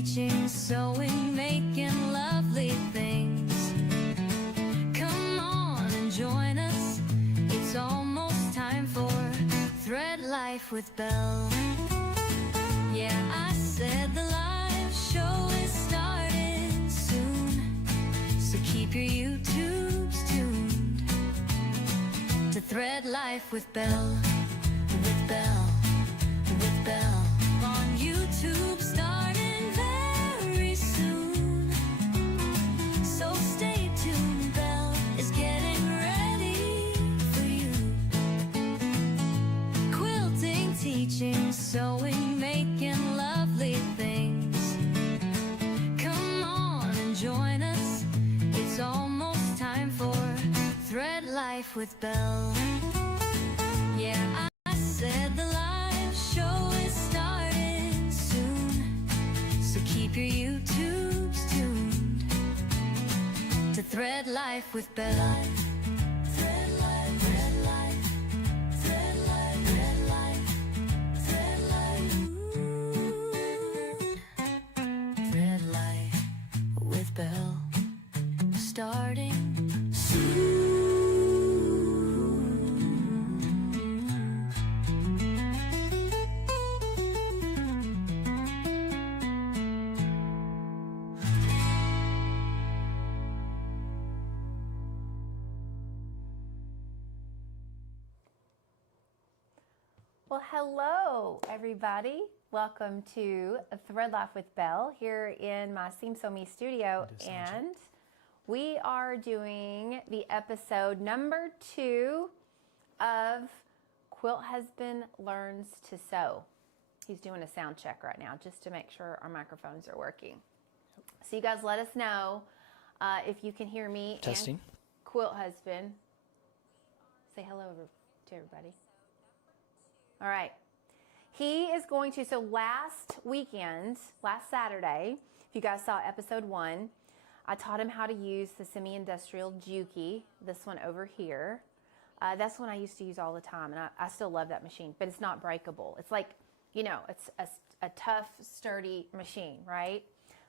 teaching, sewing, making lovely things. Come on and join us. It's almost time for Thread Life with Belle. Yeah, I said the live show is starting soon, so keep your YouTubes tuned to Thread Life with Belle, with Belle, with Belle. On YouTube starting very soon, so stay tuned. Belle is getting ready for you. Quilting, teaching, sewing, making lovely things. Come on and join us. It's almost time for Thread Life with Belle. Yeah, I said the live show is starting soon, so keep your YouTubes tuned to Thread Life with Belle. Thread Life, Thread Life, Thread Life, Thread Life, Thread Life, Thread Life with Belle, starting soon. Well, hello, everybody. Welcome to Thread Life with Belle here in my Seam Sew Me studio. And we are doing the episode number 2 of Quilt Husband Learns to Sew. He's doing a sound check right now just to make sure our microphones are working. So you guys let us know if you can hear me. Testing. And Quilt Husband. Say hello to everybody. All right. He is going to, so last Saturday, if you guys saw episode 1, I taught him how to use the semi-industrial Juki, this one over here. That's one I used to use all the time, and I still love that machine, but it's not breakable. It's like, you know, it's a tough, sturdy machine, right?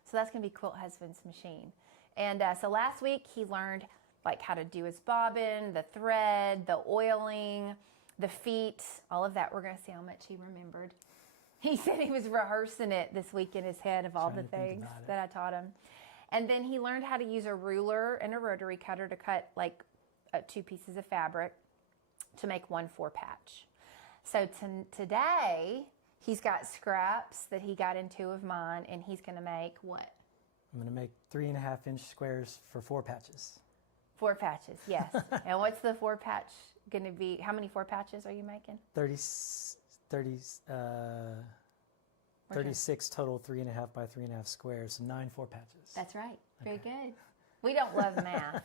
So that's going to be Quilt Husband's machine. And so last week, he learned like how to do his bobbin, the thread, the oiling, the feet, all of that. We're going to see how much he remembered. He said he was rehearsing it this week in his head of all the things that I taught him. And then he learned how to use a ruler and a rotary cutter to cut like 2 pieces of fabric to make 1 4-patch. So today, he's got scraps that he got in 2 of mine, and he's going to make what? I'm going to make 3.5-inch squares for 4 patches. 4 patches, yes. And what's the 4-patch going to be? How many 4 patches are you making? 36 total 3.5 by 3.5 squares, so 9 4 patches. That's right. Very good. We don't love math.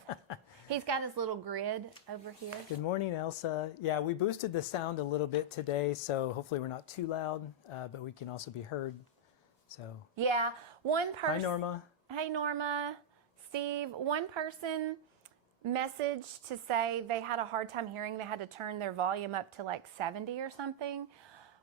He's got his little grid over here. Good morning, Elsa. Yeah, we boosted the sound a little bit today, so hopefully we're not too loud, but we can also be heard. So yeah, one person. Hi, Norma. Hey, Norma. Steve. One person messaged to say they had a hard time hearing. They had to turn their volume up to like 70 or something.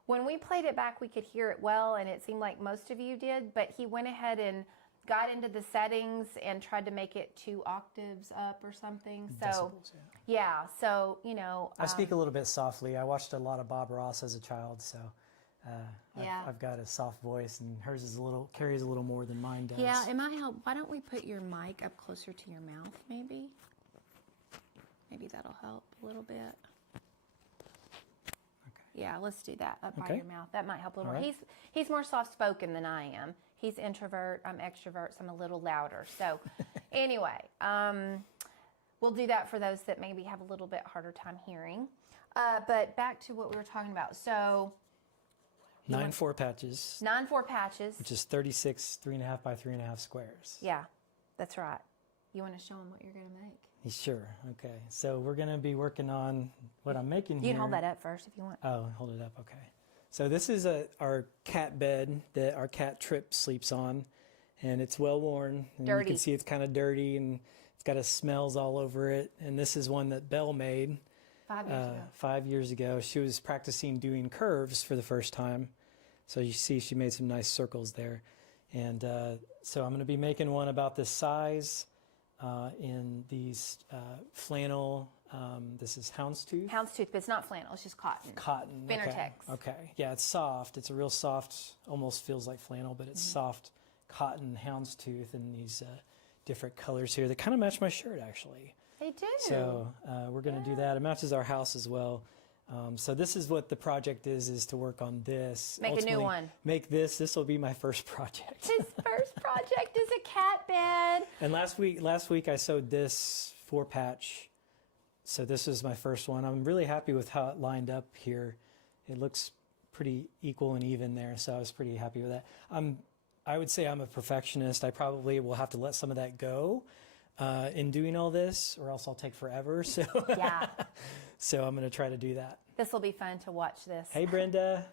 When we played it back, we could hear it well, and it seemed like most of you did, but he went ahead and got into the settings and tried to make it 2 octaves up or something. So, Decibels, yeah, so, you know. I speak a little bit softly. I watched a lot of Bob Ross as a child, so yeah. I've got a soft voice, and hers is carries a little more than mine does. Yeah, it might help. Why don't we put your mic up closer to your mouth, maybe? Maybe that'll help a little bit. Yeah, let's do that up by your mouth. That might help a little more. Right. He's more soft-spoken than I am. He's introvert, I'm extrovert, so I'm a little louder. So anyway, we'll do that for those that maybe have a little bit harder time hearing. But back to what we were talking about. So 9 4 patches. 9 4 patches. Which is 36 3.5 by 3.5 squares. Yeah, that's right. You want to show them what you're going to make? Sure. Okay. So we're going to be working on what I'm making here. You can hold that up first if you want. Oh, hold it up. Okay. So this is our cat bed that our cat Tripp sleeps on, and it's well worn. And dirty. You can see it's kind of dirty, and it's got smells all over it. And this is one that Belle made 5 years ago. 5 years ago. She was practicing doing curves for the first time. So you see she made some nice circles there. And so I'm going to be making one about this size in these flannel. This is houndstooth. Houndstooth, but it's not flannel. It's just cotton. Cotton. Finnertex. Okay. Yeah, it's soft. It's a real soft, almost feels like flannel, but it's soft cotton houndstooth in these different colors here that kind of match my shirt, actually. They do. So we're going to do that. It matches our house as well. So this is what the project is to work on this. Make a new Ultimately, one. Make this. This will be my first project. His first project is a cat bed. And last week I sewed this 4-patch. So this is my first one. I'm really happy with how it lined up here. It looks pretty equal and even there, so I was pretty happy with that. I would say I'm a perfectionist. I probably will have to let some of that go in doing all this, or else I'll take forever. So Yeah. so I'm going to try to do that. This will be fun to watch this. Hey, Brenda.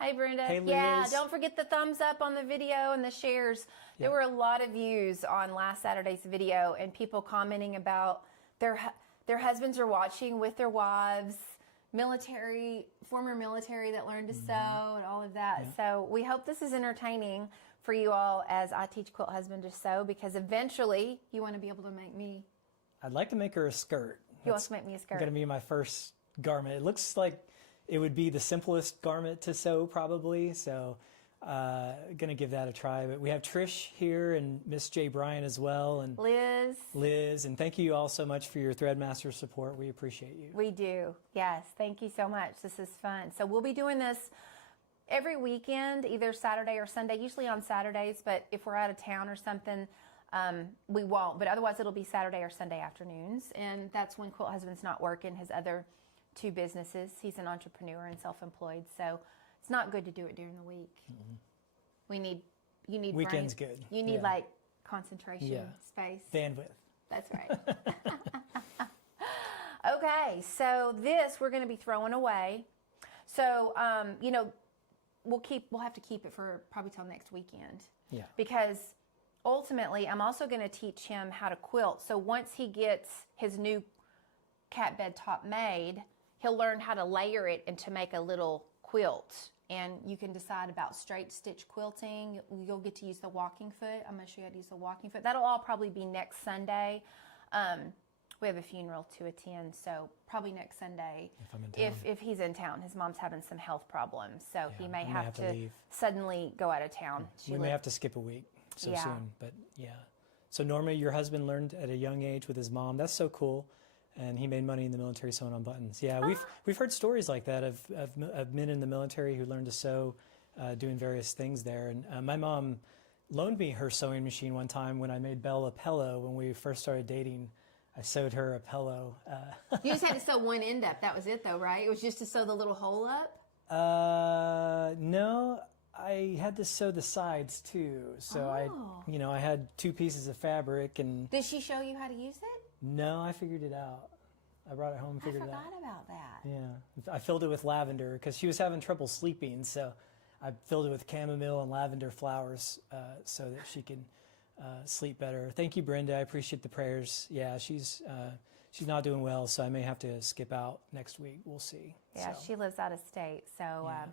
Hey, Brenda. Hey, Liz. Yeah, don't forget the thumbs up on the video and the shares. There were a lot of views on last Saturday's video, and people commenting about their husbands are watching with their wives, former military that learned to sew and all of that. Yeah. So we hope this is entertaining for you all as I teach Quilt Husband to sew, because eventually you want to be able to make me. I'd like to make her a skirt. You want to make me a skirt. Going to be my first garment. It looks like it would be the simplest garment to sew, probably. So going to give that a try. But we have Trish here and Miss J. Bryan as well, and Liz, and thank you all so much for your Threadmaster support. We appreciate you. We do. Yes. Thank you so much. This is fun. So we'll be doing this every weekend, either Saturday or Sunday, usually on Saturdays, but if we're out of town or something, we won't. But otherwise, it'll be Saturday or Sunday afternoons, and that's when Quilt Husband's not working his other 2 businesses. He's an entrepreneur and self-employed, so it's not good to do it during the week. Mm-hmm. You need weekends brain, good. You need like concentration, space. Bandwidth. That's right. Okay, so this we're going to be throwing away. So we'll have to keep it for probably till next weekend. Yeah. Because ultimately, I'm also going to teach him how to quilt. So once he gets his new cat bed top made, he'll learn how to layer it and to make a little quilt. And you can decide about straight stitch quilting. You'll get to use the walking foot. I'm going to show you how to use the walking foot. That'll all probably be next Sunday. We have a funeral to attend, so probably next Sunday. If I'm in town. If he's in town. His mom's having some health problems, so Yeah, he may we have to leave. suddenly go out of town. We may have to skip a week Yeah. soon, but yeah. So Norma, your husband learned at a young age with his mom. That's so cool. And he made money in the military sewing on buttons. Yeah, we've heard stories like that of men in the military who learned to sew, doing various things there. And my mom loaned me her sewing machine one time when I made Belle a pillow when we first started dating. I sewed her a pillow. You just had to sew one end up. That was it, though, right? It was just to sew the little hole up? No, I had to sew the sides too. So I had 2 pieces of fabric and. Did she show you how to use it? No, I figured it out. I brought it home and figured it out. I forgot about that. Yeah, I filled it with lavender because she was having trouble sleeping. So I filled it with chamomile and lavender flowers so that she can sleep better. Thank you, Brenda. I appreciate the prayers. Yeah, she's not doing well, so I may have to skip out next week. We'll see. Yeah, so. she lives out of state, so a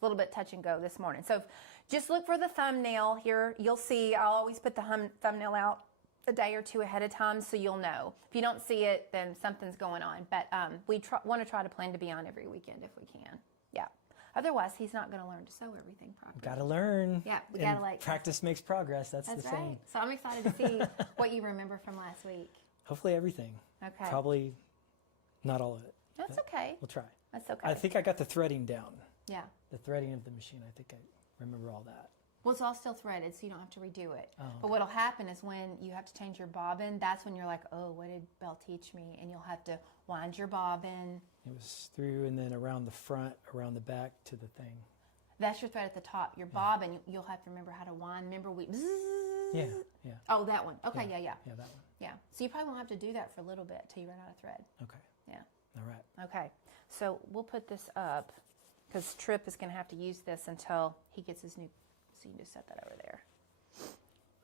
little bit touch and go this morning. So just look for the thumbnail here. You'll see. I'll always put the thumbnail out a day or 2 ahead of time, so you'll know. If you don't see it, then something's going on. But we want to try to plan to be on every weekend if we can. Yeah. Otherwise, he's not going to learn to sew everything properly. Got to learn. Yeah, we got to practice makes progress. That's the right. saying. So I'm excited to see what you remember from last week. Hopefully everything. Okay. Probably not all of it. That's okay. We'll try. That's okay. I think I got the threading down. Yeah. The threading of the machine. I think I remember all that. Well, it's all still threaded, so you don't have to redo it. Oh, okay. But what'll happen is when you have to change your bobbin, that's when you're like, oh, what did Belle teach me? And you'll have to wind your bobbin. It was through and then around the front, around the back to the thing. That's your thread at the top. Your bobbin, you'll have to remember how to wind. Remember we... Yeah. Oh, that one. Okay, yeah. Yeah, that one. Yeah. So you probably won't have to do that for a little bit till you run out of thread. Okay. Yeah. All right. Okay. So we'll put this up because Tripp is going to have to use this until he gets his new... So you can just set that over there.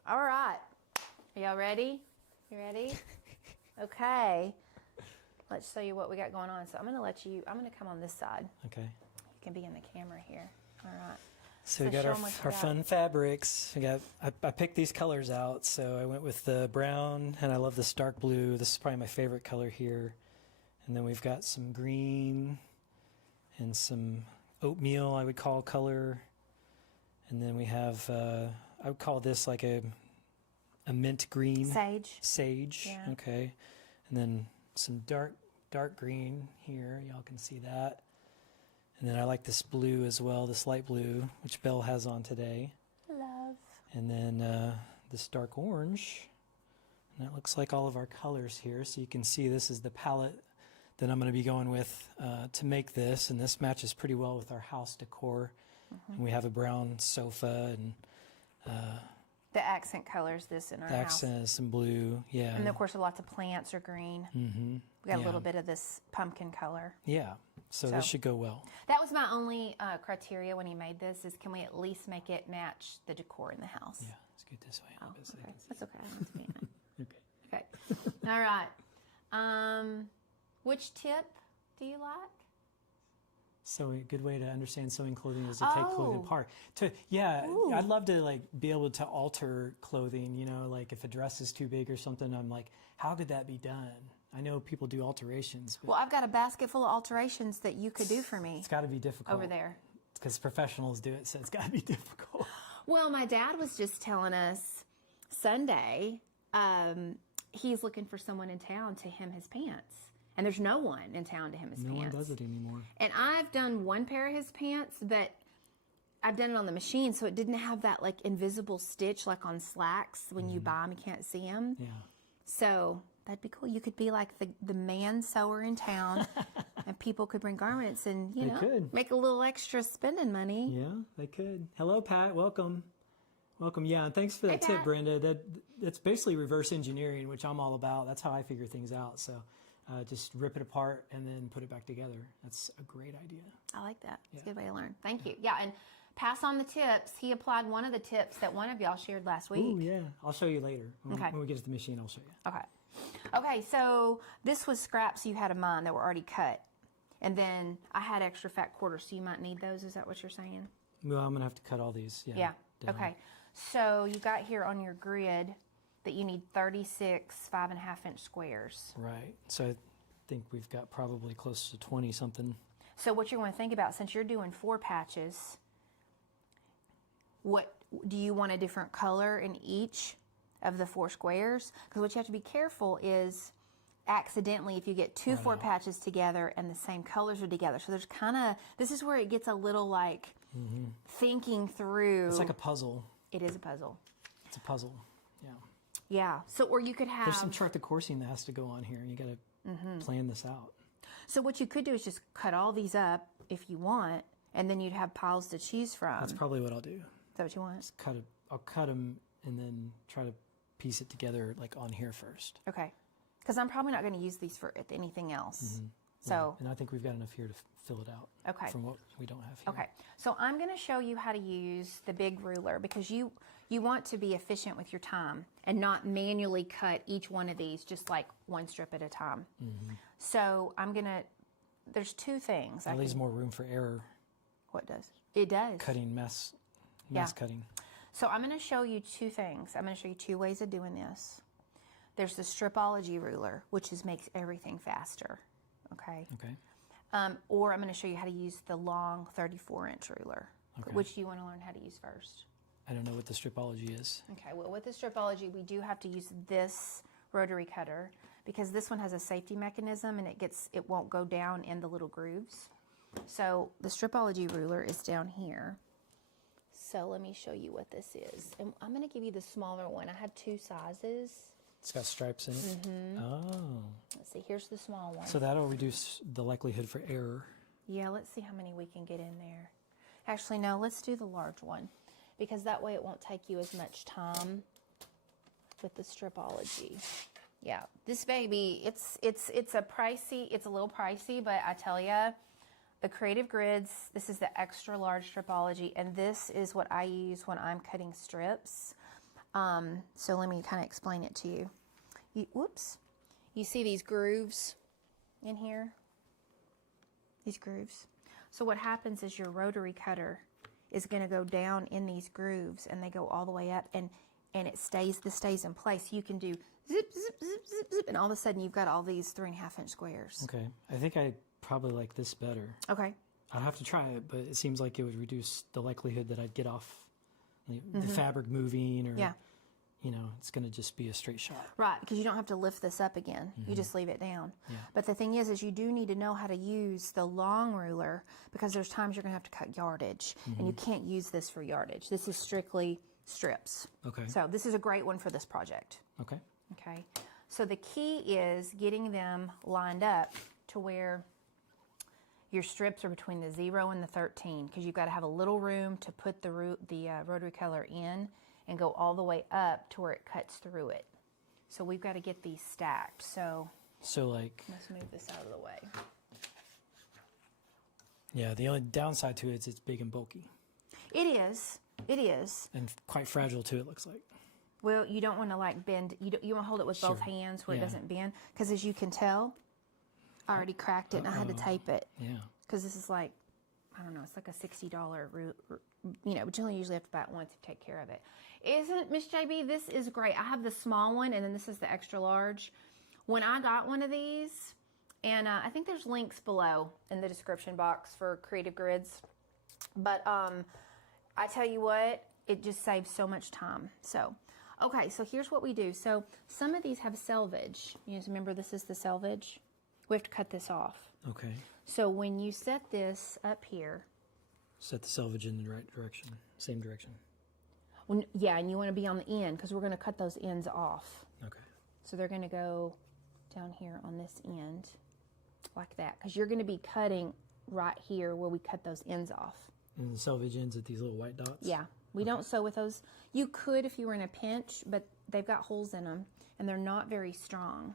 All right. Are y'all ready? You ready? Okay. Let's show you what we got going on. So I'm going to come on this side. Okay. You can be in the camera here. All right. So we got show our, 'em what you our got. fun fabrics. I picked these colors out. So I went with the brown, and I love this dark blue. This is probably my favorite color here. And then we've got some green and some oatmeal, I would call color. And then we have, I would call this like a mint green. Sage. Sage. Yeah. Okay. And then some dark green here. Y'all can see that. And then I like this blue as well, this light blue, which Belle has on today. Love. And then this dark orange. And that looks like all of our colors here. So you can see this is the palette that I'm going to be going with to make this. And this matches pretty well with our house decor. And we have a brown sofa and The accent colors this in our the house. accent is some blue. Yeah. And of course, lots of plants are green. Mm-hmm. We got a Yeah. little bit of this pumpkin color. Yeah. So this should go well. That was my only criteria when he made this is can we at least make it match the decor in the house? Yeah. Let's get this way. a little bit so they Okay. can see. That's okay. I don't see anything. Okay. Okay. All right. Which tip do you like? So a good way to understand sewing clothing is to take clothing Oh. apart. I'd love to like be able to alter clothing. You know, like if a dress is too big or something, I'm like, how could that be done? I know people do alterations, but Well, I've got a basket full of alterations that you could do for me it's got to be difficult over there. because professionals do it, so it's got to be difficult. Well, my dad was just telling us Sunday he's looking for someone in town to hem his pants. And there's no one in town to hem his No pants. one does it anymore. And I've done one pair of his pants, but I've done it on the machine, so it didn't have that like invisible stitch like on slacks. When you buy them, you can't see them. Yeah. So that'd be cool. You could be like the man sewer in town, and people could bring garments and, you They know, could. make a little extra spending money. Yeah, they could. Hello, Pat. Welcome. Welcome. Yeah, and thanks for that Hey, tip, Pat. Brenda. That's basically reverse engineering, which I'm all about. That's how I figure things out. So just rip it apart and then put it back together. That's a great idea. I like that. It's Yeah. a good way to learn. Thank you. Yeah, and pass on the tips. He applied one of the tips that one of y'all shared last week. Ooh, yeah. I'll show you later. Okay. When we get to the machine, I'll show you. Okay. Okay, so this was scraps you had of mine that were already cut. And then I had extra fat quarters, so you might need those. Is that what you're saying? Well, I'm going to have to cut all these. Yeah. Yeah. down. Okay. So you got here on your grid that you need 36 5.5-inch squares. Right. So I think we've got probably close to 20 something. So what you're going to think about, since you're doing 4 patches, what do you want a different color in each of the 4 squares? Because what you have to be careful is accidentally if you get 2 4 patches together and the same colors are together. So there's kind of, this is where it gets a little like thinking through. It's like a puzzle. It is a puzzle. It's a puzzle. Yeah. Yeah. So, or you could have. There's some chart the coursing that has to go on here, and you got to plan this out. So what you could do is just cut all these up if you want, and then you'd have piles to choose from. That's probably what I'll do. Is that what you want? I'll cut them and then try to piece it together like on here first. Okay. Because I'm probably not going to use these for anything else. So, And I think we've got enough here to fill it out. Okay. From what we don't have here. okay. So I'm going to show you how to use the big ruler because you want to be efficient with your time and not manually cut each one of these just like one strip at a time. So I'm going to, there's 2 things. That leaves more room for error. What does? It does. Cutting mess Yeah. cutting. So I'm going to show you 2 things. I'm going to show you 2 ways of doing this. There's the Stripology ruler, which makes everything faster. Okay. Okay. Or I'm going to show you how to use the long 34-inch ruler. Okay. Which do you want to learn how to use first? I don't know what the stripology is. Okay, well with the Stripology, we do have to use this rotary cutter because this one has a safety mechanism and it won't go down in the little grooves. So the Stripology ruler is down here. So let me show you what this is. And I'm going to give you the smaller one. I have 2 sizes. It's got stripes in it. Oh. Let's see, here's the small one. So that'll reduce the likelihood for error. Yeah, let's see how many we can get in there. Actually, no, let's do the large one because that way it won't take you as much time with the Stripology. Yeah, this baby, it's a little pricey, but I tell you, the Creative Grids, this is the extra large Stripology, and this is what I use when I'm cutting strips. So let me kind of explain it to you. Whoops. You see these grooves in here? These grooves. So what happens is your rotary cutter is going to go down in these grooves, and they go all the way up, and this stays in place. You can do zip, zip, zip, zip, zip, and all of a sudden you've got all these 3.5-inch squares. Okay. I think I probably like this better. Okay. I'll have to try it, but it seems like it would reduce the likelihood that I'd get off the fabric moving, or, you know, it's going to just be a straight shot. Right, because you don't have to lift this up again. You just leave it down. Yeah. But the thing is you do need to know how to use the long ruler, because there's times you're going to have to cut yardage, and you can't use this for yardage. This is strictly strips. Okay. So this is a great one for this project. Okay. Okay. So the key is getting them lined up to where your strips are between the 0 and the 13, because you've got to have a little room to put the rotary color in and go all the way up to where it cuts through it. So we've got to get these stacked. So like, let's move this out of the way. Yeah, the only downside to it is it's big and bulky. It is. It is. And quite fragile too, it looks like. Well, you don't want to like bend. You want to hold it with both hands where it doesn't bend, because as you can tell, I already cracked it and I had to tape it. Yeah. Because this is like, I don't know, it's like a $60, you know, but you only usually have to buy it once to take care of it. Isn't Miss JB? This is great. I have the small one, and then this is the extra large. When I got one of these, and I think there's links below in the description box for Creative Grids, but I tell you what, it just saves so much time. So, okay, so here's what we do. So some of these have selvage. You just remember this is the selvage. We have to cut this off. Okay. So when you set this up here, set the selvage in the right direction, same direction. Yeah, and you want to be on the end, because we're going to cut those ends off. Okay. So they're going to go down here on this end like that, because you're going to be cutting right here where we cut those ends off. And the selvage ends at these little white dots? Yeah. We don't sew with those. You could if you were in a pinch, but they've got holes in them, and they're not very strong.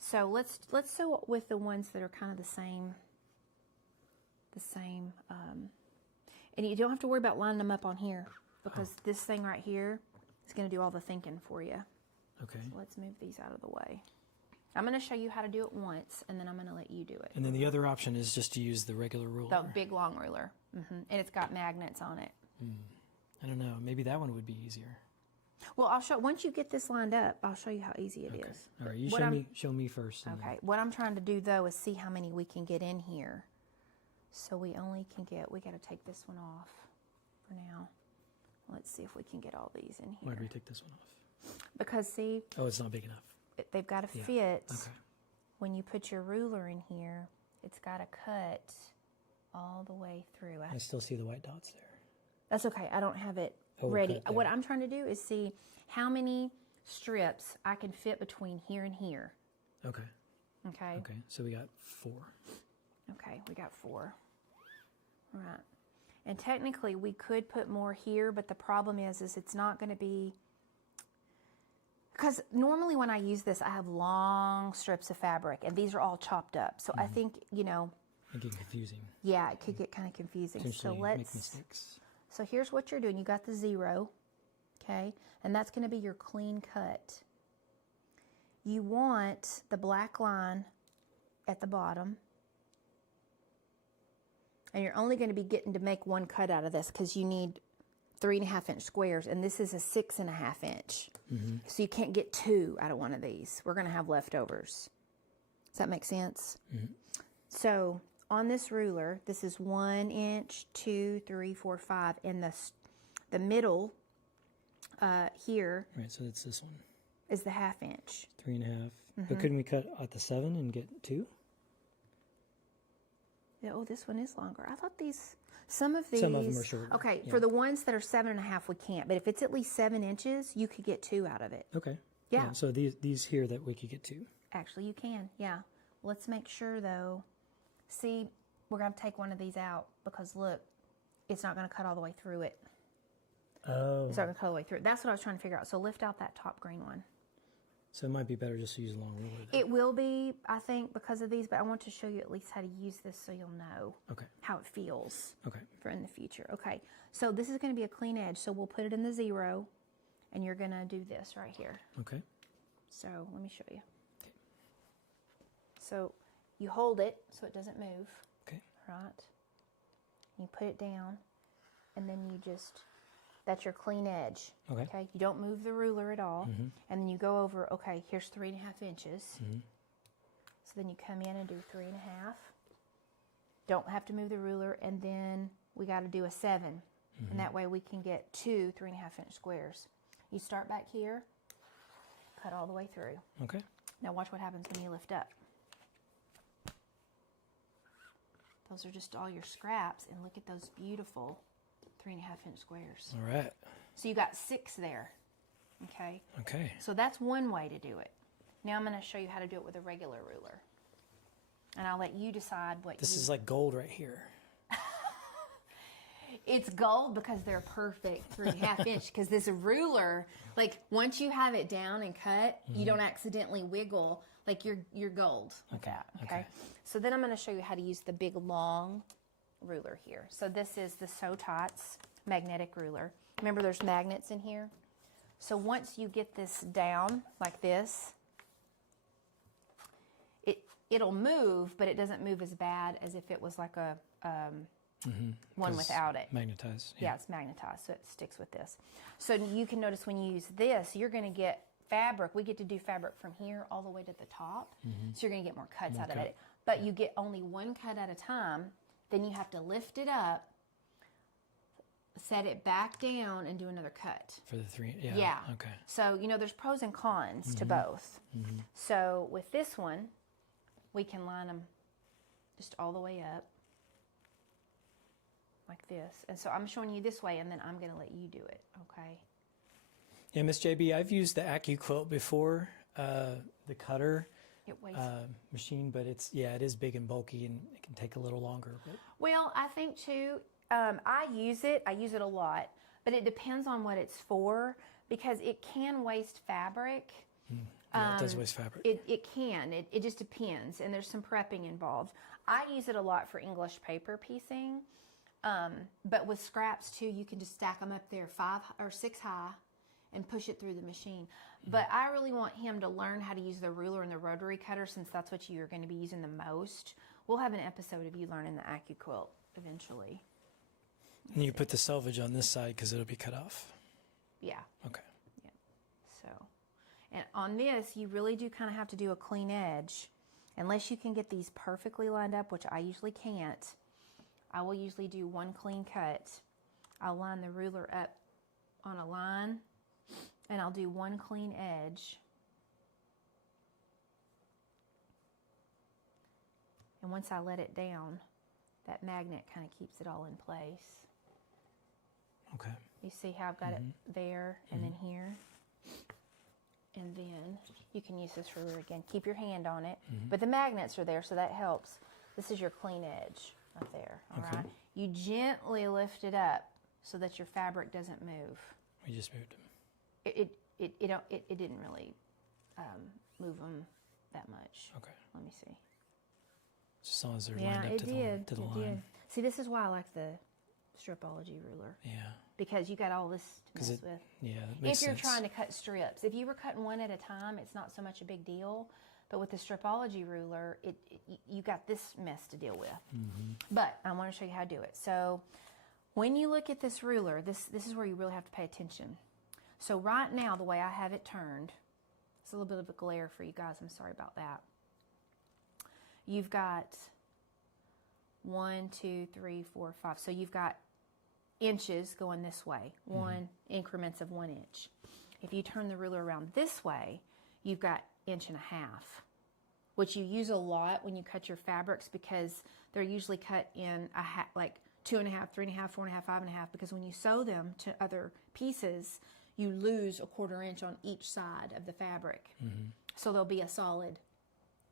So let's sew with the ones that are kind of the same, and you don't have to worry about lining them up on here, because this thing right here is going to do all the thinking for you. Okay. So let's move these out of the way. I'm going to show you how to do it once, and then I'm going to let you do it. And then the other option is just to use the regular ruler. The big long ruler. And it's got magnets on it. I don't know. Maybe that one would be easier. Well, I'll show, once you get this lined up, I'll show you how easy it is. All right, you show me first. Okay, what I'm trying to do though is see how many we can get in here. So we only can get, we got to take this one off for now. Let's see if we can get all these in here. Why do we take this one off? Because see, oh, it's not big enough. They've got to fit. Okay. When you put your ruler in here, it's got to cut all the way through. I still see the white dots there. That's okay. I don't have it ready. What I'm trying to do is see how many strips I can fit between here and here. Okay. Okay. Okay. So we got 4. Okay, we got 4. All right. And technically we could put more here, but the problem is it's not going to be, because normally when I use this, I have long strips of fabric, and these are all chopped up. So I think, you know, it can get confusing. Yeah, it could get kind of confusing. So let's make mistakes. So here's what you're doing. You got the 0, okay? And that's going to be your clean cut. You want the black line at the bottom. And you're only going to be getting to make one cut out of this, because you need 3.5-inch squares, and this is a 6.5-inch. So you can't get 2 out of one of these. We're going to have leftovers. Does that make sense? So on this ruler, this is 1 inch, 2, 3, 4, 5, and the middle here. Right, so it's this one. Is the 1/2 inch. 3.5. But couldn't we cut at the 7 and get 2? Yeah, oh, this one is longer. I thought some of them are shorter. Okay, for the ones that are 7.5, we can't. But if it's at least 7 inches, you could get 2 out of it. Okay. Yeah. So these here that we could get 2. Actually, you can. Yeah. Let's make sure though. See, we're going to take one of these out, because look, it's not going to cut all the way through it. Oh. It's not going to cut all the way through it. That's what I was trying to figure out. So lift out that top green one. So it might be better just to use a long ruler then. It will be, I think, because of these, but I want to show you at least how to use this so you'll know how it feels for in the future. Okay, so this is going to be a clean edge, so we'll put it in the 0, and you're going to do this right here. Okay. So let me show you. Okay. So you hold it so it doesn't move. Okay. Right. You put it down, and then you just, that's your clean edge. Okay. You don't move the ruler at all. And then you go over, okay, here's 3.5 inches. So then you come in and do 3.5. Don't have to move the ruler, and then we got to do a 7. And that way we can get 2 3.5-inch squares. You start back here, cut all the way through. Okay. Now watch what happens when you lift up. Those are just all your scraps, and look at those beautiful 3.5-inch squares. All right. So you got 6 there, okay? Okay. So that's one way to do it. Now I'm going to show you how to do it with a regular ruler. And I'll let you decide what This is like gold right here. It's gold because they're perfect 3.5 inch. Because this ruler, like once you have it down and cut, you don't accidentally wiggle. Like you're gold with that. Okay. So then I'm going to show you how to use the big long ruler here. So this is the So Tots magnetic ruler. Remember, there's magnets in here. So once you get this down like this, it'll move, but it doesn't move as bad as if it was like a one without it. Magnetized. Yeah, it's magnetized, so it sticks with this. So you can notice when you use this, you're going to get fabric. We get to do fabric from here all the way to the top, so you're going to get more cuts out of it. But you get only one cut at a time. Then you have to lift it up, set it back down, and do another cut. For the 3, yeah. Yeah. Okay. So, there's pros and cons to both. So with this one, we can line them just all the way up like this. And so I'm showing you this way, and then I'm going to let you do it, okay? Yeah, Miss JB, I've used the AccuQuilt before, the cutter It weighs. machine, but it is big and bulky, and it can take a little longer. But Well, I think too, I use it a lot, but it depends on what it's for, because it can waste fabric. yeah, it does waste fabric. It can. It just depends, and there's some prepping involved. I use it a lot for English paper piecing, but with scraps too, you can just stack them up there 5 or 6 high and push it through the machine. But I really want him to learn how to use the ruler and the rotary cutter, since that's what you're going to be using the most. We'll have an episode of you learning the AccuQuilt eventually. And you put the selvage on this side because it'll be cut off. Yeah. Okay. Yeah. So, and on this, you really do kind of have to do a clean edge. Unless you can get these perfectly lined up, which I usually can't. I will usually do one clean cut. I'll line the ruler up on a line, and I'll do one clean edge. And once I let it down, that magnet kind of keeps it all in place. Okay. You see how I've got it there and then here? And then you can use this ruler again. Keep your hand on it. But the magnets are there, so that helps. This is your clean edge right there. All right. You gently lift it up so that your fabric doesn't move. We just moved them. It didn't really move them that much. Okay. Let me see. Just as long as they're Yeah, lined up it to did. the It line. did. See, this is why I like the Stripology ruler, Yeah. because you got all this to mess with. Yeah, that makes If you're sense. trying to cut strips, if you were cutting one at a time, it's not so much a big deal. But with the Stripology ruler, you got this mess to deal with. But I want to show you how to do it. So when you look at this ruler, this is where you really have to pay attention. So right now, the way I have it turned, it's a little bit of a glare for you guys. I'm sorry about that. You've got 1, 2, 3, 4, 5. So you've got inches going this way, increments of 1 inch. If you turn the ruler around this way, you've got 1.5 inches, which you use a lot when you cut your fabrics, because they're usually cut in like 2.5, 3.5, 4.5, 5.5, because when you sew them to other pieces, you lose 1/4 inch on each side of the fabric. So there'll be a solid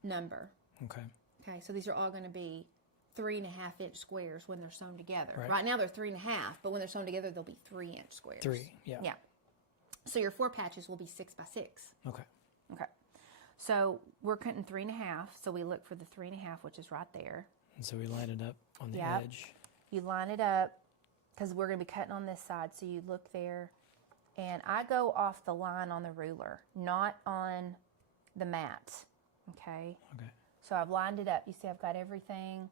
number. Okay. Okay, so these are all going to be 3.5 inch squares when they're sewn together. Right. Right now they're 3.5, but when they're sewn together, they'll be 3 inch squares. 3, yeah. Yeah. So your 4 patches will be 6 by 6. Okay. Okay. So we're cutting 3.5. So we look for the 3.5, which is right there. And so we line it up on the Yep. edge. You line it up because we're going to be cutting on this side. So you look there, and I go off the line on the ruler, not on the mat. Okay. Okay. So I've lined it up. You see I've got everything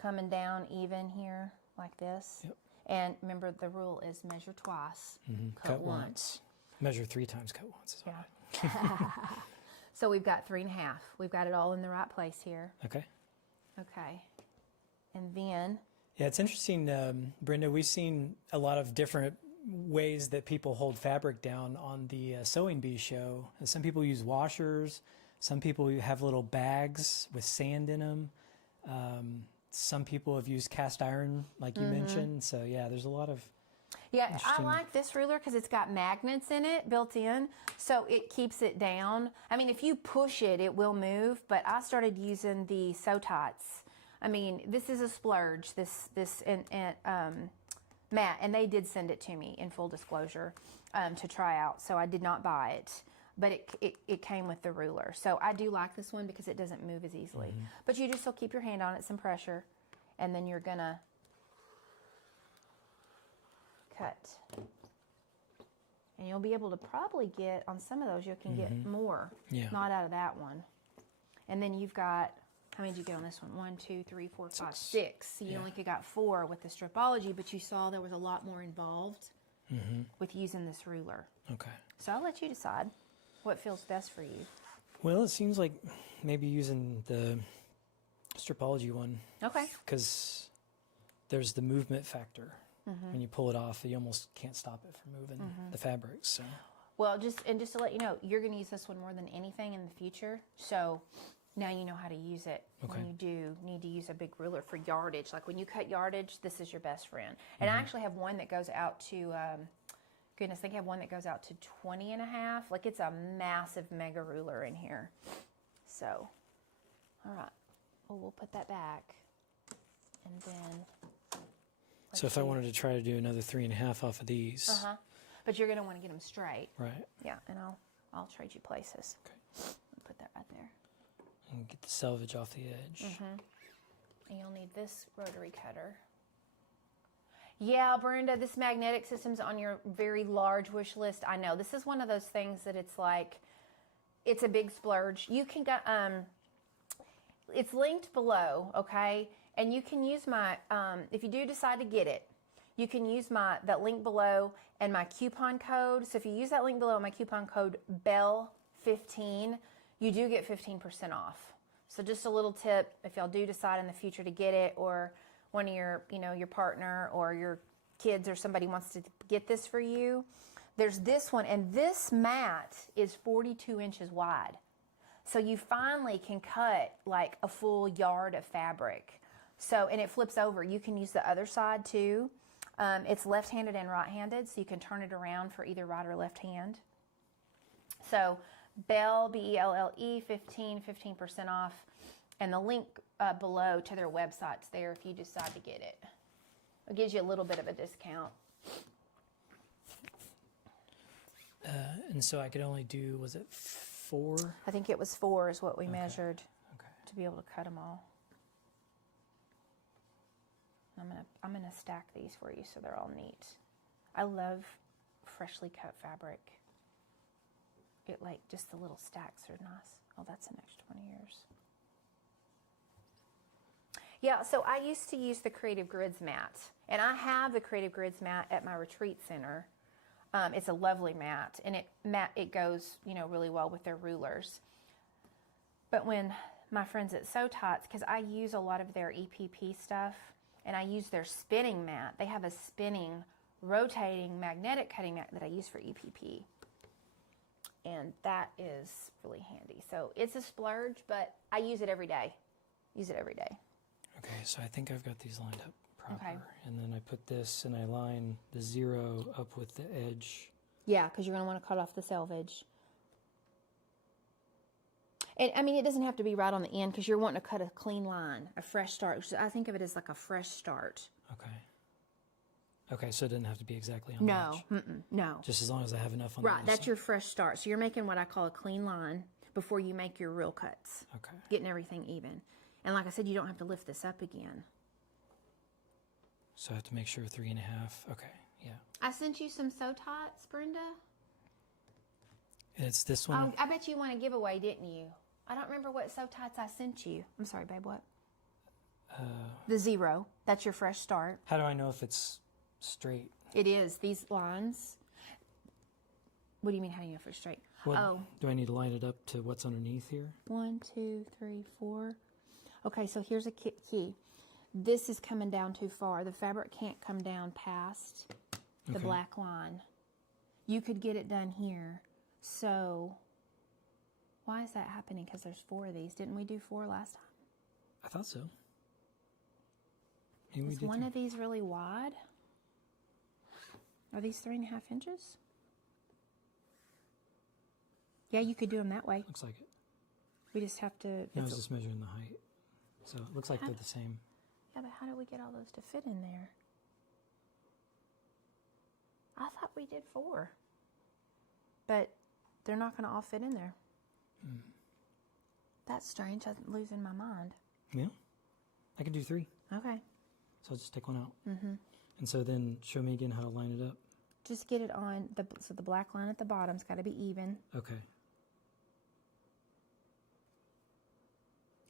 coming down even here like this. Yep. And remember, the rule is measure twice, cut once. Measure 3 times, cut once. Is Yeah. So we've got 3.5. We've got it all in the right place here. okay. Okay. And then, Yeah, it's interesting, Brenda. We've seen a lot of different ways that people hold fabric down on the Sewing Bee show. And some people use washers. Some people have little bags with sand in them. Some people have used cast iron, like you mentioned. So yeah, there's a lot of. yeah, I like this ruler because it's got magnets in it built in, so it keeps it down. I mean, if you push it, it will move. But I started using the Sew Tots. I mean, this is a splurge. This Matt, and they did send it to me in full disclosure to try out. So I did not buy it, but it came with the ruler. So I do like this one because it doesn't move as easily. But you just still keep your hand on it, some pressure, and then you're gonna cut. And you'll be able to probably get, on some of those, you can get more. Yeah. Not out of that one. And then you've got, how many did you get on this one? 1, 2, 3, 4, 5, 6. So you only got 4 with the stripology, but you saw there was a lot more involved with using this ruler. Okay. So I'll let you decide what feels best for you. Well, it seems like maybe using the stripology one. Okay. Because there's the movement factor. When you pull it off, you almost can't stop it from moving the fabric. So. Well, just to let you know, you're going to use this one more than anything in the future. So now you know how to use it. Okay. When you do need to use a big ruler for yardage. Like when you cut yardage, this is your best friend. And I actually have one that goes out to, goodness, I think I have one that goes out to 20.5. Like it's a massive mega ruler in here. So, all right. Well, we'll put that back. And then... So if I wanted to try to do another 3.5 off of these. But you're going to want to get them straight. Right. Yeah, and I'll trade you places. Okay. I'll put that right there. And get the selvage off the edge. And you'll need this rotary cutter. Yeah, Brenda, this magnetic system's on your very large wish list. I know. This is one of those things that it's like, it's a big splurge. You can go, it's linked below, okay? And you can use my, if you do decide to get it, you can use that link below and my coupon code. So if you use that link below, my coupon code Belle15, you do get 15% off. So just a little tip, if y'all do decide in the future to get it, or one of your, your partner or your kids or somebody wants to get this for you, there's this one, and this mat is 42 inches wide. So you finally can cut like a full yard of fabric. So, and it flips over. You can use the other side too. It's left-handed and right-handed, so you can turn it around for either right or left hand. So, Belle, B-E-L-L-E, 15% off. And the link below to their website's there if you decide to get it. It gives you a little bit of a discount. And so I could only do, was it 4? I think it was 4 is what we measured Okay. to be able to cut them all. I'm gonna stack these for you so they're all neat. I love freshly cut fabric. It like just the little stacks are nice. Oh, that's an extra 20 years. Yeah, so I used to use the Creative Grids mat, and I have the Creative Grids mat at my retreat center. It's a lovely mat, and it goes really well with their rulers. But when my friends at Sew Tots, because I use a lot of their EPP stuff, and I use their spinning mat. They have a spinning, rotating, magnetic cutting mat that I use for EPP. And that is really handy. So it's a splurge, but I use it every day. Okay, so I think I've got these lined up proper. Okay. And then I put this and I line the 0 up with the edge. Yeah, because you're going to want to cut off the selvage. And I mean, it doesn't have to be right on the end because you're wanting to cut a clean line, a fresh start. I think of it as like a fresh start. Okay. Okay, so it doesn't have to be exactly on the edge. No. Just as long as I have enough on the Right, other that's side. your fresh start. So you're making what I call a clean line before you make your real cuts. Okay. Getting everything even. And like I said, you don't have to lift this up again. So I have to make sure 3.5. Okay, yeah. I sent you some Sew Tots, Brenda. And it's this one. Oh, I bet you won a giveaway, didn't you? I don't remember what Sew Tots I sent you. I'm sorry, babe, what? The 0. That's your fresh start. How do I know if it's straight. It is. These lines. What do you mean, how do you know if it's straight? What, do I need to line it up to what's underneath here? 1, 2, 3, 4. Okay, so here's a key. This is coming down too far. The fabric can't come down past the black line. You could get it done here. So, why is that happening? Because there's 4 of these. Didn't we do 4 last time? I thought so. Maybe Is one of these really wide? Are these 3.5 inches? Yeah, you could do them that way. Looks like it. We just have to... I was just measuring the height. So it looks like they're the same. Yeah, but how do we get all those to fit in there? I thought we did 4. But they're not going to all fit in there. That's strange. I'm losing my mind. Yeah. I can do 3. Okay. So I'll just take one out. And so then show me again how to line it up. Just get it on, so the black line at the bottom's got to be even. Okay.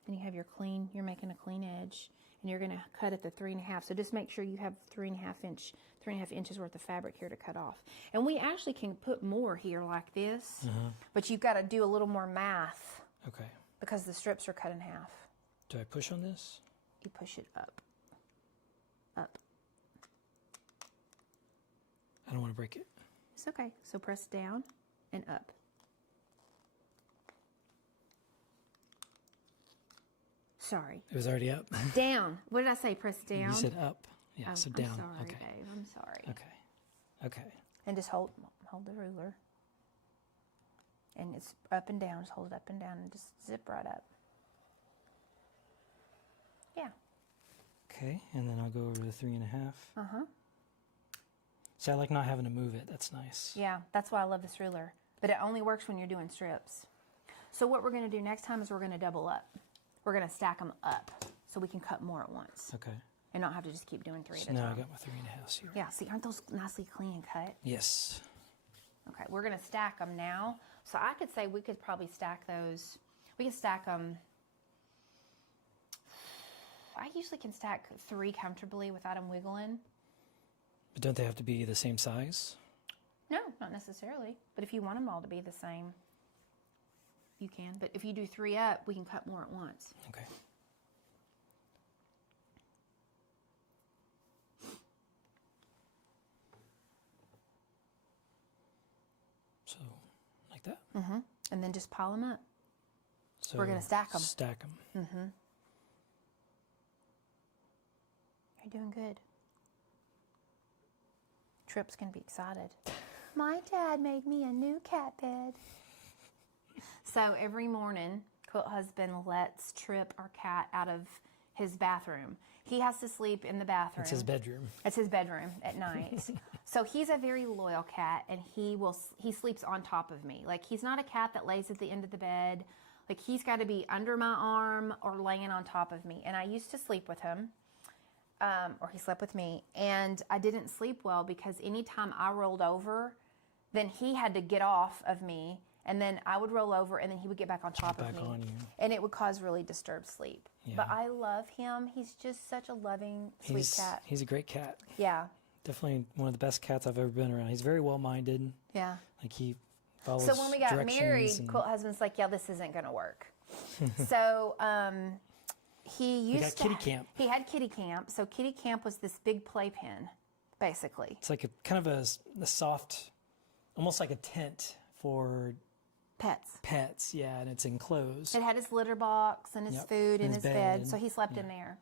And you have your clean, you're making a clean edge. And you're going to cut at the 3.5. So just make sure you have 3.5 inches worth of fabric here to cut off. And we actually can put more here like this. But you've got to do a little more math. Okay. Because the strips are cut in half. Do I push on this? You push it up. Up. I don't want to break it. It's okay. So press down and up. Sorry. It was already up. Down. What did I say? Press down? You said up. Yeah, so down. I'm sorry, okay. babe. I'm sorry. Okay. Okay. And just hold the ruler. And it's up and down. Just hold it up and down and just zip right up. Yeah. Okay, and then I'll go over to 3.5. Uh-huh. See, I like not having to move it. That's nice. Yeah, that's why I love this ruler. But it only works when you're doing strips. So what we're going to do next time is we're going to double up. We're going to stack them up so we can cut more at once. Okay. And not have to just keep doing 3 So at a now time. I got my 3.5 here. Yeah, see, aren't those nicely clean and cut? Yes. Okay, we're going to stack them now. So I could say we could probably stack those. We can stack them. I usually can stack 3 comfortably without them wiggling. But don't they have to be the same size? No, not necessarily. But if you want them all to be the same, you can. But if you do 3 up, we can cut more at once. Okay. So, like that? Mm-hmm. And then just pile them up. So We're going to stack them. Stack them. Mm-hmm. You're doing good. Tripp's going to be excited. My dad made me a new cat bed. So every morning, Quilt Husband lets Tripp, our cat, out of his bathroom. He has to sleep in the bathroom. It's his bedroom. It's his bedroom at night. So he's a very loyal cat, and he sleeps on top of me. Like, he's not a cat that lays at the end of the bed. Like, he's got to be under my arm or laying on top of me. And I used to sleep with him, or he slept with me, and I didn't sleep well because anytime I rolled over, then he had to get off of me, and then I would roll over, and then he would get back on top of me. On you. And it would cause really disturbed sleep. Yeah. But I love him. He's just such a loving, sweet cat. He's a great cat. Yeah. Definitely one of the best cats I've ever been around. He's very well-minded. Yeah. Like, he follows So when we got married, and Quilt Husband's like, yeah, this isn't going to work. So he got kitty camp. He had kitty camp. So kitty camp was this big playpen, basically. It's like a kind of a soft, almost like a tent for Pets. Yeah, and it's enclosed. It had his litter box and his food and his bed. So he slept in there.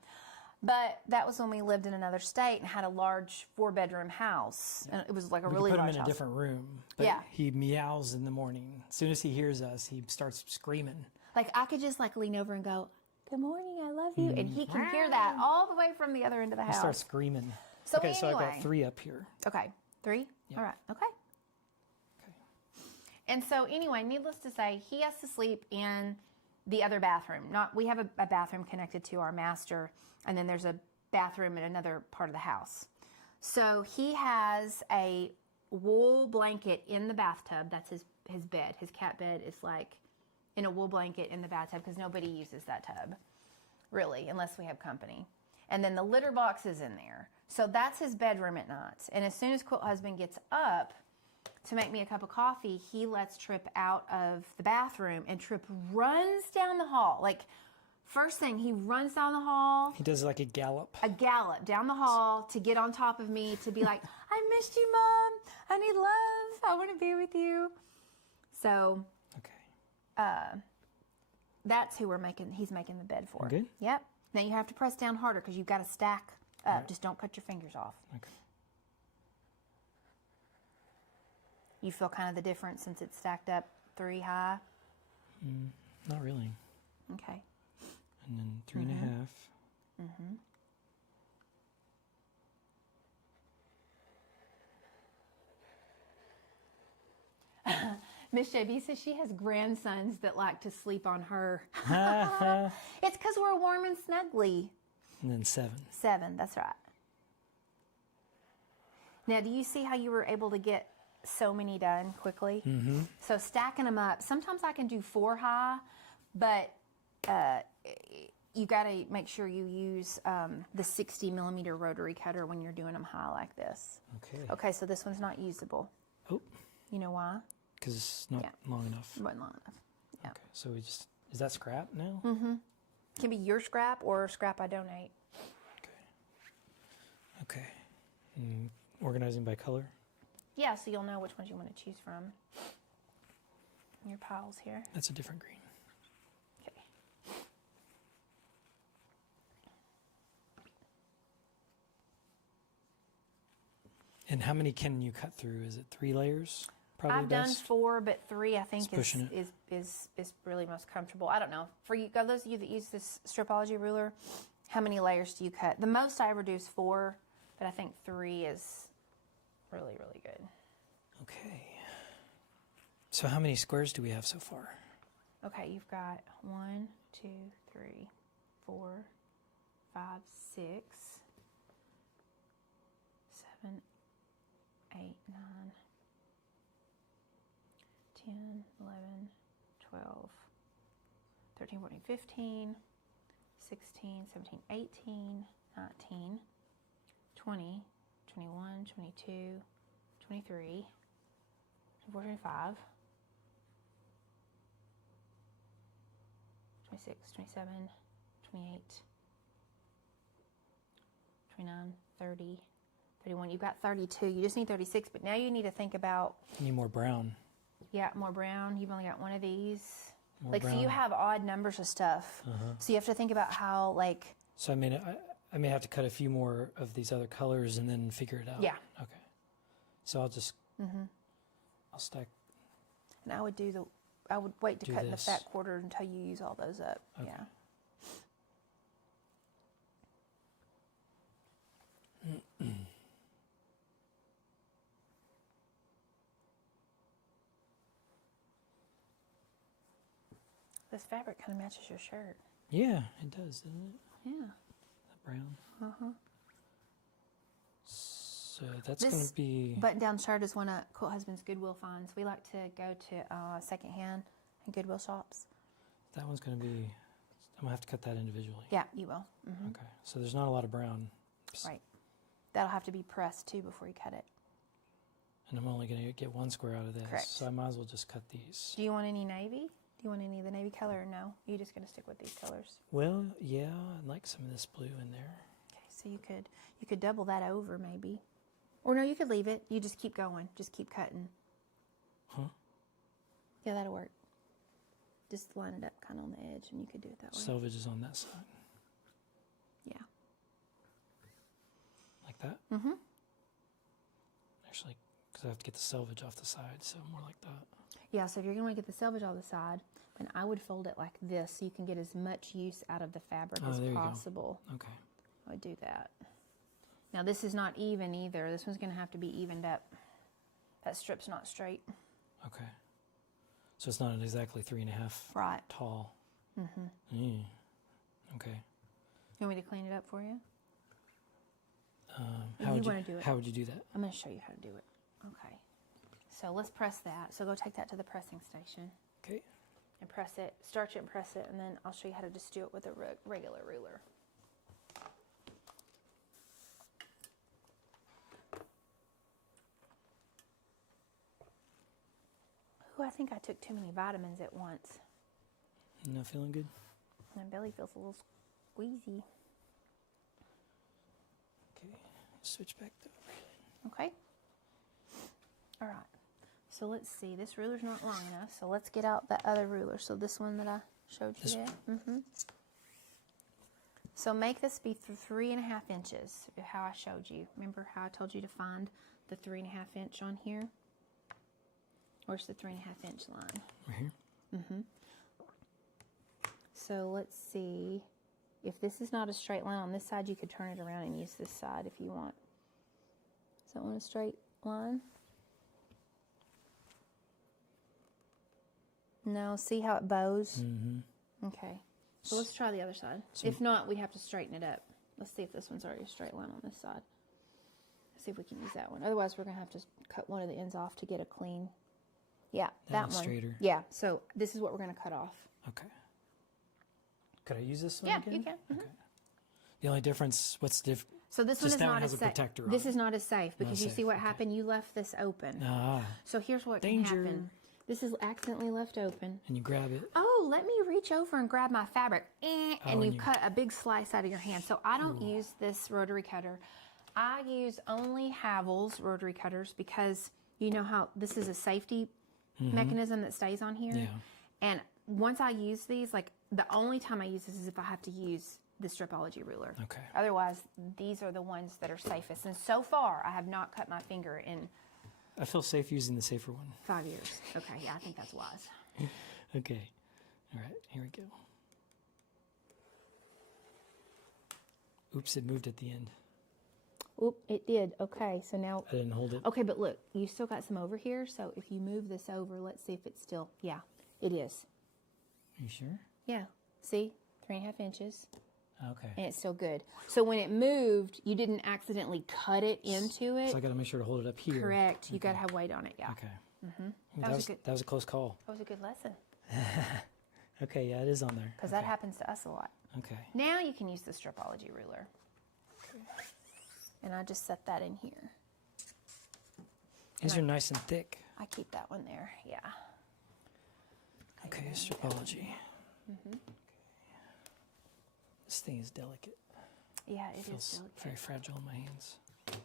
But that was when we lived in another state and had a large 4-bedroom house. And it was like a really large house. We put him in a different room. But Yeah. he meows in the morning. As soon as he hears us, he starts screaming. Like, I could just like lean over and go, "Good morning, I love you." And he can hear that all the way from the other end of the He house. starts screaming. So okay, so I anyway. got 3 up here. Okay, 3? Yeah. All right, okay. And so anyway, needless to say, he has to sleep in the other bathroom. We have a bathroom connected to our master, and then there's a bathroom in another part of the house. So he has a wool blanket in the bathtub. That's his bed. His cat bed is like in a wool blanket in the bathtub because nobody uses that tub, really, unless we have company. And then the litter box is in there. So that's his bedroom at night. And as soon as Quilt Husband gets up to make me a cup of coffee, he lets Tripp out of the bathroom, and Tripp runs down the hall. Like, first thing, he runs down the hall. He does like a gallop. A gallop down the hall to get on top of me, to be like, I missed you, Mom. I need love. I want to be with you. So, okay. That's who he's making the bed for. Good. Yep. Now you have to press down harder because you've got to stack up. Right. Just don't cut your fingers off. Okay. You feel kind of the difference since it's stacked up 3 high? Not really. Okay. And then 3.5. Miss JB says she has grandsons that like to sleep on her. It's because we're warm and snuggly. And then 7. 7, that's right. Now, do you see how you were able to get so many done quickly? Mm-hmm. So stacking them up, sometimes I can do 4 high, but you got to make sure you use the 60 millimeter rotary cutter when you're doing them high like this. Okay. Okay, so this one's not usable. Oh. You know why? Because it's not long enough. It wasn't long enough. Yeah. Okay, so we just, is that scrap now? Mm-hmm. It can be your scrap or scrap I donate. Okay. Okay. Organizing by color? Yeah, so you'll know which ones you want to choose from. Your piles here. That's a different green. Okay. And how many can you cut through? Is it 3 layers? Probably I've best? done 4, but 3 I think It's is really most comfortable. I don't know. For you, those of you that use this Stripology ruler, how many layers do you cut? The most I ever do is 4, but I think 3 is really, really good. Okay. So how many squares do we have so far? Okay, you've got 1, 2, 3, 4, 5, 6, 7, 8, 9, 10, 11, 12, 13, 14, 15, 16, 17, 18, 19, 20, 21, 22, 23, 24, 25, 26, 27, 28, 29, 30, 31. You've got 32. You just need 36, but now you need to think about... Need more brown. Yeah, more brown. You've only got one of these. More like, brown. so you have odd numbers of stuff. So you have to think about how, like... So I may have to cut a few more of these other colors and then figure it out. Yeah. Okay. So I'll just... I'll stack... And I would I would wait to Do cut in the this. fat quarter until you use all those up. Okay. Yeah. This fabric kind of matches your shirt. Yeah, it does, doesn't it? Yeah. That brown. Uh-huh. So that's This going to be... button-down shirt is one of Quilt Husband's Goodwill finds. We like to go to secondhand and Goodwill shops. That one's going to be... I'm going to have to cut that individually. Yeah, you will. Mm-hmm. Okay. So there's not a lot of brown. Right. That'll have to be pressed, too, before you cut it. And I'm only going to get 1 square out of this. Correct. So I might as well just cut these. Do you want any navy? Do you want any of the navy color or no? You're just going to stick with these colors? Well, yeah, I'd like some of this blue in there. Okay, so you could double that over maybe. Or no, you could leave it. You just keep going. Just keep cutting. Huh? Yeah, that'll work. Just line it up kind of on the edge and you could do it that way. Selvage is on that side. Yeah. Like that? Mm-hmm. Actually, because I have to get the selvage off the side, so more like that. Yeah, so if you're going to get the selvage on the side, then I would fold it like this so you can get as much use out of the fabric as there you go. possible. Okay. I would do that. Now this is not even either. This one's going to have to be evened up. That strip's not straight. Okay. So it's not exactly 3.5 Right. tall. Mm-hmm. Okay. You want me to clean it up for you? How you would wanna do it. How would you do that? I'm going to show you how to do it. Okay. So let's press that. So go take that to the pressing station Okay. and press it. Starch it and press it, and then I'll show you how to just do it with a regular ruler. Ooh, I think I took too many vitamins at once. Not feeling good? My belly feels a little squeezy. Okay, switch back to. Okay. All right. So let's see. This ruler's not long enough, so let's get out that other ruler. So this one that I showed you there. Mm-hmm. So make this be 3.5 inches, how I showed you. Remember how I told you to find the 3.5 inch on here? Where's the 3.5 inch line? Right here? Mm-hmm. So let's see. If this is not a straight line on this side, you could turn it around and use this side if you want. Is that one a straight line? No, see how it bows? Mm-hmm. Okay. So let's try the other side. If not, we have to straighten it up. Let's see if this one's already a straight line on this side. Let's see if we can use that one. Otherwise, we're going to have to cut one of the ends off to get a clean. Yeah, that one. Straighter. Yeah, so this is what we're going to cut off. Okay. Could I use this one Yeah, again? you can. Mm-hmm. Okay. The only difference, what's the difference? So this one Just is that one not has as a safe. protector on This it. is not as safe because you safe, see what okay. happened? You left this open. Ah, So here's what Danger. can happen. This is accidentally left open. and you grab it. Oh, let me reach over and grab my fabric. And and you you- cut a big slice out of your hand. So I don't use this rotary cutter. I use only Havel's rotary cutters because you know how this is a safety mechanism that stays on here. Yeah. And once I use these, like the only time I use this is if I have to use the Stripology ruler. Okay. Otherwise, these are the ones that are safest. And so far, I have not cut my finger in I feel safe using the safer one. 5 years. Okay, yeah, I think that's wise. Okay. All right, here we go. Oops, it moved at the end. Oop, it did. Okay, so now, I didn't hold it. okay, but look, you still got some over here. So if you move this over, let's see if it's still, yeah, it is. Are you sure? Yeah, see, 3.5 inches, Okay. and it's still good. So when it moved, you didn't accidentally cut it into it. So I got to make sure to hold it up here. Correct. You got to have weight on it, yeah. Okay. Mm-hmm. That was a close call. That was a good lesson Okay, yeah, it is on there. because that happens to us a lot. Okay. Now you can use the Stripology ruler. And I just set that in here. These are nice and thick. I keep that one there, yeah. Okay, Stripology. This thing is delicate. Yeah, it is Feels delicate. very fragile in my hands. Okay.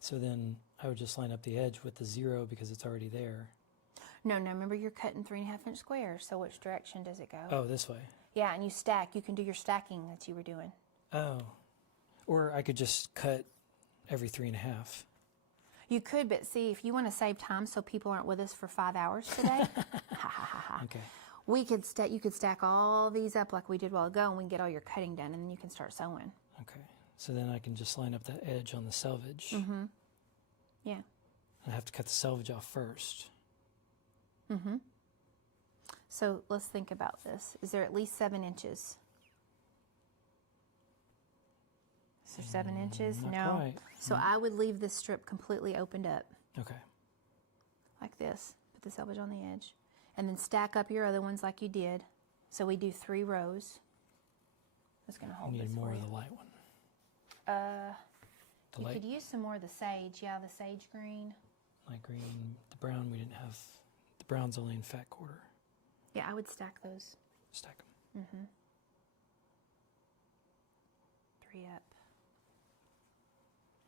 So then I would just line up the edge with the 0 because it's already there. No, remember you're cutting 3.5 inch squares, so which direction does it go? Oh, this way. Yeah, and you stack. You can do your stacking that you were doing. Oh. Or I could just cut every 3.5. You could, but see, if you want to save time so people aren't with us for 5 hours today, Okay. we could you could stack all these up like we did a while ago, and we can get all your cutting done, and then you can start sewing. Okay. So then I can just line up that edge on the selvage. Yeah. I have to cut the selvage off first. So let's think about this. Is there at least 7 inches? Is there 7 inches? Not No. quite. So I would leave this strip completely opened up Okay. like this. Put the selvage on the edge. And then stack up your other ones like you did. So we do 3 rows. That's going to I hold this need more for of you. the light one. The You light, could use some more of the sage. Yeah, the sage green. light green. The brown we didn't have. The brown's only in fat quarter. Yeah, I would stack those. Stack them. 3 up.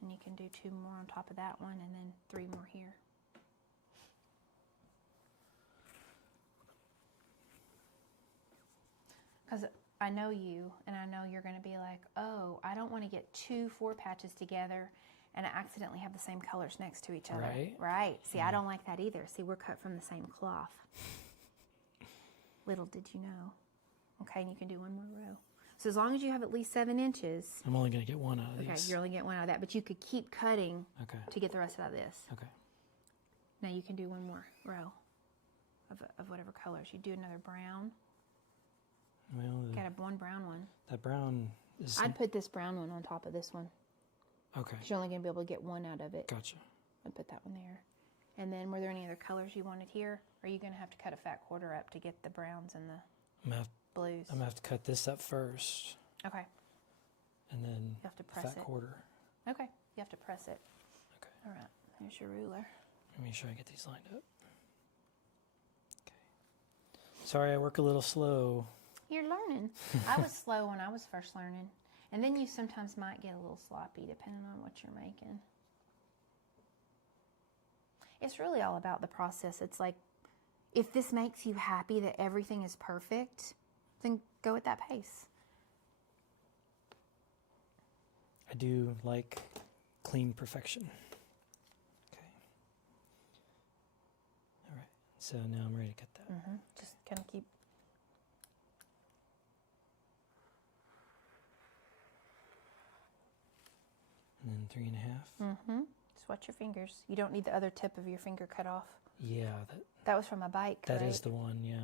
And you can do 2 more on top of that one and then 3 more here. Because I know you, and I know you're going to be like, oh, I don't want to get 2 4 patches together and I accidentally have the same colors next to each other. Right. Right. See, I don't like that either. See, we're cut from the same cloth. Little did you know. Okay, and you can do 1 more row. So as long as you have at least 7 inches, I'm only going to get one out of these. okay, you're only getting 1 out of that, but you could keep cutting Okay. to get the rest out of this. Okay. Now you can do 1 more row of whatever colors. You do another brown. Well, Got one brown one. that brown is. I'd put this brown one on top of this one. Okay. 'Cause you're only going to be able to get 1 out of it. Gotcha. I'd put that one there. And then were there any other colors you wanted here? Or are you going to have to cut a fat quarter up to get the browns and the I'm gonna blues? have to cut this up first, Okay. and then You have to the press fat it. quarter. Okay, you have to press it. Okay. All right, here's your ruler. Let me sure I get these lined up. Okay. Sorry, I work a little slow. You're learning. I was slow when I was first learning. And then you sometimes might get a little sloppy depending on what you're making. It's really all about the process. It's like, if this makes you happy that everything is perfect, then go at that pace. I do like clean perfection. Okay. All right. So now I'm ready to cut that. Just kind of keep. And then 3.5. Just watch your fingers. You don't need the other tip of your finger cut off. Yeah, That was from a bike, that right? is the one. Yeah.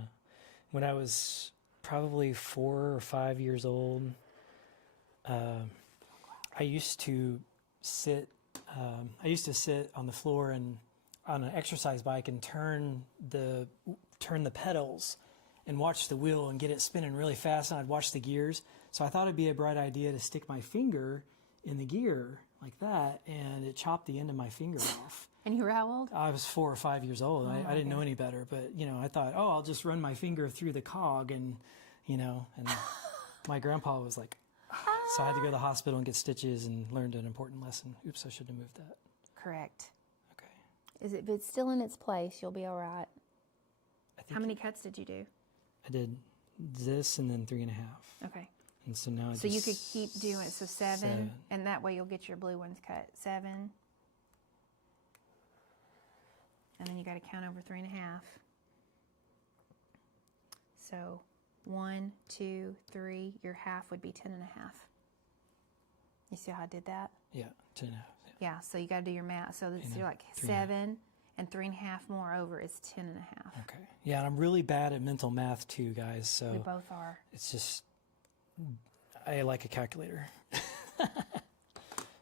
When I was probably 4 or 5 years old, I used to sit. I used to sit on the floor and on an exercise bike and turn the pedals and watch the wheel and get it spinning really fast, and I'd watch the gears. So I thought it'd be a bright idea to stick my finger in the gear like that, and it chopped the end of my finger off. And you were how old? I was 4 or 5 years old. I didn't know any better, but I thought, oh, I'll just run my finger through the cog, and and my grandpa was like, so I had to go to the hospital and get stitches and learned an important lesson. Oops, I should have moved that. Correct. Okay. If it's still in its place, you'll be all right. I think How many cuts did you do? I did this and then 3.5. Okay. And so now So you could keep doing it. So 7, and that way you'll get your blue ones cut. 7. And then you got to count over 3.5. So 1, 2, 3, your half would be 10.5. You see how I did that? Yeah, 10.5. Yeah, so you got to do your math. So it's And like 3.5. 7 and 3.5 more over is 10.5. Okay. Yeah, and I'm really bad at mental math too, guys. So We both are. it's just, I like a calculator.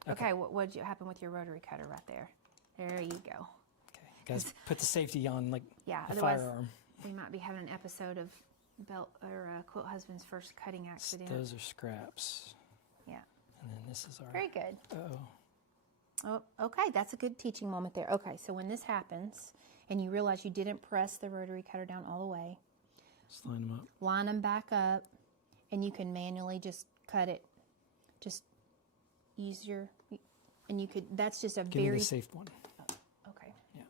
Okay, what happened with your rotary cutter right there? There you go. Okay. Guys, put the safety on like Yeah, a otherwise firearm. we might be having an episode of Belle or Quilt Husband's first cutting accident. Those are scraps. Yeah. And then this is our... Very good. Uh-oh. Oh, okay, that's a good teaching moment there. Okay, so when this happens and you realize you didn't press the rotary cutter down all the way, Just line them up. line them back up, and you can manually just cut it. Just use your, and you could, that's just a Give very... me the safe one. Okay. Yeah.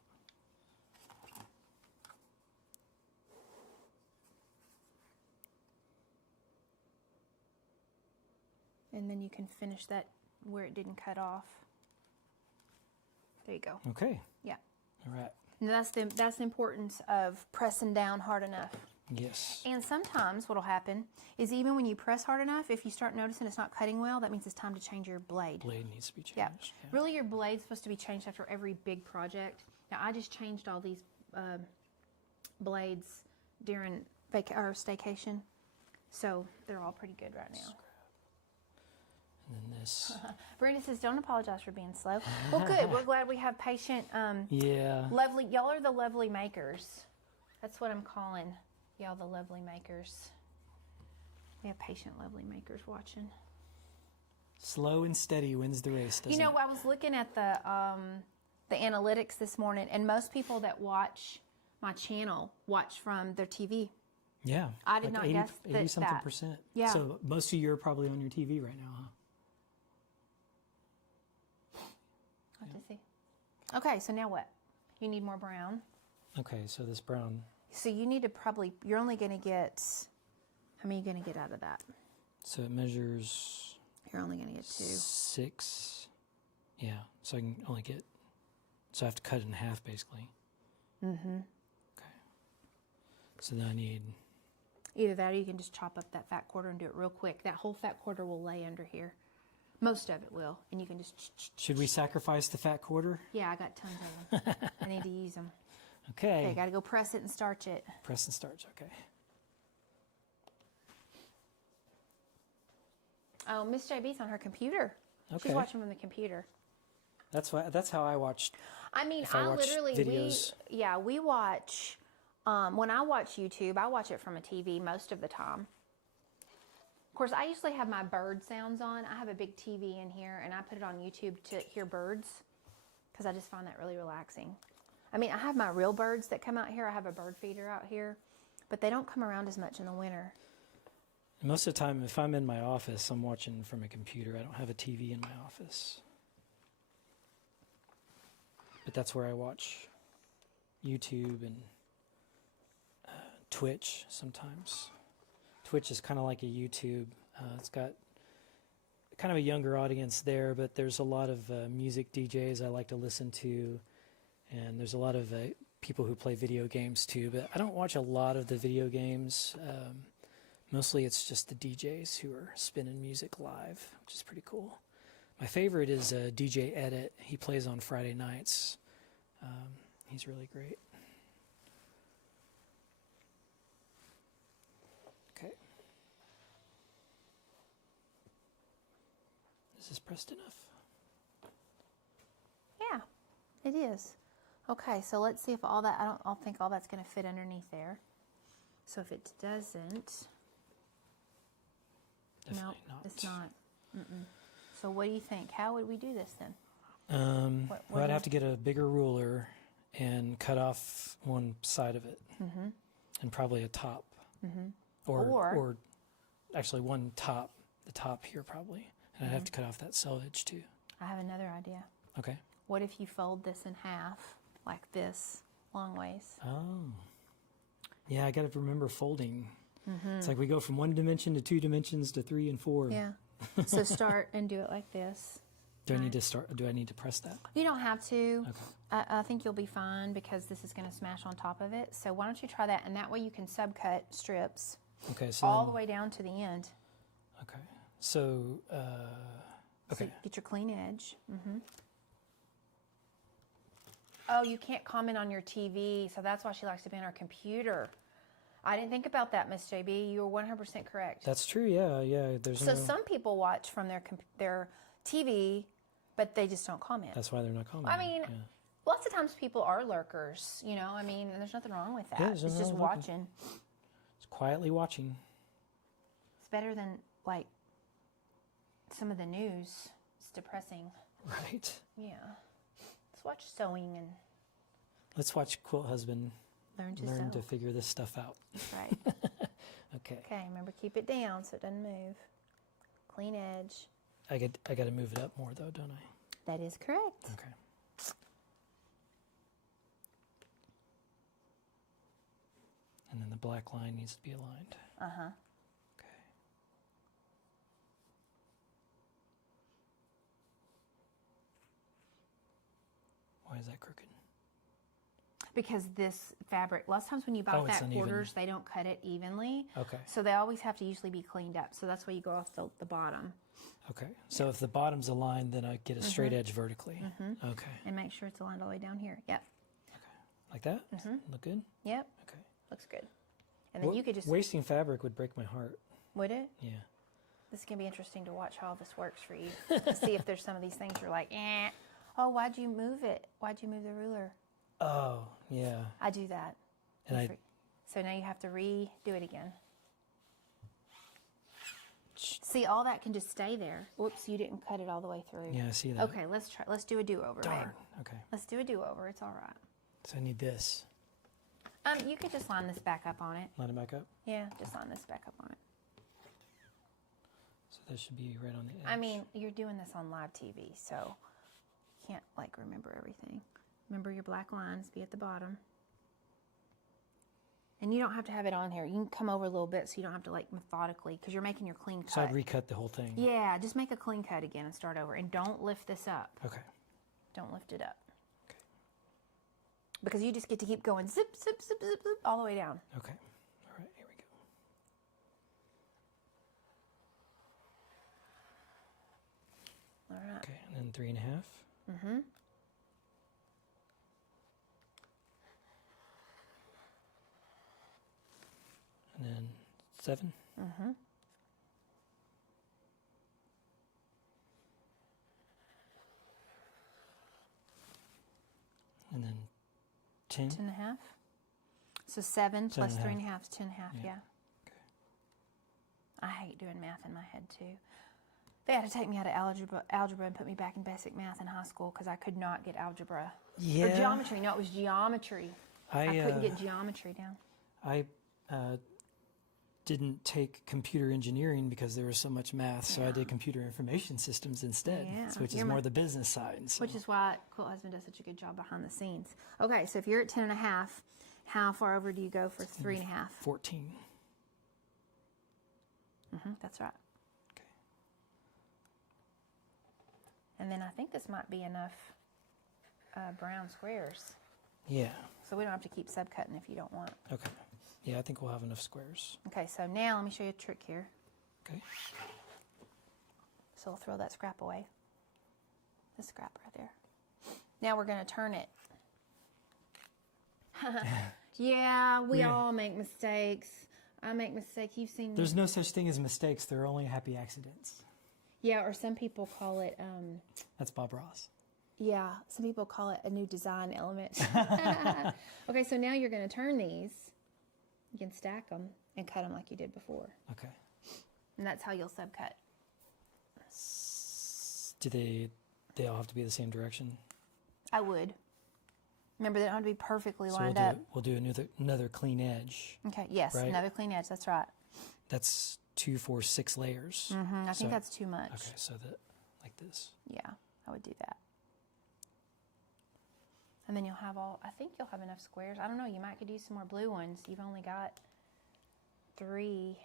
And then you can finish that where it didn't cut off. There you go. Okay. Yeah. All right. And that's the importance of pressing down hard enough. Yes. And sometimes what'll happen is even when you press hard enough, if you start noticing it's not cutting well, that means it's time to change your blade. Blade needs to be changed. Yeah. Really, your blade's supposed to be changed after every big project. Now, I just changed all these blades during our staycation, so they're all pretty good right now. And then this. Brenda says, "Don't apologize for being slow." Well, good. We're glad we have patient, Yeah. lovely. Y'all are the lovely makers. That's what I'm calling y'all, the lovely makers. We have patient, lovely makers watching. Slow and steady wins the race, doesn't You know, it? I was looking at the analytics this morning, and most people that watch my channel watch from their TV. Yeah. I did not 80, guess that. 80-something%. Yeah. So most of you are probably on your TV right now, huh? What to see? Okay, so now what? You need more brown. Okay, so this brown. So you need to probably, you're only going to get, how many are you going to get out of that? So it measures You're only going to get 2. 6. Yeah, so I can only get, so I have to cut it in half basically. Mm-hmm. Okay. So then I need, Either that or you can just chop up that fat quarter and do it real quick. That whole fat quarter will lay under here. Most of it will. And you can just... should we sacrifice the fat quarter? Yeah, I got tons of them. I need to use them. Okay. Okay, got to go press it and starch it. Press and starch, okay. Oh, Miss JB's on her computer. Okay. She's watching from the computer. That's how I watched. I mean, If I watch literally, videos. we watch, when I watch YouTube, I watch it from a TV most of the time. Of course, I usually have my bird sounds on. I have a big TV in here, and I put it on YouTube to hear birds because I just find that really relaxing. I mean, I have my real birds that come out here. I have a bird feeder out here, but they don't come around as much in the winter. Most of the time, if I'm in my office, I'm watching from a computer. I don't have a TV in my office. But that's where I watch YouTube and Twitch sometimes. Twitch is kind of like a YouTube. It's got kind of a younger audience there, but there's a lot of music DJs I like to listen to, and there's a lot of people who play video games too, but I don't watch a lot of the video games. Mostly it's just the DJs who are spinning music live, which is pretty cool. My favorite is DJ Edit. He plays on Friday nights. He's really great. Okay. Is this pressed enough? Yeah, it is. Okay, so let's see if all that, I don't think all that's going to fit underneath there. So if it doesn't, Definitely no, not. it's not. So what do you think? How would we do this then? Well, I'd have to get a bigger ruler and cut off one side of it, and probably a top, or actually one top, the top here probably, and I'd have to cut off that selvage too. I have another idea. Okay. What if you fold this in half, like this, long ways? Oh. Yeah, I got to remember folding. It's like we go from 1 dimension to 2 dimensions to 3 and 4. Yeah. So start and do it like this. Do I need to start? Do I need to press that? You don't have to. Okay. I think you'll be fine because this is going to smash on top of it. So why don't you try that? And that way you can subcut strips Okay. So all then, the way down to the end. Okay. So. Okay. So get your clean edge. Oh, you can't comment on your TV, so that's why she likes to be on her computer. I didn't think about that, Miss JB. You were 100% correct. That's true. Yeah. Yeah. There's So no. some people watch from their TV, but they just don't comment. That's why they're not commenting. I mean, yeah. lots of times people are lurkers, you know. I mean, and there's nothing wrong with that. Yeah, It's there's just nothing wrong with watching. It's quietly watching. It's better than like some of the news. It's depressing. Right. Yeah. Let's watch sewing and Let's watch Quilt Husband learn to learn sew. to figure this stuff out. Right. Okay. Okay. Remember, keep it down so it doesn't move. Clean edge. I got to move it up more though, don't I? That is correct. Okay. And then the black line needs to be aligned. Uh-huh. Okay. Why is that crooked? Because this fabric, lots of times when you buy Oh, it's fat uneven. quarters, they don't cut it evenly. Okay. So they always have to usually be cleaned up. So that's why you go off the bottom. Okay. So if the bottom's aligned, then I get a straight edge vertically. Okay. And make sure it's aligned all the way down here. Yep. Like that? Look good? Yep. Okay. Looks good. And then you could just, Wasting fabric would break my heart. would it? Yeah. This is going to be interesting to watch how this works for you. To see if there's some of these things you're like, eh. Oh, why'd you move it? Why'd you move the ruler? Oh, yeah. I do that. And So now you have to redo it again. See, all that can just stay there. Whoops, you didn't cut it all the way through. Yeah, I see that. Okay, let's try. Let's do a do-over. Darn. Babe. Okay. Let's do a do-over. It's all right. So I need this. You could just line this back up on it. Line it back up. Yeah, just line this back up on it. So that should be right on the edge. I mean, you're doing this on live TV, so you can't like remember everything. Remember your black lines be at the bottom. And you don't have to have it on here. You can come over a little bit so you don't have to like methodically, because you're making your clean cut. So I'd recut the whole thing. Yeah, just make a clean cut again and start over. And don't lift this up. Okay. Don't lift it up. Okay. Because you just get to keep going zip, zip, zip, zip, zip, all the way down. Okay. All right, here we go. All right. Okay, and then 3.5. Mm-hmm. And then 7. Mm-hmm. And then 10. 10.5. So 7 plus 7.5. 3.5 is 10.5, yeah. I hate doing math in my head too. They had to take me out of algebra and put me back in basic math in high school because I could not get algebra. Yeah. Or geometry. No, it was geometry. I couldn't get geometry down. I didn't take computer engineering because there was so much math, so I did computer information systems instead, which is more the business side. So. Which is why Quilt Husband does such a good job behind the scenes. Okay, so if you're at 10 and a half, how far over do you go for 3 and a half? 14. That's right. Okay. And then I think this might be enough brown squares. Yeah. So we don't have to keep subcutting if you don't want. Okay. Yeah, I think we'll have enough squares. Okay, so now let me show you a trick here. Okay. So we'll throw that scrap away. This scrap right there. Now we're going to turn it. Yeah, we all make mistakes. I make mistakes. You've seen. There's no such thing as mistakes. There are only happy accidents. Yeah, or some people call it. That's Bob Ross. Yeah, some people call it a new design element. Okay, so now you're going to turn these. You can stack them and cut them like you did before. Okay. And that's how you'll subcut. Do they all have to be the same direction? I would. Remember, they don't have to be perfectly So lined up. we'll do another clean edge. Okay, yes, right? another clean edge. That's right. That's 2, 4, 6 layers. I think that's too much. Okay, so like this. Yeah, I would do that. And then you'll have I think you'll have enough squares. I don't know, you might could use some more blue ones. You've only got 3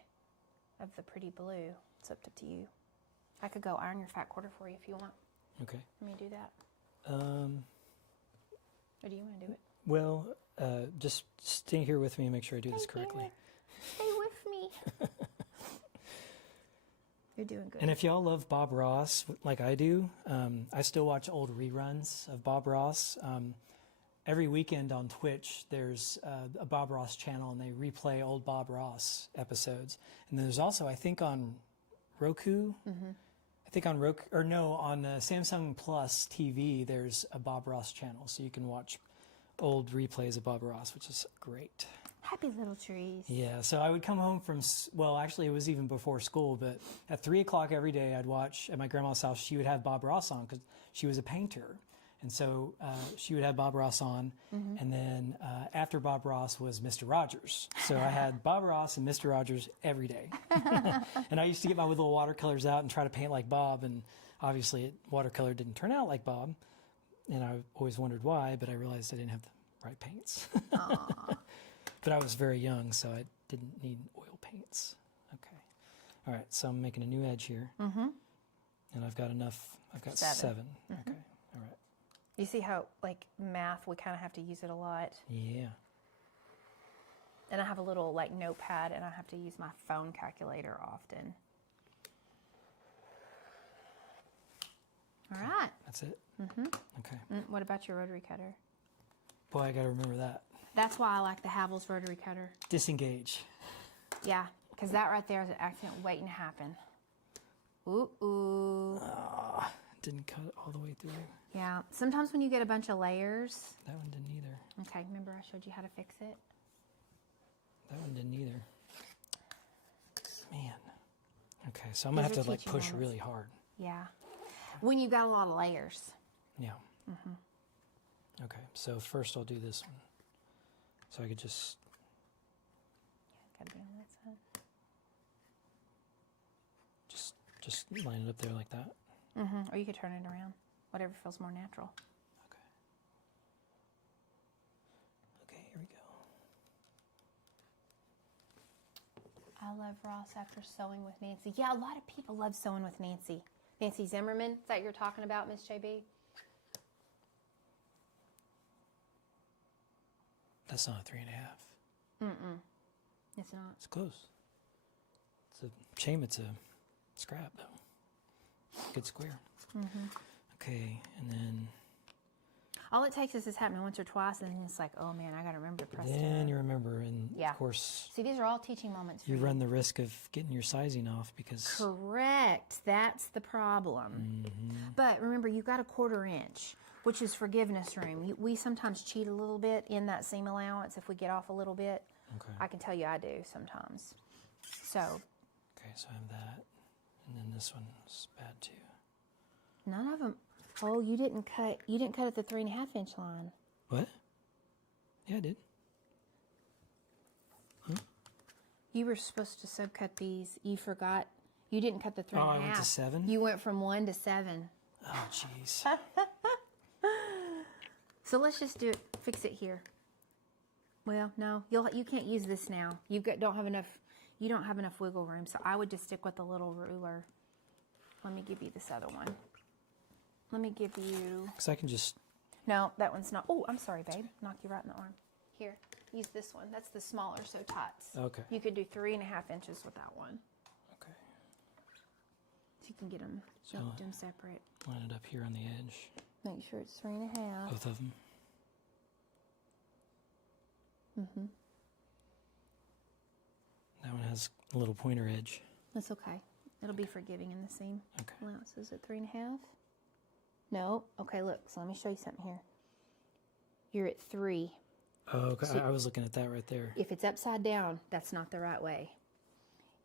of the pretty blue. It's up to you. I could go iron your fat quarter for you if you want. Okay. Let me do that. Or do you want to do it? Well, just stay here with me and make sure I do this correctly. Stay with me. You're doing good. And if y'all love Bob Ross like I do, I still watch old reruns of Bob Ross. Every weekend on Twitch, there's a Bob Ross channel, and they replay old Bob Ross episodes. And there's also, I think, on Roku. I think on Roku, or no, on Samsung Plus TV, there's a Bob Ross channel, so you can watch old replays of Bob Ross, which is great. Happy little trees. Yeah, so I would come home from, well, actually, it was even before school, but at 3 o'clock every day, I'd watch at my grandma's house. She would have Bob Ross on because she was a painter. And so she would have Bob Ross on, and then after Bob Ross was Mr. Rogers. So I had Bob Ross and Mr. Rogers every day. And I used to get my little watercolors out and try to paint like Bob, and obviously watercolor didn't turn out like Bob, and I always wondered why, but I realized I didn't have the right paints. But I was very young, so I didn't need oil paints. Okay. All right, so I'm making a new edge here. And I've got enough. I've got 7. Okay, all right. You see how, like, math, we kind of have to use it a lot. Yeah. And I have a little, like, notepad, and I have to use my phone calculator often. All right. That's it? Okay. What about your rotary cutter? Boy, I got to remember that. That's why I like the Havel's rotary cutter. Disengage. Yeah, because that right there is an accident waiting to happen. Ooh. Didn't cut it all the way through. Yeah, sometimes when you get a bunch of layers. That one didn't either. Okay, remember I showed you how to fix it? That one didn't either. Man. Okay, so I'm going to have to like push really hard. Yeah. When you've got a lot of layers. Yeah. Okay, so first I'll do this one. So I could just... Gotta be on that side. Just line it up there like that. Or you could turn it around. Whatever feels more natural. Okay. Okay, here we go. I love Ross after sewing with Nancy. Yeah, a lot of people love sewing with Nancy. Nancy Zimmerman, is that you're talking about, Miss JB? That's not a 3.5. It's not. It's close. It's a shame it's a scrap, though. Good square. Okay, and then... All it takes is this happening once or twice, and then it's like, oh man, I got to remember to press it. Then you remember, and of course... See, these are all teaching moments for you run the risk of getting your sizing off because... Correct. That's the problem. But remember, you've got a 1/4 inch, which is forgiveness room. We sometimes cheat a little bit in that seam allowance if we get off a little bit. Okay. I can tell you I do sometimes. So Okay, so I have that. And then this one's bad too. None of them. Oh, you didn't cut at the 3.5 inch line. What? Yeah, I did. Huh? You were supposed to subcut these. You forgot. You didn't cut the 3.5. Oh, I went to 7? You went from 1 to 7. Oh, jeez. So let's just do it. Fix it here. Well, no, you can't use this now. You don't have enough. You don't have enough wiggle room. So I would just stick with the little ruler. Let me give you this other one. Let me give you. Because I can just. No, that one's not. Oh, I'm sorry, babe. Knock you right in the arm. Here, use this one. That's the smaller, so tots. Okay. You could do 3.5 inches with that one. Okay. So you can get them, So separate. line it up here on the edge. Make sure it's 3.5. Both of them. Mm-hmm. That one has a little pointer edge. That's okay. It'll be forgiving in the seam. Okay. Allowance is at 3.5. No. Okay, look. So let me show you something here. You're at 3. Oh, okay. So I was looking at that right there. if it's upside down, that's not the right way.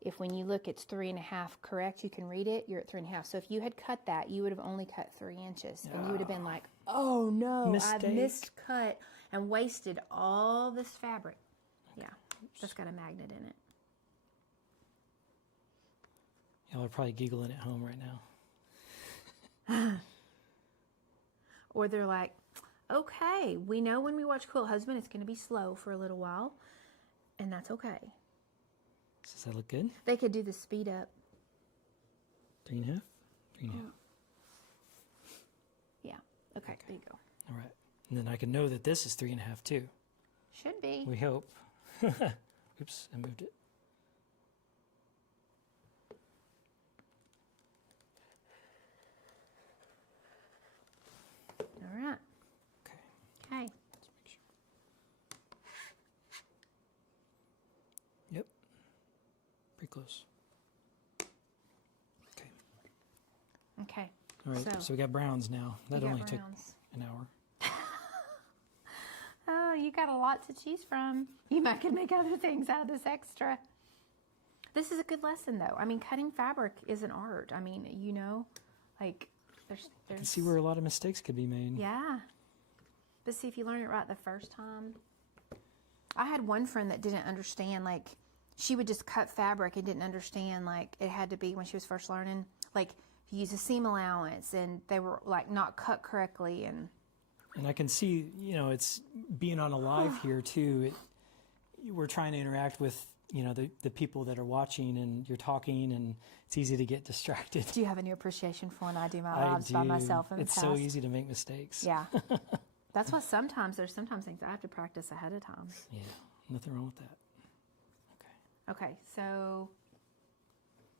If when you look it's 3.5 correct, you can read it, you're at 3.5. So if you had cut that, you would have only cut 3 inches. And you would have been like, oh no, Mistake. I've miscut and wasted all this fabric. Yeah, that's got a magnet in it. Y'all are probably giggling at home right now. Or they're like, okay, we know when we watch Quilt Husband, it's going to be slow for a little while. And that's okay. Does that look good? They could do the speed up. 3.5? 3.5. Yeah. Okay, there you go. All right. And then I can know that this is 3.5 too. Should be. We hope. Oops, I moved it. All right. Okay. Okay. Let's make sure. Yep. Pretty close. Okay. Okay. All right. So we got browns now. That only took an hour. Oh, you got a lot to choose from. You might can make other things out of this extra. This is a good lesson, though. I mean, cutting fabric is an art. I mean, you know, like there's I can see where a lot of mistakes could be made. yeah. But see, if you learn it right the first time. I had one friend that didn't understand, like, she would just cut fabric and didn't understand, like, it had to be when she was first learning, like, use a seam allowance, and they were, like, not cut correctly, and I can see, you know, it's being on a live here too. We're trying to interact with, you know, the people that are watching, and you're talking, and it's easy to get distracted. do you have any appreciation for when I do my lives by myself in the It's past? so easy to make mistakes. Yeah. That's why there's sometimes things I have to practice ahead of time. Yeah, nothing wrong with that. Okay. Okay, so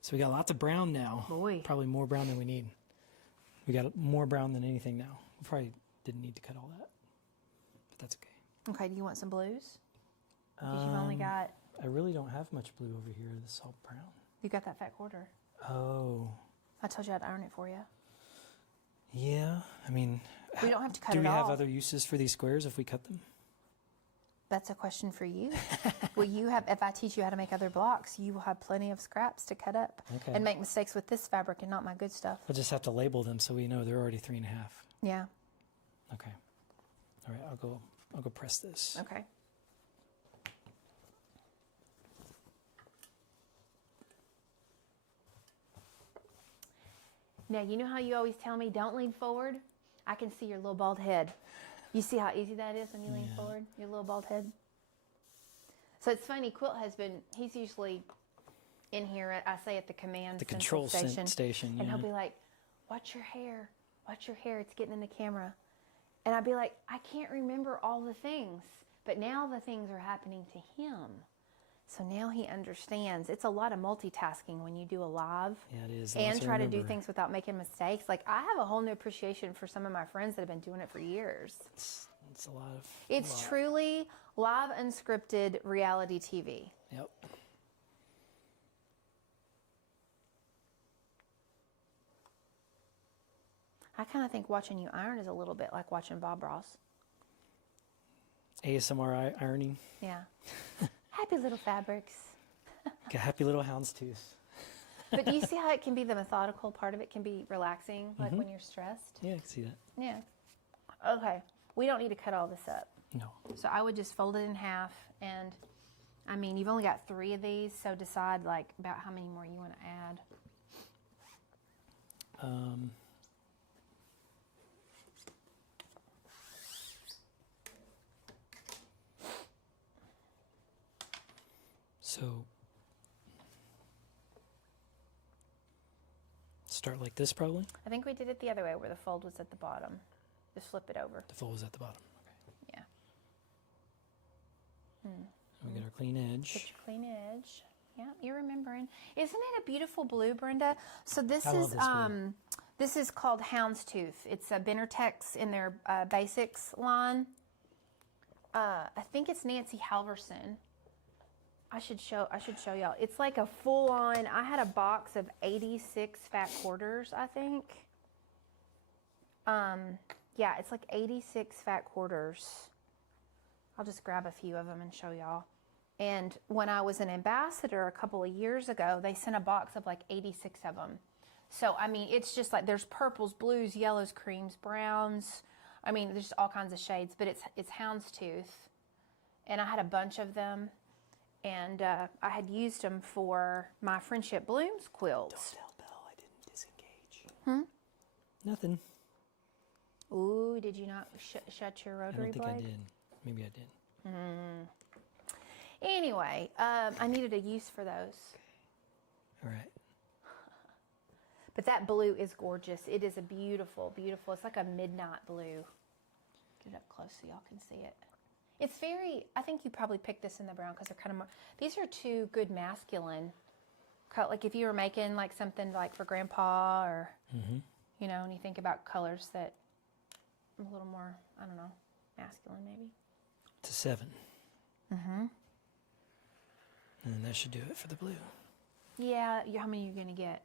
So we got lots of brown now. Boy. Probably more brown than we need. We got more brown than anything now. We probably didn't need to cut all that, but that's okay. okay, do you want some blues? Because you've only got I really don't have much blue over here. This is all brown. you got that fat quarter. Oh. I told you I'd iron it for you. Yeah, I mean, We don't have to cut do it we have all. other uses for these squares if we cut them? That's a question for you. Well, if I teach you how to make other blocks, you will have plenty of scraps to cut up Okay. and make mistakes with this fabric and not my good stuff. We'll just have to label them so we know they're already 3.5. Yeah. Okay. All right, I'll go press this. Okay. Now, you know how you always tell me, don't lean forward? I can see your little bald head. You see how easy that is when you lean forward? Your little bald head? So it's funny, Quilt Husband, he's usually in here, I say at the command The central control station. station. And Yeah. he'll be like, watch your hair, it's getting in the camera. And I'd be like, I can't remember all the things, but now the things are happening to him. So now he understands. It's a lot of multitasking when you do a live. Yeah, it is. And Lots to try to do remember. things without making mistakes. Like, I have a whole new appreciation for some of my friends that have been doing it for years. It's a lot of. It's truly live, unscripted reality TV. Yep. I kind of think watching you iron is a little bit like watching Bob Ross. ASMR ironing. Yeah. Happy little fabrics. Got happy little houndstooth. But do you see how it can be the methodical part of it can be relaxing, like when you're stressed? Yeah, I can see that. Yeah. Okay. We don't need to cut all this up. No. So I would just fold it in half, and I mean, you've only got 3 of these, so decide like about how many more you want to add. So start like this probably? I think we did it the other way where the fold was at the bottom. Just flip it over. The fold was at the bottom. Okay. Yeah. We got our clean edge. Get your clean edge. Yeah, you're remembering. Isn't it a beautiful blue, Brenda? So this I love is this blue. this is called Houndstooth. It's a Benartex in their basics line. I think it's Nancy Halverson. I should show y'all. It's like a full on. I had a box of 86 fat quarters, I think. Yeah, it's like 86 fat quarters. I'll just grab a few of them and show y'all. And when I was an ambassador a couple of years ago, they sent a box of like 86 of them. So, I mean, it's just like there's purples, blues, yellows, creams, browns. I mean, there's all kinds of shades, but it's Houndstooth. And I had a bunch of them. And I had used them for my Friendship Blooms quilts. Don't tell Belle I didn't disengage. Nothing. Ooh, did you not shut your I rotary don't think blade? I did. Maybe I did. Anyway, I needed a use for those. All right. But that blue is gorgeous. It is a beautiful, beautiful, it's like a midnight blue. Get it up close so y'all can see it. It's very, I think you probably picked this in the brown because they're kind of more, these are 2 good masculine. Like if you were making like something like for grandpa or, you know, and you think about colors that are a little more, I don't know, masculine maybe. To 7. And then that should do it for the blue. Yeah, how many are you going to get?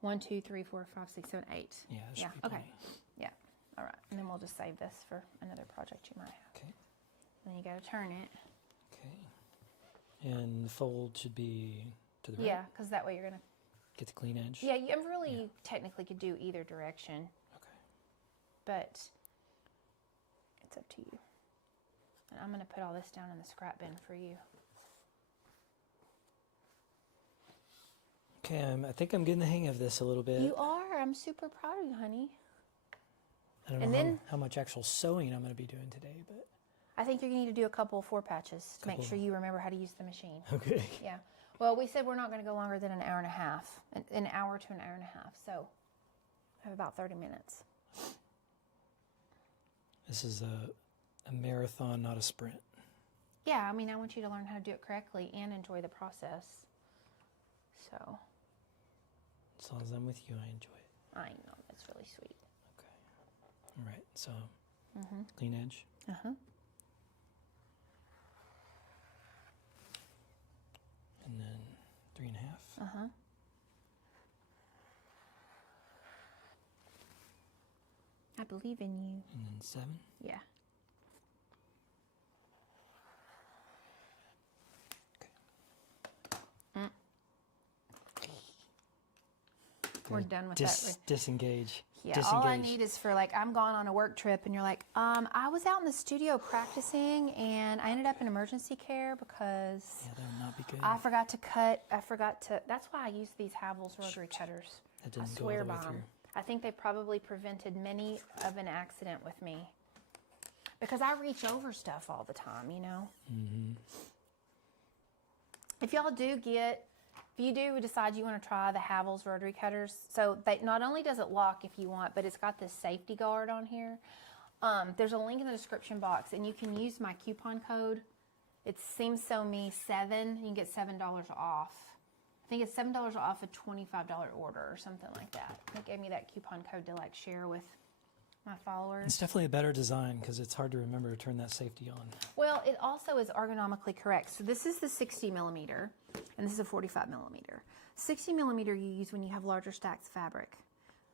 1, 2, 3, 4, 5, 6, 7, 8. Yeah, that should be Okay. plenty. Yeah. All right. And then we'll just save this for another project you might have. Okay. Then you got to turn it. Okay. And the fold should be to the right? Yeah, because that way you're going to... Get the clean edge? Yeah, you really technically could do either direction. Okay. But it's up to you. And I'm going to put all this down in the scrap bin for you. Okay, I think I'm getting the hang of this a little bit. You are. I'm super proud of you, honey. I don't know how much actual sewing I'm going to be doing today, but... I think you're going to need to do a couple 4-patches to make sure you remember how to use the machine. Okay. Yeah. Well, we said we're not going to go longer than an hour and a half. An hour to an hour and a half. So I have about 30 minutes. This is a marathon, not a sprint. Yeah, I mean, I want you to learn how to do it correctly and enjoy the process. So. As long as I'm with you, I enjoy it. I know, that's really sweet. Okay. All right, so clean edge. And then 3.5. I believe in you. And then 7. Yeah. We're done with that. Disengage. Yeah, all I need is for like, I'm gone on a work trip and you're like, I was out in the studio practicing and I ended up in emergency care because that would not be good. I forgot to cut, that's why I use these Havel's rotary cutters. That didn't I go all swear the way by them. through. I think they probably prevented many of an accident with me because I reach over stuff all the time, you know? If y'all do if you do decide you want to try the Havel's rotary cutters, so they not only does it lock if you want, but it's got this safety guard on here. There's a link in the description box, and you can use my coupon code. It seems so me 7. You can get $7 off. I think it's $7 off a $25 order or something like that. They gave me that coupon code to like share with my followers. It's definitely a better design because it's hard to remember to turn that safety on. Well, it also is ergonomically correct. So this is the 60 millimeter, and this is a 45 millimeter. 60 millimeter you use when you have larger stacks of fabric.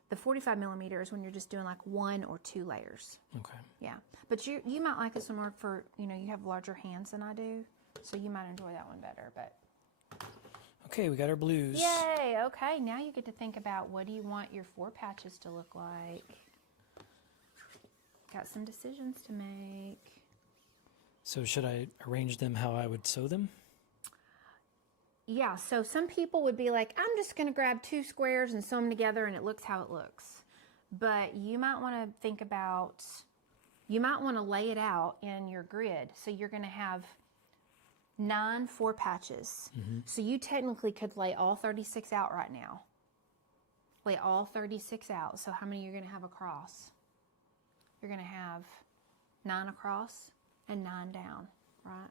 The 45 millimeter is when you're just doing like 1 or 2 layers. Okay. Yeah, but you might like this one more for, you have larger hands than I do, so you might enjoy that one better. But Okay, we got our blues. Yay! Okay, now you get to think about what do you want your 4 patches to look like. Got some decisions to make. So should I arrange them how I would sew them? Yeah, so some people would be like, I'm just going to grab 2 squares and sew them together and it looks how it looks. But you might want to think about, you might want to lay it out in your grid. So you're going to have 9 4 patches. So you technically could lay all 36 out right now. Lay all 36 out. So how many you're going to have across? You're going to have 9 across and 9 down, right?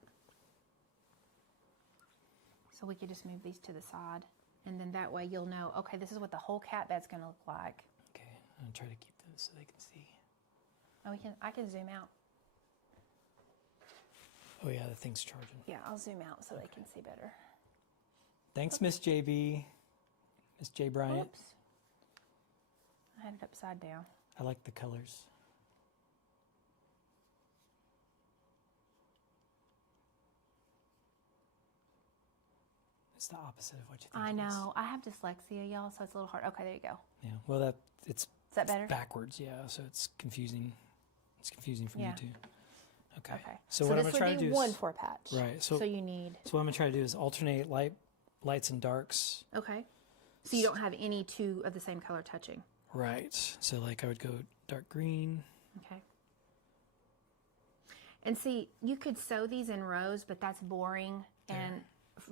So we could just move these to the side. And then that way you'll know, okay, this is what the whole cat bed's going to look like. Okay, I'm going to try to keep them so they can see. Oh, I can zoom out. Oh yeah, the thing's charging. Yeah, I'll zoom out so they can see better. Thanks, Miss JB. Miss J. Bryant. Oops. I had it upside down. I like the colors. It's the opposite of what you think I it is. know. I have dyslexia, y'all, so it's a little hard. Okay, there you go. Yeah, well, it's Is that better? backwards, yeah, so it's confusing. It's confusing for Yeah. me too. Okay. Okay. So what I'm this gonna try would to be do one is 4 patch. right. So you need. So what I'm gonna try to do is alternate lights and darks. Okay. So you don't have any 2 of the same color touching. Right. So like I would go dark green. Okay. And see, you could sew these in rows, but that's boring. And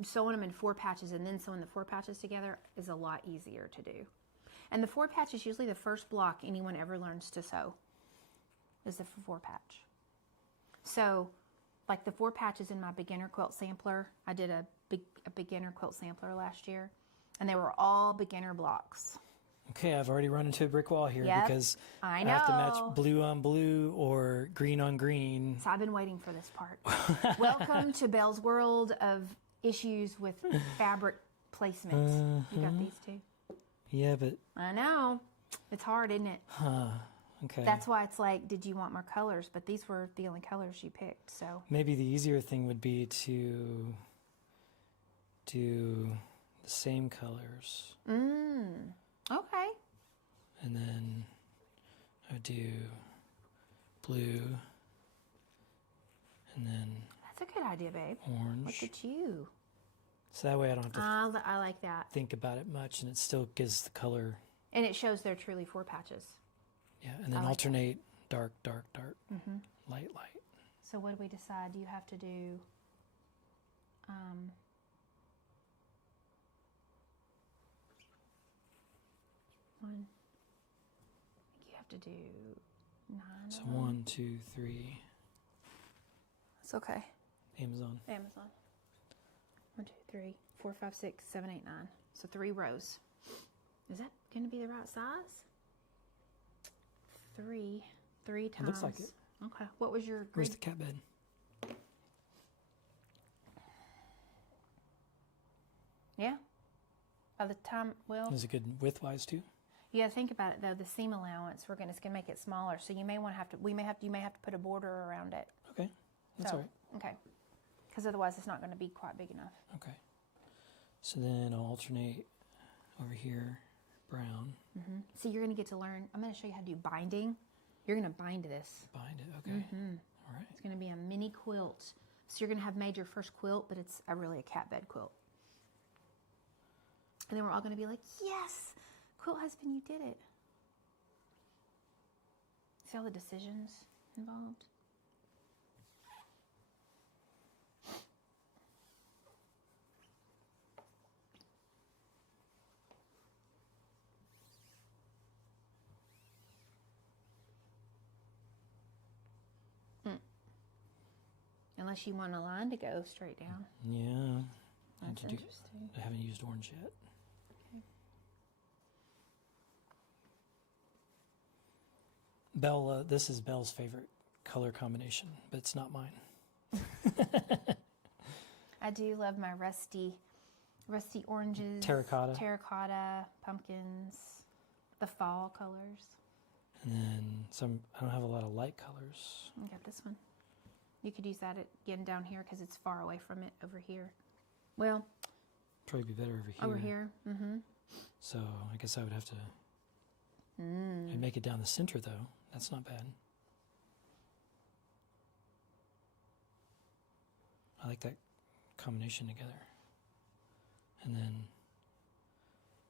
sewing them in 4 patches and then sewing the 4 patches together is a lot easier to do. And the 4 patch is usually the first block anyone ever learns to sew, is the 4 patch. So, like the 4 patches in my beginner quilt sampler, I did a beginner quilt sampler last year, and they were all beginner blocks. Okay, I've already run into a brick wall here Yep, because I have to know. match blue on blue or green on green. So I've been waiting for this part. Welcome to Belle's world of issues with fabric placement. You got these 2? Yeah, but I know. It's hard, isn't it? okay. That's why it's like, did you want more colors? But these were the only colors you picked, so. Maybe the easier thing would be to do the same colors. Okay. And then I would do blue and then That's a good idea, babe. orange. Look at you. So that way I don't have to I like that. think about it much and it still gives the color. And it shows they're truly 4 patches. Yeah, and then I like alternate dark, dark, dark, light, light. So what do we decide? Do you have to do, one, I think you have to do 9. So 1, 2, 3, It's okay. Amazon. Amazon. 1, 2, 3, 4, 5, 6, 7, 8, 9. So 3 rows. Is that going to be the right size? 3 times. It looks like it. Okay. What was your Where's grid? the cat bed? Yeah. By the time, well, Is it good width-wise too? you got to think about it though. The seam allowance, it's going to make it smaller. So you may want to have to. You may have to put a border around it. Okay, that's So, all right. Okay. Because otherwise, it's not going to be quite big enough. Okay. So then I'll alternate over here, brown. So you're going to get to learn. I'm going to show you how to do binding. You're going to bind this. Bind it, okay. All right. It's going to be a mini quilt. So you're going to have made your first quilt, but it's really a cat bed quilt. And then we're all going to be like, yes, Quilt Husband, you did it. See all the decisions involved? Unless you want a line to go straight down. Yeah. That's interesting. I haven't used orange yet. Okay. Belle, this is Belle's favorite color combination, but it's not mine. I do love my rusty oranges. Terracotta, pumpkins, the fall colors. And then I don't have a lot of light colors. I got this one. You could use that again down here because it's far away from it over here. Well, probably be better over here. Over here. Mm-hmm. So I guess I would have to I'd make it down the center, though. That's not bad. I like that combination together. And then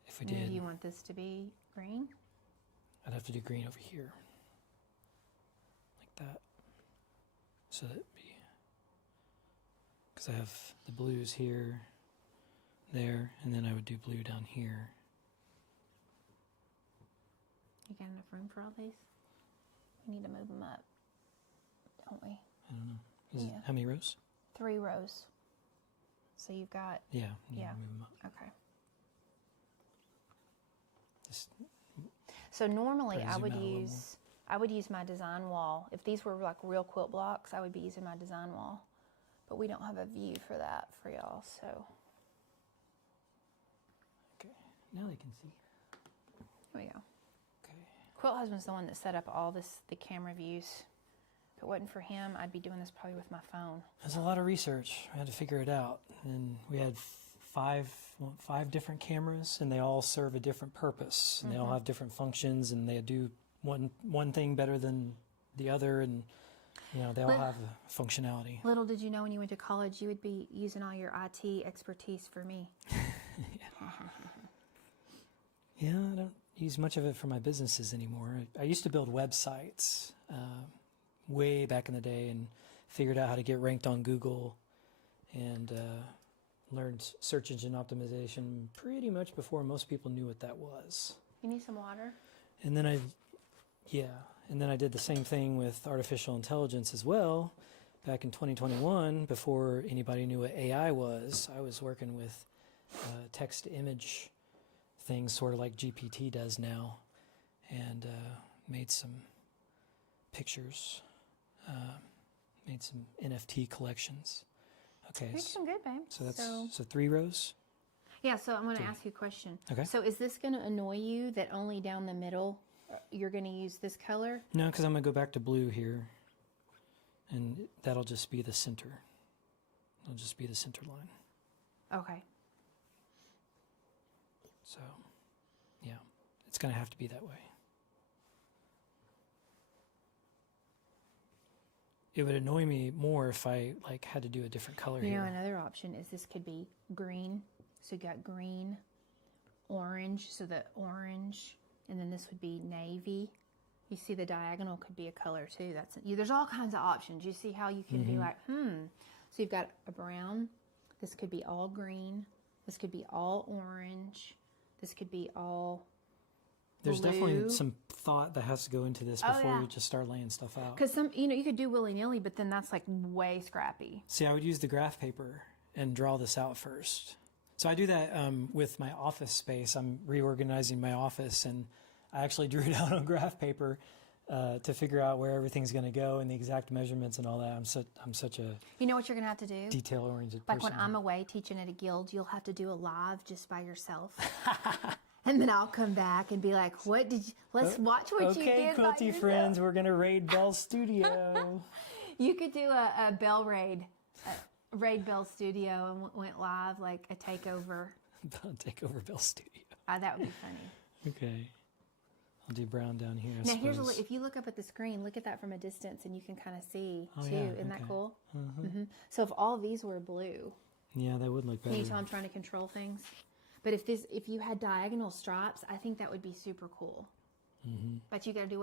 if we did... Do you want this to be green? I'd have to do green over here. Like that. So that'd be... Because I have the blues here, there, and then I would do blue down here. You got enough room for all these? We need to move them up, don't we? I don't know. How many rows? 3 rows. So you've got... Yeah. Yeah. Move them up. Okay. Just So normally Try to I zoom would out a little use my design wall. If these were like real quilt blocks, I would be using my design wall. But we don't have a view for that for y'all, so. Okay. Now they can see. Here we go. Okay. Quilt Husband's the one that set up all the camera views. If it wasn't for him, I'd be doing this probably with my phone. There's a lot of research. I had to figure it out. And we had five different cameras, and they all serve a different purpose. And they all have different functions, and they do one thing better than the other, and they all have a functionality. Little did you know when you went to college, you would be using all your IT expertise for me. Yeah, I don't use much of it for my businesses anymore. I used to build websites way back in the day and figured out how to get ranked on Google and learned search engine optimization pretty much before most people knew what that was. You need some water? And then I did the same thing with artificial intelligence as well. Back in 2021, before anybody knew what AI was, I was working with text-to-image things, sort of like GPT does now, and made some pictures, made some NFT collections. Okay, You're doing good, babe. so that's so 3 rows. Yeah, so I'm going to ask you a question. Okay. So is this going to annoy you that only down the middle you're going to use this color? No, because I'm going to go back to blue here, and that'll just be the center. It'll just be the center line. Okay. So, yeah, it's going to have to be that way. It would annoy me more if I had to do a different color You here. know, another option is this could be green. So you got green, orange, so the orange, and then this would be navy. You see the diagonal could be a color too. There's all kinds of options. You see how you can do like, So you've got a brown. This could be all green. This could be all orange. This could be all There's blue. definitely some thought that has to go into this before yeah. you just start laying stuff out. Because you could do willy-nilly, but then that's like way scrappy. See, I would use the graph paper and draw this out first. So I do that with my office space. I'm reorganizing my office, and I actually drew it out on graph paper to figure out where everything's going to go and the exact measurements and all that. I'm such a You know what you're going to have to do? detail-oriented Like person. when I'm away teaching at a guild, you'll have to do a live just by yourself. And then I'll come back and be like, let's watch what you Okay, did by Quilty yourself. friends, we're going to raid Belle's studio. You could do a Belle raid, raid Belle's studio and went live like a takeover. Take over Belle's studio. That would be funny. Okay. I'll do brown down here, I Now here's suppose. if you look up at the screen, look at that from a distance and you can kind of see Oh, too. yeah, Isn't that okay. cool? So if all these were blue, Yeah, that would look better. can you tell I'm trying to control things? But if you had diagonal stripes, I think that would be super cool. But you got to do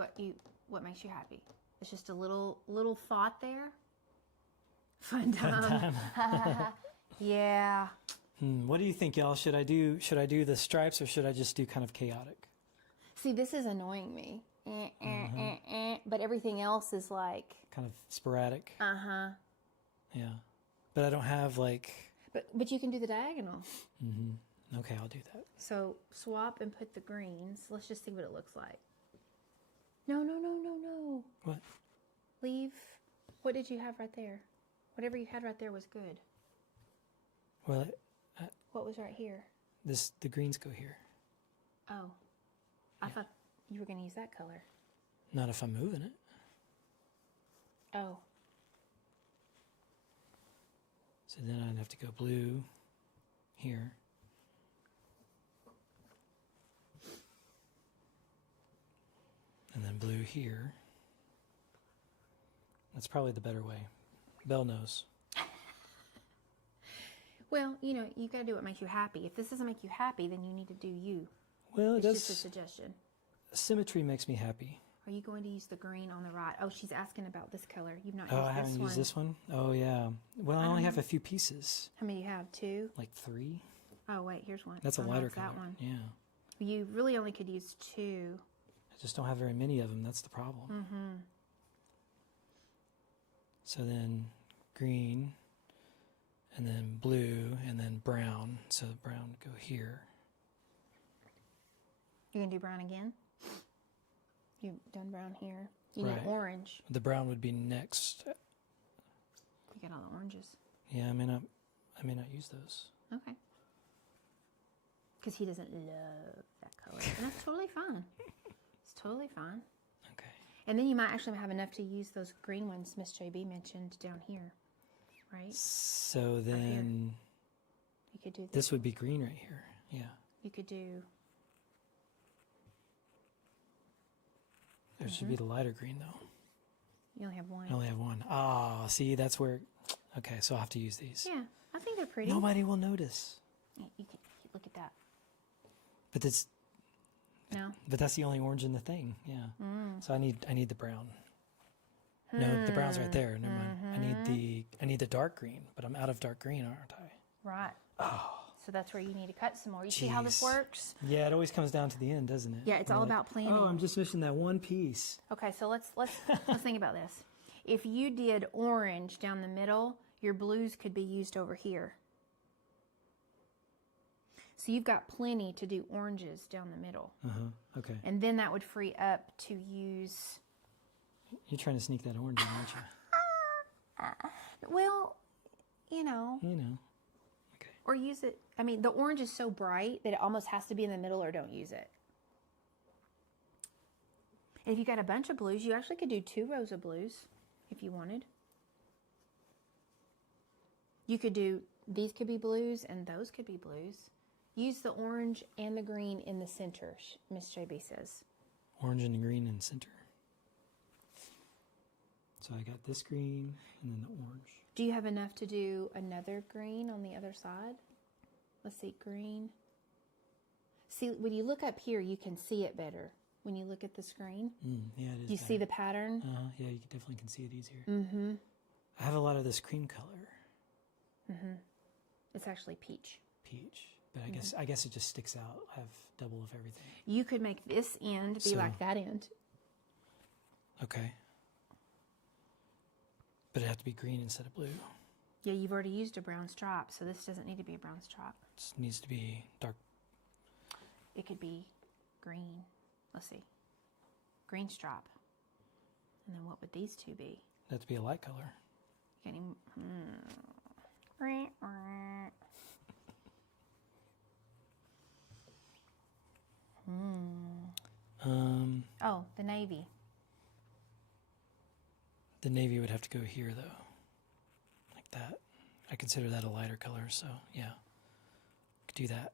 what makes you happy. It's just a little thought there. Fun time. Yeah. What do you think, y'all? Should I do the stripes, or should I just do kind of chaotic? See, this is annoying me. But everything else is like. Kind of sporadic. Uh-huh. Yeah. But I don't have But you can do the diagonal. Okay, I'll do that. So swap and put the greens. Let's just see what it looks like. No. What? Leave. What did you have right there? Whatever you had right there was good. Well, What was right here? the greens go here. Oh. I thought you were going to use that color. Not if I'm moving it. Oh. So then I'd have to go blue here. then blue here. That's probably the better way. Belle knows. Well, you know, you got to do what makes you happy. If this doesn't make you happy, then you need to do you. Well, It's just a suggestion. Symmetry makes me happy. Are you going to use the green on the right? Oh, she's asking about this color. You've not Oh, used I haven't this one. used this one? Oh, yeah. Well, I only have a few pieces. How many do you have? 2? Like 3. Oh, wait, here's one. That's a Oh, lighter that's color. that one. Yeah. You really only could use 2. I just don't have very many of them. That's the problem. Mm-hmm. So then green, and then blue, and then brown. So the brown would go here. You're going to do brown again? You've done brown here. You need Right. orange. The brown would be next. You got all the oranges. Yeah, I may not use those. Okay. Because he doesn't love that color. And that's totally fine. It's totally fine. Okay. And then you might actually have enough to use those green ones Miss JB mentioned down here. Right? So then You could do this would be green right here. Yeah. You could do... There should be the lighter green though. You only have one. I only have one. Ah, see, that's where. Okay, so I'll have to use these. Yeah, I think they're pretty. Nobody will notice. Yeah, you can look at that. But it's. No. But that's the only orange in the thing. Yeah. So I need the brown. No, the brown's right there. Never mind. I need the dark green, but I'm out of dark green, aren't I? Right. Oh. So that's where you need to cut some more. You see how this Jeez. works? Yeah, it always comes down to the end, doesn't it? Yeah, it's You're all like, about planning. Oh, I'm just missing that one piece. Okay, so let's think about this. If you did orange down the middle, your blues could be used over here. So you've got plenty to do oranges down the middle. Okay. And then that would free up to use... You're trying to sneak that orange in, aren't you? Well, you know. You know. Okay. Or use it... I mean, the orange is so bright that it almost has to be in the middle, or don't use it. And if you got a bunch of blues, you actually could do 2 rows of blues if you wanted. You could do... These could be blues, and those could be blues. Use the orange and the green in the center, Miss JB says. Orange and green in center. So I got this green and then the orange. Do you have enough to do another green on the other side? Let's see, green. See, when you look up here, you can see it better. When you look at the screen, Yeah, it is. you better. see the pattern? Yeah, you definitely can see it easier. Mm-hmm. I have a lot of this cream color. Mm-hmm. It's actually peach. Peach. But I guess it just sticks out. I have double of everything. You could make this end be So- like that end. Okay. But it have to be green instead of blue. Yeah, you've already used a brown stripe, so this doesn't need to be a brown stripe. It needs to be dark. It could be green. Let's see. Green stripe. And then what would these two be? It have to be a light color. Can you... Oh, the navy. The navy would have to go here though. Like that. I consider that a lighter color, so yeah. Could do that.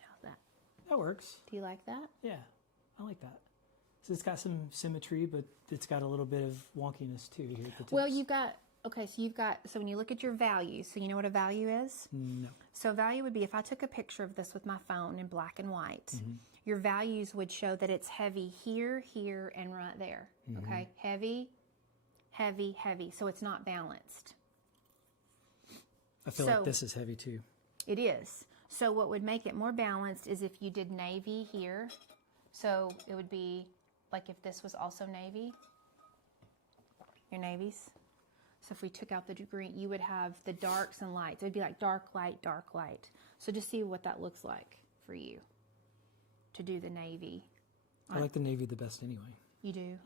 How's that? That works. Do you like that? Yeah. I like that. So it's got some symmetry, but it's got a little bit of wonkiness too here at the tips. Well, you've got... Okay, so when you look at your values, so you know what a value is? No. So value would be, if I took a picture of this with my phone in black and white, your values would show that it's heavy here, here, and right there. Okay? Heavy, heavy, heavy. So it's not balanced. I feel like this is heavy too. It is. So what would make it more balanced is if you did navy here. So it would be like if this was also navy, your navies. So if we took out the green, you would have the darks and lights. It would be like dark, light, dark, light. So just see what that looks like for you to do the navy. I like the navy the best anyway. You do?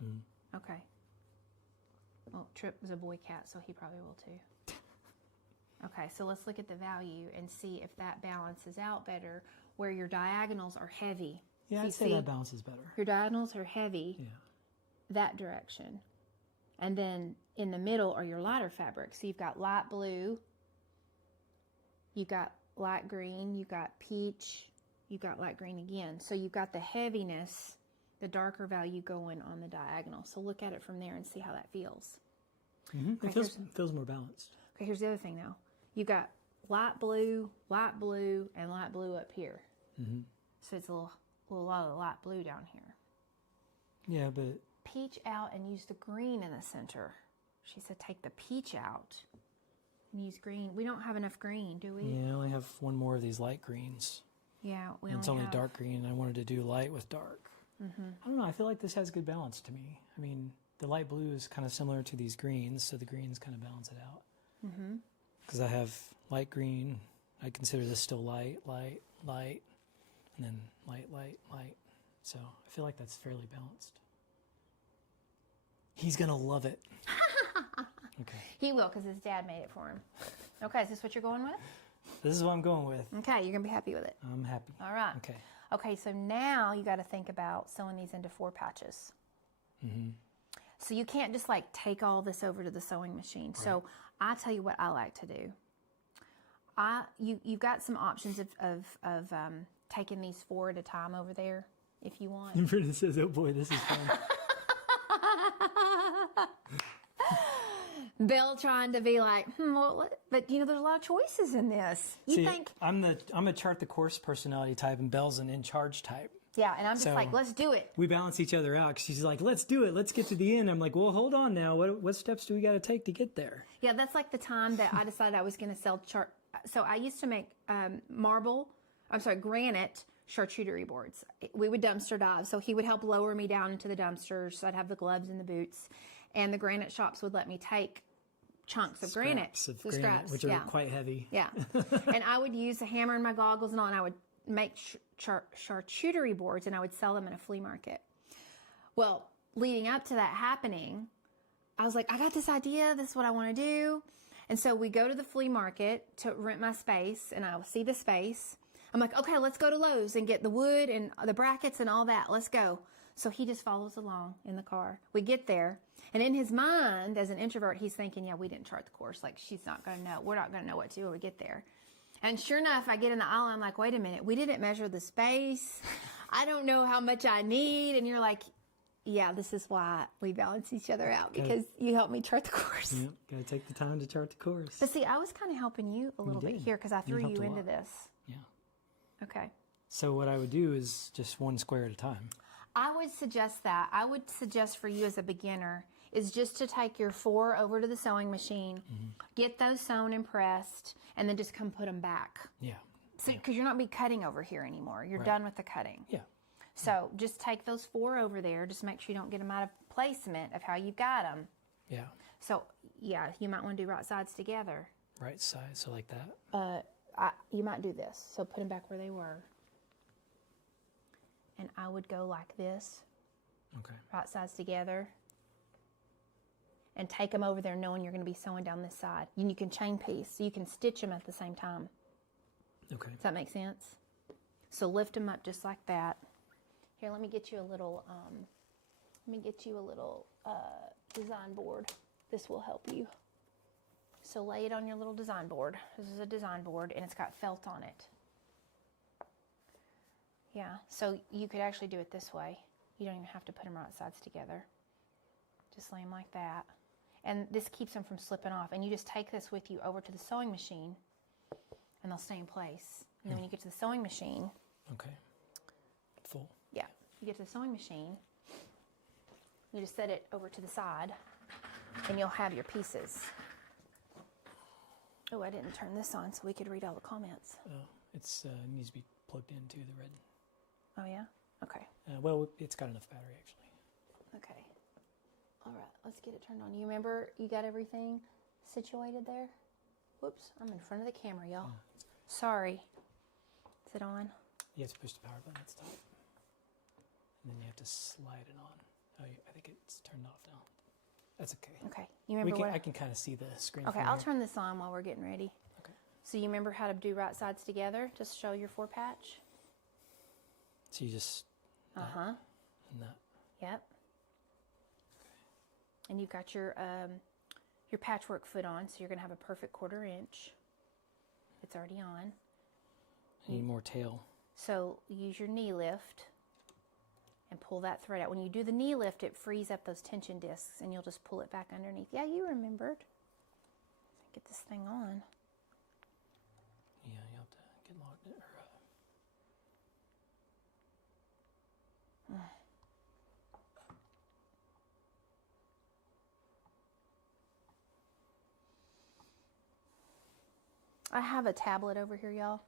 Okay. Well, Tripp was a boy cat, so he probably will too. Okay, so let's look at the value and see if that balances out better where your diagonals are heavy. Yeah, I'd say that balances better. Your diagonals are heavy that direction. And then in the middle are your lighter fabrics. So you've got light blue, you've got light green, you've got peach, you've got light green again. So you've got the heaviness the darker value going on the diagonal. So look at it from there and see how that feels. Mm-hmm. It feels more balanced. Okay, here's the other thing now. You got light blue, and light blue up here. Mm-hmm. So it's a lot of light blue down here. Yeah, but Peach out and use the green in the center. She said take the peach out and use green. We don't have enough green, do we? yeah, I only have one more of these light greens. Yeah, we And it's only have... dark green. I wanted to do light with dark. Mm-hmm. I don't know. I feel like this has good balance to me. I mean, the light blue is kind of similar to these greens, so the greens kind of balance it out. Mm-hmm. Because I have light green. I consider this still light, light, light, and then light, light, light. So I feel like that's fairly balanced. He's going to love it. Okay. He will, because his dad made it for him. Okay, is this what you're going with? This is what I'm going with. Okay, you're going to be happy with it. I'm happy. All right. Okay. Okay, so now you got to think about sewing these into 4 patches. Mm-hmm. So you can't just like take all this over to the sewing machine. Right. So I tell you what I like to do. You've got some options of taking these 4 at a time over there if you want. And Brenda says, "Oh boy, this is fun." Belle trying to be like, well, but there's a lot of choices in this. See, I'm a chart the course personality type, and Belle's an in charge type. Yeah, and I'm just So, like, let's do it. We balance each other out. 'Cause she's like, let's do it. Let's get to the end. I'm like, well, hold on now. What steps do we got to take to get there? Yeah, that's like the time that I decided I was going to sell chart. So I used to make granite charcuterie boards. We would dumpster dive. So he would help lower me down into the dumpsters. So I'd have the gloves and the boots. And the granite shops would let me take chunks of granite. Scraps, which are quite heavy. Yeah. And I would use a hammer and my goggles and all, and I would make charcuterie boards, and I would sell them in a flea market. Well, leading up to that happening, I was like, I got this idea. This is what I want to do. And so we go to the flea market to rent my space, and I will see the space. I'm like, okay, let's go to Lowe's and get the wood and the brackets and all that. Let's go. So he just follows along in the car. We get there, and in his mind, as an introvert, he's thinking, yeah, we didn't chart the course. Like, she's not going to know. We're not going to know what to do when we get there. And sure enough, I get in the aisle, and I'm like, wait a minute. We didn't measure the space. I don't know how much I need. And you're like, yeah, this is why we balance each other out, because you helped me chart the course. Yep, got to take the time to chart the course. But see, I was kind of helping you a little bit here because I threw you into this. Yeah. Okay. So what I would do is just 1 square at a time. I would suggest that. I would suggest for you as a beginner is just to take your 4 over to the sewing machine, get those sewn and pressed, and then just come put them back. Yeah. So, because you're not be cutting over here anymore. You're done with the cutting. Yeah. So just take those 4 over there. Just make sure you don't get them out of placement of how you got them. Yeah. So, yeah, you might want to do right sides together. Right side, so like that? You might do this. So put them back where they were. And I would go like this. Okay. Right sides together. And take them over there knowing you're going to be sewing down this side. And you can chain piece, so you can stitch them at the same time. Okay. Does that make sense? So lift them up just like that. Here, let me get you a little, design board. This will help you. So lay it on your little design board. This is a design board, and it's got felt on it. Yeah, so you could actually do it this way. You don't even have to put them right sides together. Just lay them like that. And this keeps them from slipping off. And you just take this with you over to the sewing machine, and they'll stay in place. And then when you get to the sewing machine... Okay. Full. Yeah. You get to the sewing machine, you just set it over to the side, and you'll have your pieces. Oh, I didn't turn this on so we could read all the comments. Oh, it's needs to be plugged into the red. Oh, yeah? Okay. Well, it's got enough battery, actually. Okay. All right, let's get it turned on. You remember you got everything situated there? Whoops, I'm in front of the camera, y'all. Sorry. Is it on? You have to push the power button at the top. And then you have to slide it on. Oh, I think it's turned off now. That's okay. Okay. You remember I can kind of see the screen. Okay, I'll turn this on while we're getting ready. Okay. So you remember how to do right sides together? Just show your 4 patch. So you just... Uh-huh. And that. Yep. Okay. And you've got your patchwork foot on, so you're going to have a perfect 1/4 inch. It's already on. I need more tail. So use your knee lift and pull that thread out. When you do the knee lift, it frees up those tension discs, and you'll just pull it back underneath. Yeah, you remembered. Get this thing on. Yeah, you have to get logged in. I have a tablet over here, y'all,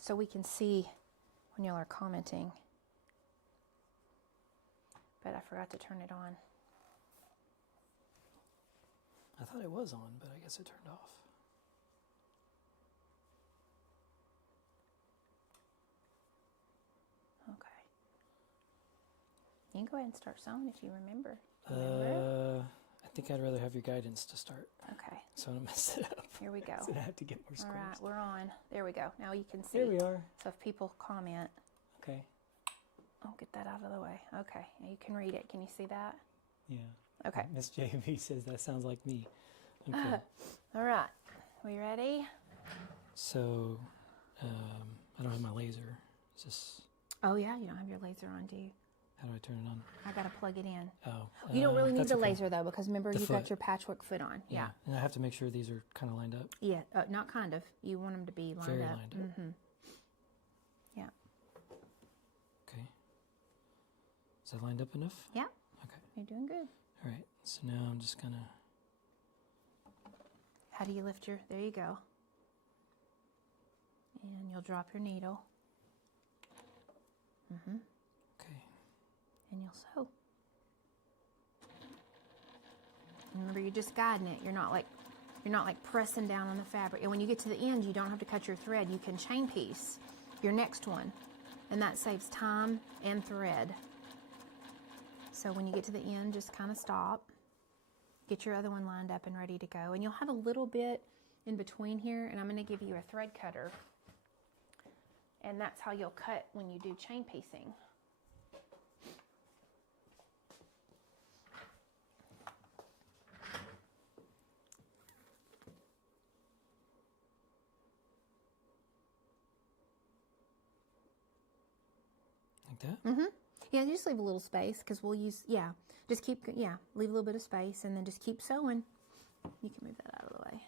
so we can see when y'all are commenting. But I forgot to turn it on. I thought it was on, but I guess it turned off. Okay. You can go ahead and start sewing if you remember. I think I'd rather have your guidance to start. Okay. So I'm going to mess it up. Here we go. So I have to get more squares. All right, we're on. There we go. Now you can see. There we are. So if people comment. Okay. I'll get that out of the way. Okay. Now you can read it. Can you see that? Yeah. Okay. Miss JV says that sounds like me. Okay. All right. We ready? So I don't have my laser. Is this... Oh, yeah. You don't have your laser on, do you? How do I turn it on? I got to plug it in. Oh. You don't really need that's the okay. laser, though, because remember, The you've foot. got your patchwork foot on. Yeah. And I have to make sure these are kind of lined up. Yeah. Not kind of. You want them to be lined Very up. lined up. Mm-hmm. Yeah. Okay. Is that lined up enough? Yeah. Okay. You're doing good. All right. So now I'm just going to... How do you lift your... There you go. And you'll drop your needle. Mm-hmm. Okay. And you'll sew. Remember, you're just guiding it. You're not like pressing down on the fabric. And when you get to the end, you don't have to cut your thread. You can chain piece your next one, and that saves time and thread. So when you get to the end, just kind of stop. Get your other one lined up and ready to go. And you'll have a little bit in between here, and I'm going to give you a thread cutter. And that's how you'll cut when you do chain piecing. Like that? Mm-hmm. Yeah, just leave a little space because we'll use, just keep, leave a little bit of space and then just keep sewing. You can move that out of the way.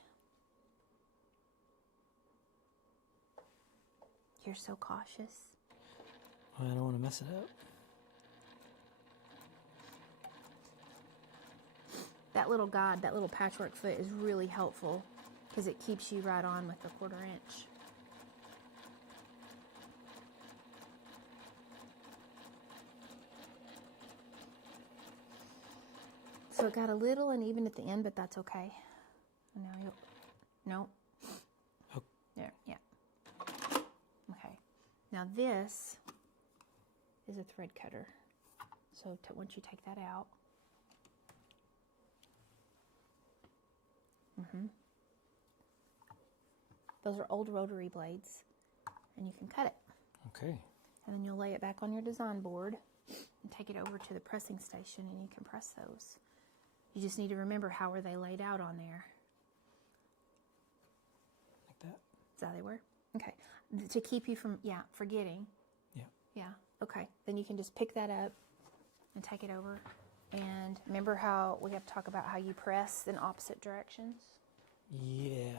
You're so cautious. Well, I don't want to mess it up. That little guide, that little patchwork foot is really helpful because it keeps you right on with the 1/4 inch. So it got a little uneven at the end, but that's okay. Now you'll, no. Oh. There, yeah. Okay. Now this is a thread cutter. So once you take that out, those are old rotary blades, and you can cut it. Okay. And then you'll lay it back on your design board and take it over to the pressing station, and you can press those. You just need to remember how were they laid out on there. Like that? Is that how they were? Okay. To keep you from, forgetting. Yeah. Yeah. Okay. Then you can just pick that up and take it over. And remember how we have to talk about how you press in opposite directions? Yeah,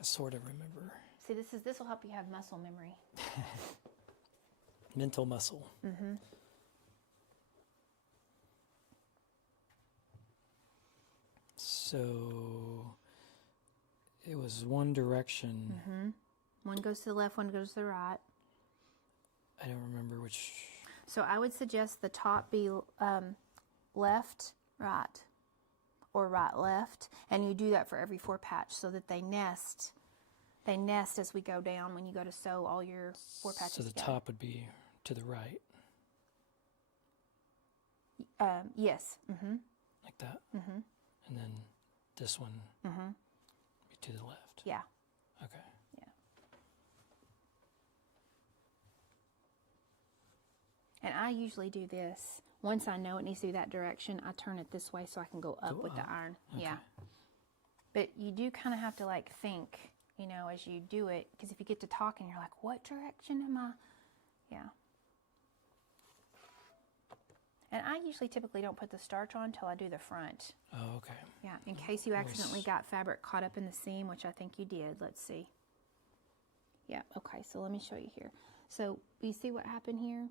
I sort of remember. See, this will help you have muscle memory. Mental muscle. Mm-hmm. So it was one direction. Mm-hmm. One goes to the left, one goes to the right. I don't remember which. So I would suggest the top be left, right, or right, left. And you do that for every 4 patch so that they nest. They nest as we go down when you go to sew all your 4 patches So the together. top would be to the right. Yes. Mm-hmm. Like that. Mm-hmm. And then this one Mm-hmm. be to the left. Yeah. Okay. Yeah. And I usually do this. Once I know it needs to be that direction, I turn it this way so I can go up with the iron. Okay. Yeah. But you do kind of have to like think, as you do it, because if you get to talking, you're like, what direction am I? Yeah. And I usually typically don't put the starch on until I do the front. Oh, okay. Yeah, in case you accidentally got fabric caught up in the seam, which I think you did. Let's see. Yeah, okay, so let me show you here. So you see what happened here?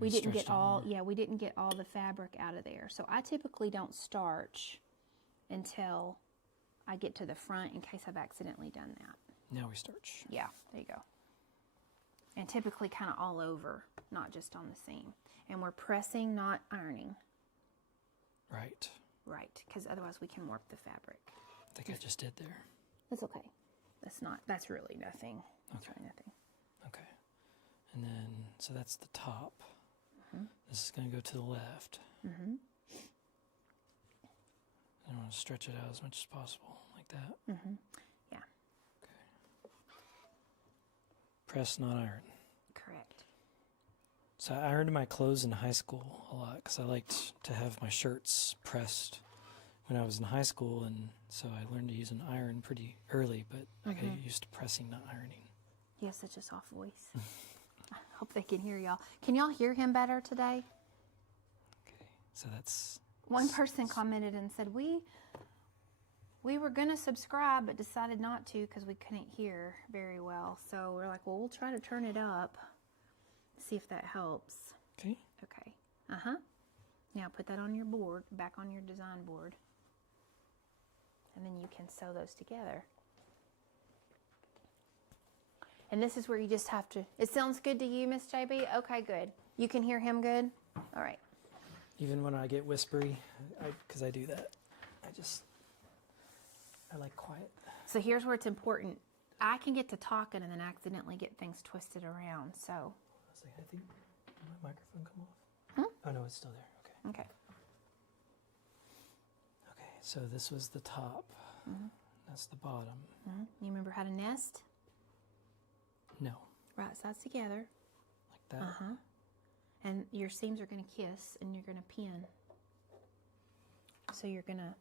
We didn't get all, we didn't get all the fabric out of there. So I typically don't starch until I get to the front in case I've accidentally done that. Now we starch. Yeah, there you go. And typically kind of all over, not just on the seam. And we're pressing, not ironing. Right. Right, because otherwise we can warp the fabric. I think I just did there. That's okay. That's really nothing. That's Okay. really nothing. Okay. And then, so that's the top. This is going to go to the left. I want to stretch it out as much as possible, like that. Yeah, Okay. Press, not iron. correct. So I ironed my clothes in high school a lot because I liked to have my shirts pressed when I was in high school, and so I learned to use an iron pretty early, but I got used to pressing, not ironing. He has such a soft voice. I hope they can hear y'all. Can y'all hear him better today? Okay, so that's... One person commented and said, we were going to subscribe but decided not to because we couldn't hear very well. So we're like, well, we'll try to turn it up, see if that helps. Okay. Okay. Now put that on your board, back on your design board. And then you can sew those together. And this is where you just have to, it sounds good to you, Miss JB? Okay, good. You can hear him good? All right. Even when I get whispery, because I do that, I like quiet. So here's where it's important. I can get to talking and then accidentally get things twisted around, so. I was like, I think, did my microphone come off? Oh no, it's still there, okay. Okay. Okay, so this was the top. That's the bottom. You remember how to nest? No, Right sides together. like that. And your seams are going to kiss and you're going to pin. So you're going to,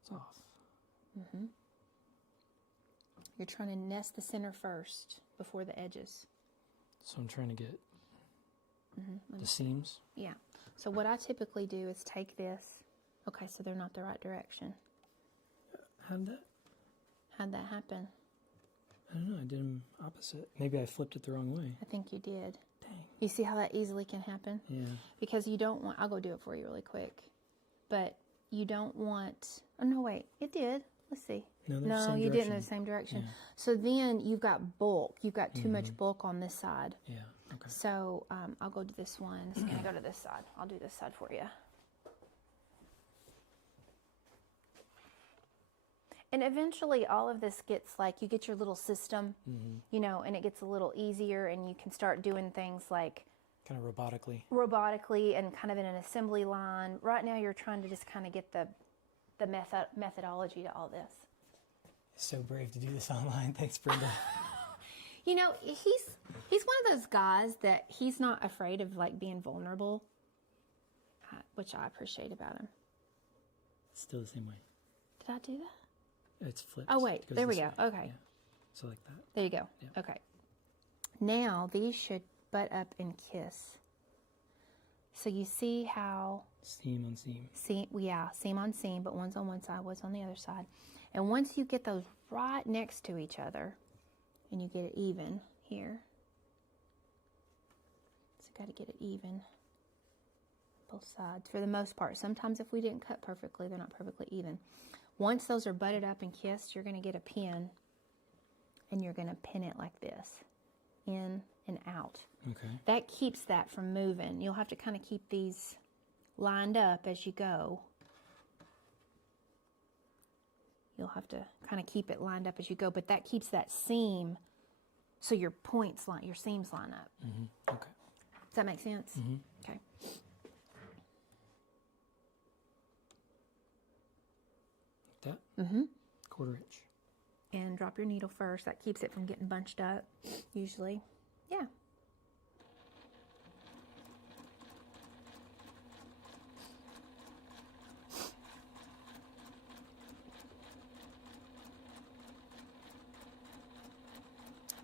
It's off. you're trying to nest the center first before the edges. So I'm trying to get the seams. Yeah. So what I typically do is take this. Okay, so they're not the right direction. How'd How'd that happen? I don't know, I did them opposite. Maybe I flipped it the wrong way. I think you did. Dang. You see how that easily can happen? Yeah. Because you don't want, I'll go do it for you really quick. But you don't want, oh no, wait, it did. Let's see. No, they're the No, same you didn't in direction. the same direction. Yeah. So then you've got bulk. You've got too much bulk on this side. Yeah, okay. So I'll go to this one. It's going to go to this side. I'll do this side for you. And eventually all of this gets like, you get your little system, you know, and it gets a little easier and you can start doing things like Kind of robotically and kind of in an assembly line. Right now you're trying to just kind of get the methodology to all this. So brave to do this online. Thanks, Brenda. You know, he's one of those guys that he's not afraid of like being vulnerable, which I appreciate about him. Still the same way. Did I do that? It's flipped. Oh, wait. It goes There we this go. way. Okay. Yeah. So like that. There you go. Yeah. Okay. Now these should butt up and kiss. So you see how Seam on seam. seam on seam, but one's on one side, one's on the other side. And once you get those right next to each other, and you get it even here, so you got to get it even, both sides for the most part. Sometimes if we didn't cut perfectly, they're not perfectly even. Once those are butted up and kissed, you're going to get a pin, and you're going to pin it like this, in and out. Okay. That keeps that from moving. You'll have to kind of keep these lined up as you go. You'll have to kind of keep it lined up as you go, but that keeps that seam so your your seams line up. Okay. Does that make sense? Okay. Like that? 1/4 inch. And drop your needle first. That keeps it from getting bunched up, usually. Yeah.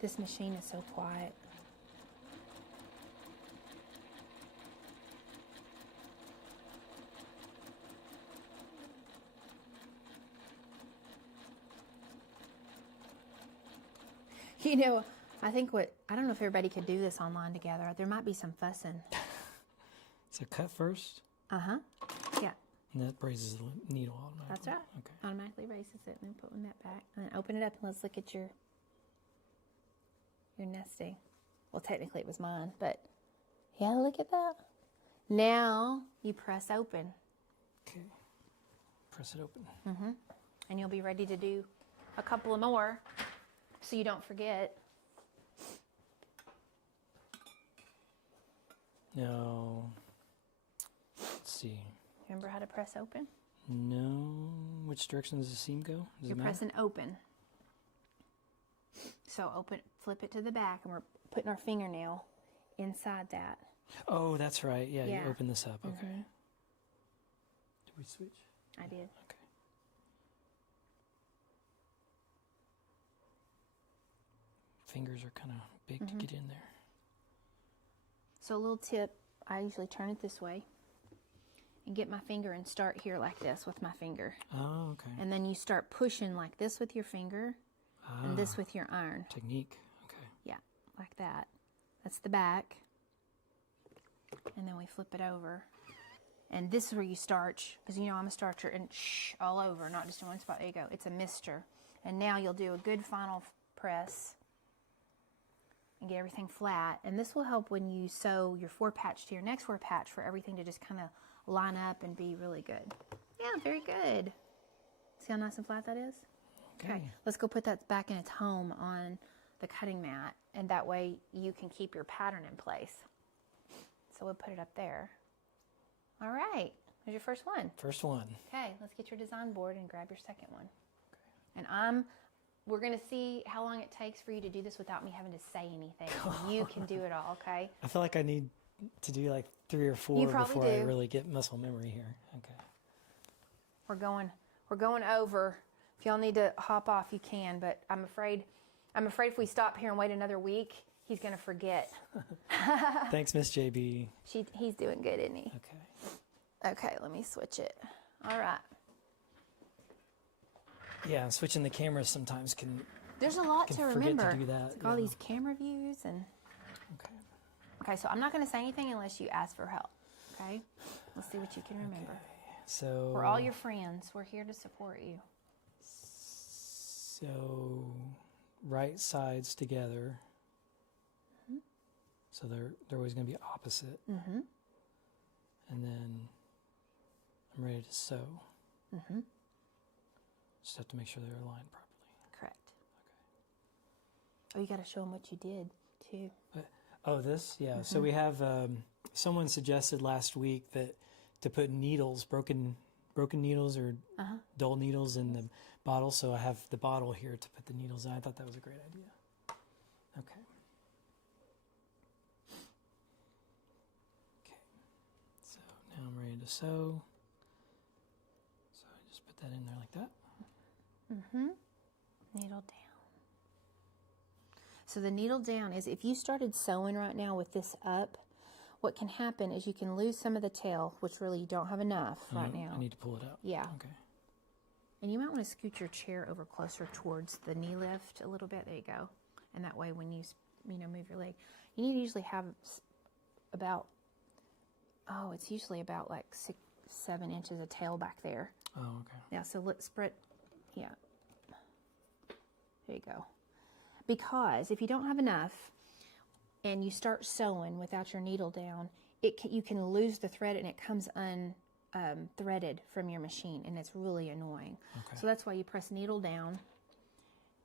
This machine is so quiet. You know, I don't know if everybody could do this online together. There might be some fussing. So cut first, Uh-huh. Yeah, and that raises the needle automatically. that's right. Okay. Automatically raises it, and then putting that back. And then open it up, and let's look at your nesting. Well, technically it was mine, but yeah, look at that. Now you press open, Okay. Press it open. and you'll be ready to do a couple of more so you don't forget. Now, let's see. Remember how to press open? No. Which direction does the seam go? Does You're it matter? pressing open. So open, flip it to the back, and we're putting our fingernail inside that. Oh, that's right. Yeah, Yeah. you open this up. Okay. Did we switch? I did. Okay. Fingers are kind of big to get in there. So a little tip, I usually turn it this way and get my finger and start here like this with my finger. Oh, okay. And then you start pushing like this with your finger and this with your iron. Technique. Okay. Yeah, like that. That's the back. And then we flip it over. And this is where you starch, because you know I'm a starcher, and all over, not just in one spot. There you go. It's a mister. And now you'll do a good final press and get everything flat. And this will help when you sew your 4-patch to your next 4-patch for everything to just kind of line up and be really good. Yeah, very good. See how nice and flat that is? Okay, let's go put that back in its home on the cutting mat, and that way you can keep your pattern in place. So we'll put it up there. All right, there's your first one. First one. Okay, let's get your design board and grab your second one. Okay. And we're gonna see how long it takes for you to do this without me having to say anything. You can do it all, okay? I feel like I need to do like 3 or 4 You probably before I do. really get muscle memory here. Okay. We're going over. If y'all need to hop off, you can, but I'm afraid if we stop here and wait another week, he's gonna forget. Thanks, Miss JB. He's doing good, isn't he? Okay. Okay, let me switch it. All right. Yeah, switching the cameras sometimes can. There's a lot Can to forget to remember. do that, It's like all yeah. these camera views and. Okay. Okay, so I'm not going to say anything unless you ask for help. Okay, let's see what you can remember. So. We're all your friends. We're here to support you. So, right sides together. So they're always going to be opposite. Mm-hmm. And then I'm ready to sew. Mm-hmm. Just have to make sure they're aligned properly. Correct. Oh, you got to show them what you did too. Oh, this? Yeah. So we have, someone suggested last week that to put needles, broken needles or dull needles in the bottle. So I have the bottle here to put the needles in. I thought that was a great idea. Okay. Okay. So now I'm ready to sew. So I just put that in there like that. Mm-hmm. Needle down. So the needle down is, if you started sewing right now with this up, what can happen is you can lose some of the tail, which really you don't have enough right now. I need to pull it out. Yeah. Okay. And you might want to scoot your chair over closer towards the knee lift a little bit. There you go. And that way when you move your leg, you need to usually have about, it's usually about like 6-7 inches of tail back there. Oh, okay. Yeah, so let's spread, yeah. There you go. Because if you don't have enough and you start sewing without your needle down, you can lose the thread and it comes threaded from your machine, and it's really annoying. Okay. So that's why you press needle down,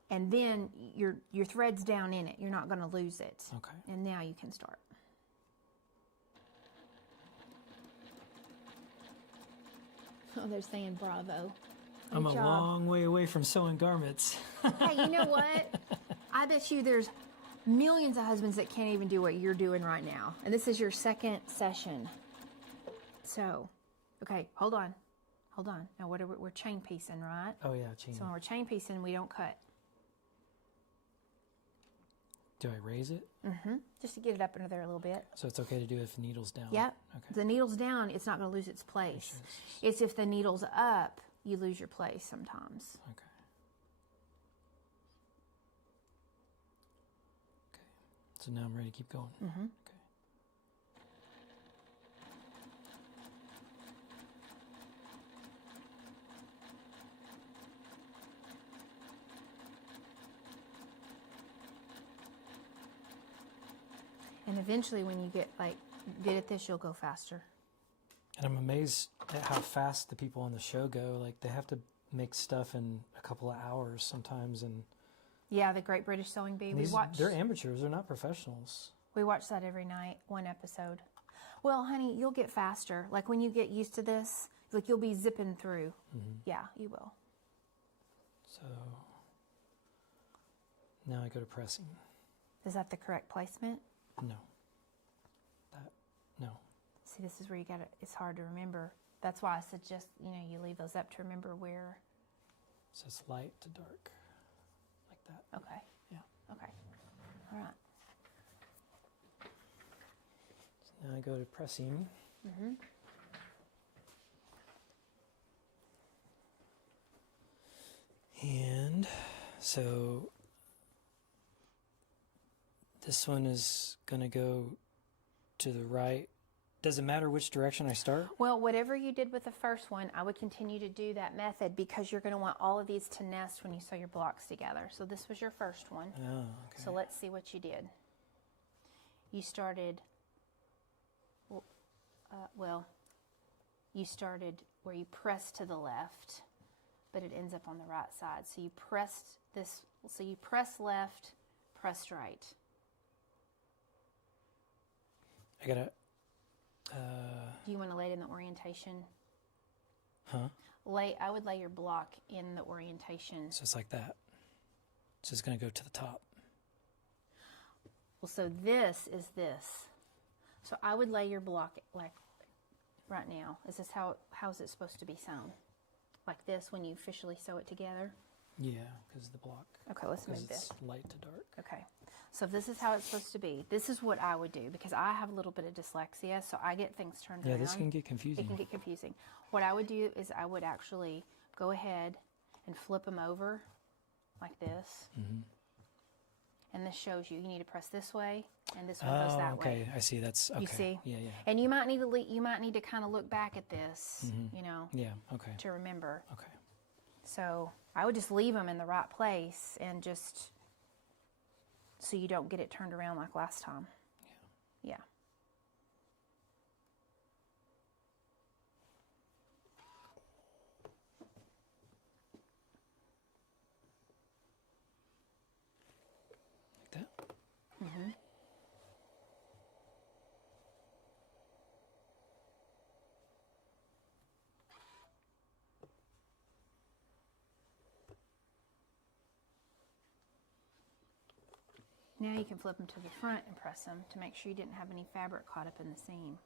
and then your thread's down in it. You're not going to lose it. Okay. And now you can start. Oh, they're saying bravo. I'm Good a job. long way away from sewing garments. Hey, you know what? I bet you there's millions of husbands that can't even do what you're doing right now. And this is your second session. So, okay, hold on. Hold on. Now, we're chain piecing, right? Oh, yeah, chain. So when we're chain piecing, we don't cut. Do I raise it? Mm-hmm. Just to get it up under there a little bit. So it's okay to do it if the needle's down? Yep. Okay. The needle's down, it's not going to lose its place. It's if the needle's up, you lose your place sometimes. Okay. So now I'm ready to keep going. Okay. And eventually when you get like good at this, you'll go faster. And I'm amazed at how fast the people on the show go. Like they have to make stuff in a couple of hours sometimes, and Yeah, the Great British Sewing Bee. they're amateurs. They're not professionals. We watch that every night, one episode. Well, honey, you'll get faster. Like when you get used to this, like you'll be zipping through. Yeah, you will. So now I go to pressing. Is that the correct placement? No. No. See, this is where you got to, it's hard to remember. That's why I suggest, you leave those up to remember where. So it's light to dark, like that. Okay. Yeah. Okay. All right. So now I go to pressing. And so this one is going to go to the right. Does it matter which direction I start? Well, whatever you did with the first one, I would continue to do that method because you're going to want all of these to nest when you sew your blocks together. So this was your first one. Oh, okay. So let's see what you did. You started, you started where you press to the left, but it ends up on the right side. So you pressed this, so you press left, pressed right. I gotta. Do you want to lay it in the orientation? Huh? I would lay your block in the orientation. So it's like that. So it's gonna go to the top. Well, so this is this. So I would lay your block like right now. Is this how's it supposed to be sewn? Like this when you officially sew it together? Yeah, because the block. Okay, let's move Because this. it's light to dark. Okay. So if this is how it's supposed to be, this is what I would do because I have a little bit of dyslexia, so I get things turned around. Yeah, this can get confusing. It can get confusing. What I would do is I would actually go ahead and flip them over like this. And this shows you need to press this way, and this one goes that way. Okay, I see. That's okay. You see? Yeah, yeah. And you might need to kind of look back at this, Yeah, okay. to remember. Okay. So I would just leave them in the right place and just so you don't get it turned around like last time. Yeah. Like that. Now you can flip them to the front and press them to make sure you didn't have any fabric caught up in the seam.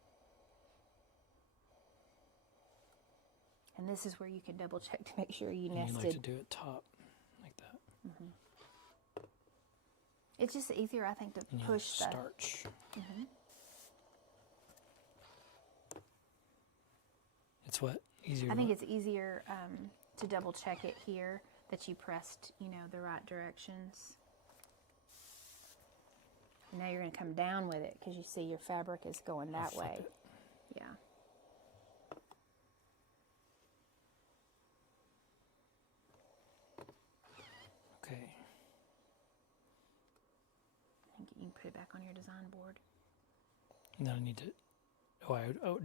And this is where you can double check to make sure you And you nested. like to do it top, like that. It's just easier, I think, to And you push the... starch. It's what? Easier I think what? it's easier to double check it here that you pressed, the right directions. And now you're going to come down with it because you see your fabric is going that flip way. it. Yeah. Okay. I think you can put it back on your design board. And then I need to.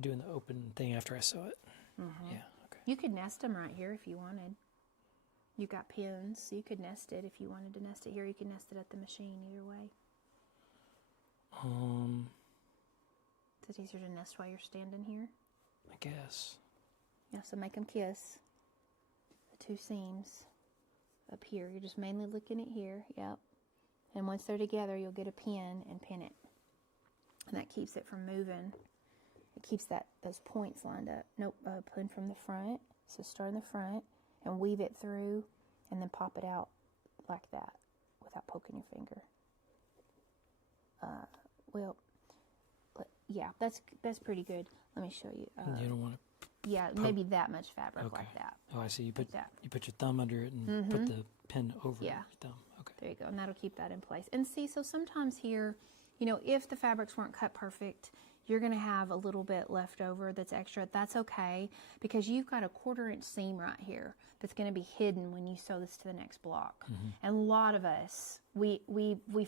Doing the open thing after I sew it. Yeah. Okay. You could nest them right here if you wanted. You've got pins, so you could nest it if you wanted to nest it here. You could nest it at the machine, either way. Is it easier to nest while you're standing here? I guess. Yeah, so make them kiss the two seams up here. You're just mainly looking at here, yep. And once they're together, you'll get a pin and pin it. And that keeps it from moving. It keeps those points lined up. Nope, pin from the front. So start in the front and weave it through and then pop it out like that without poking your finger. Yeah, that's pretty good. Let me show you. You don't want to. Yeah, maybe that much fabric like that. Oh, I see. You put that. you put your thumb under it and put the pin over Yeah. your thumb. Okay. There you go, and that'll keep that in place. And see, so sometimes here you know, if the fabrics weren't cut perfect, you're going to have a little bit left over that's extra. That's okay, because you've got a 1/4 inch seam right here that's going to be hidden when you sew this to the next block. And a lot of us, we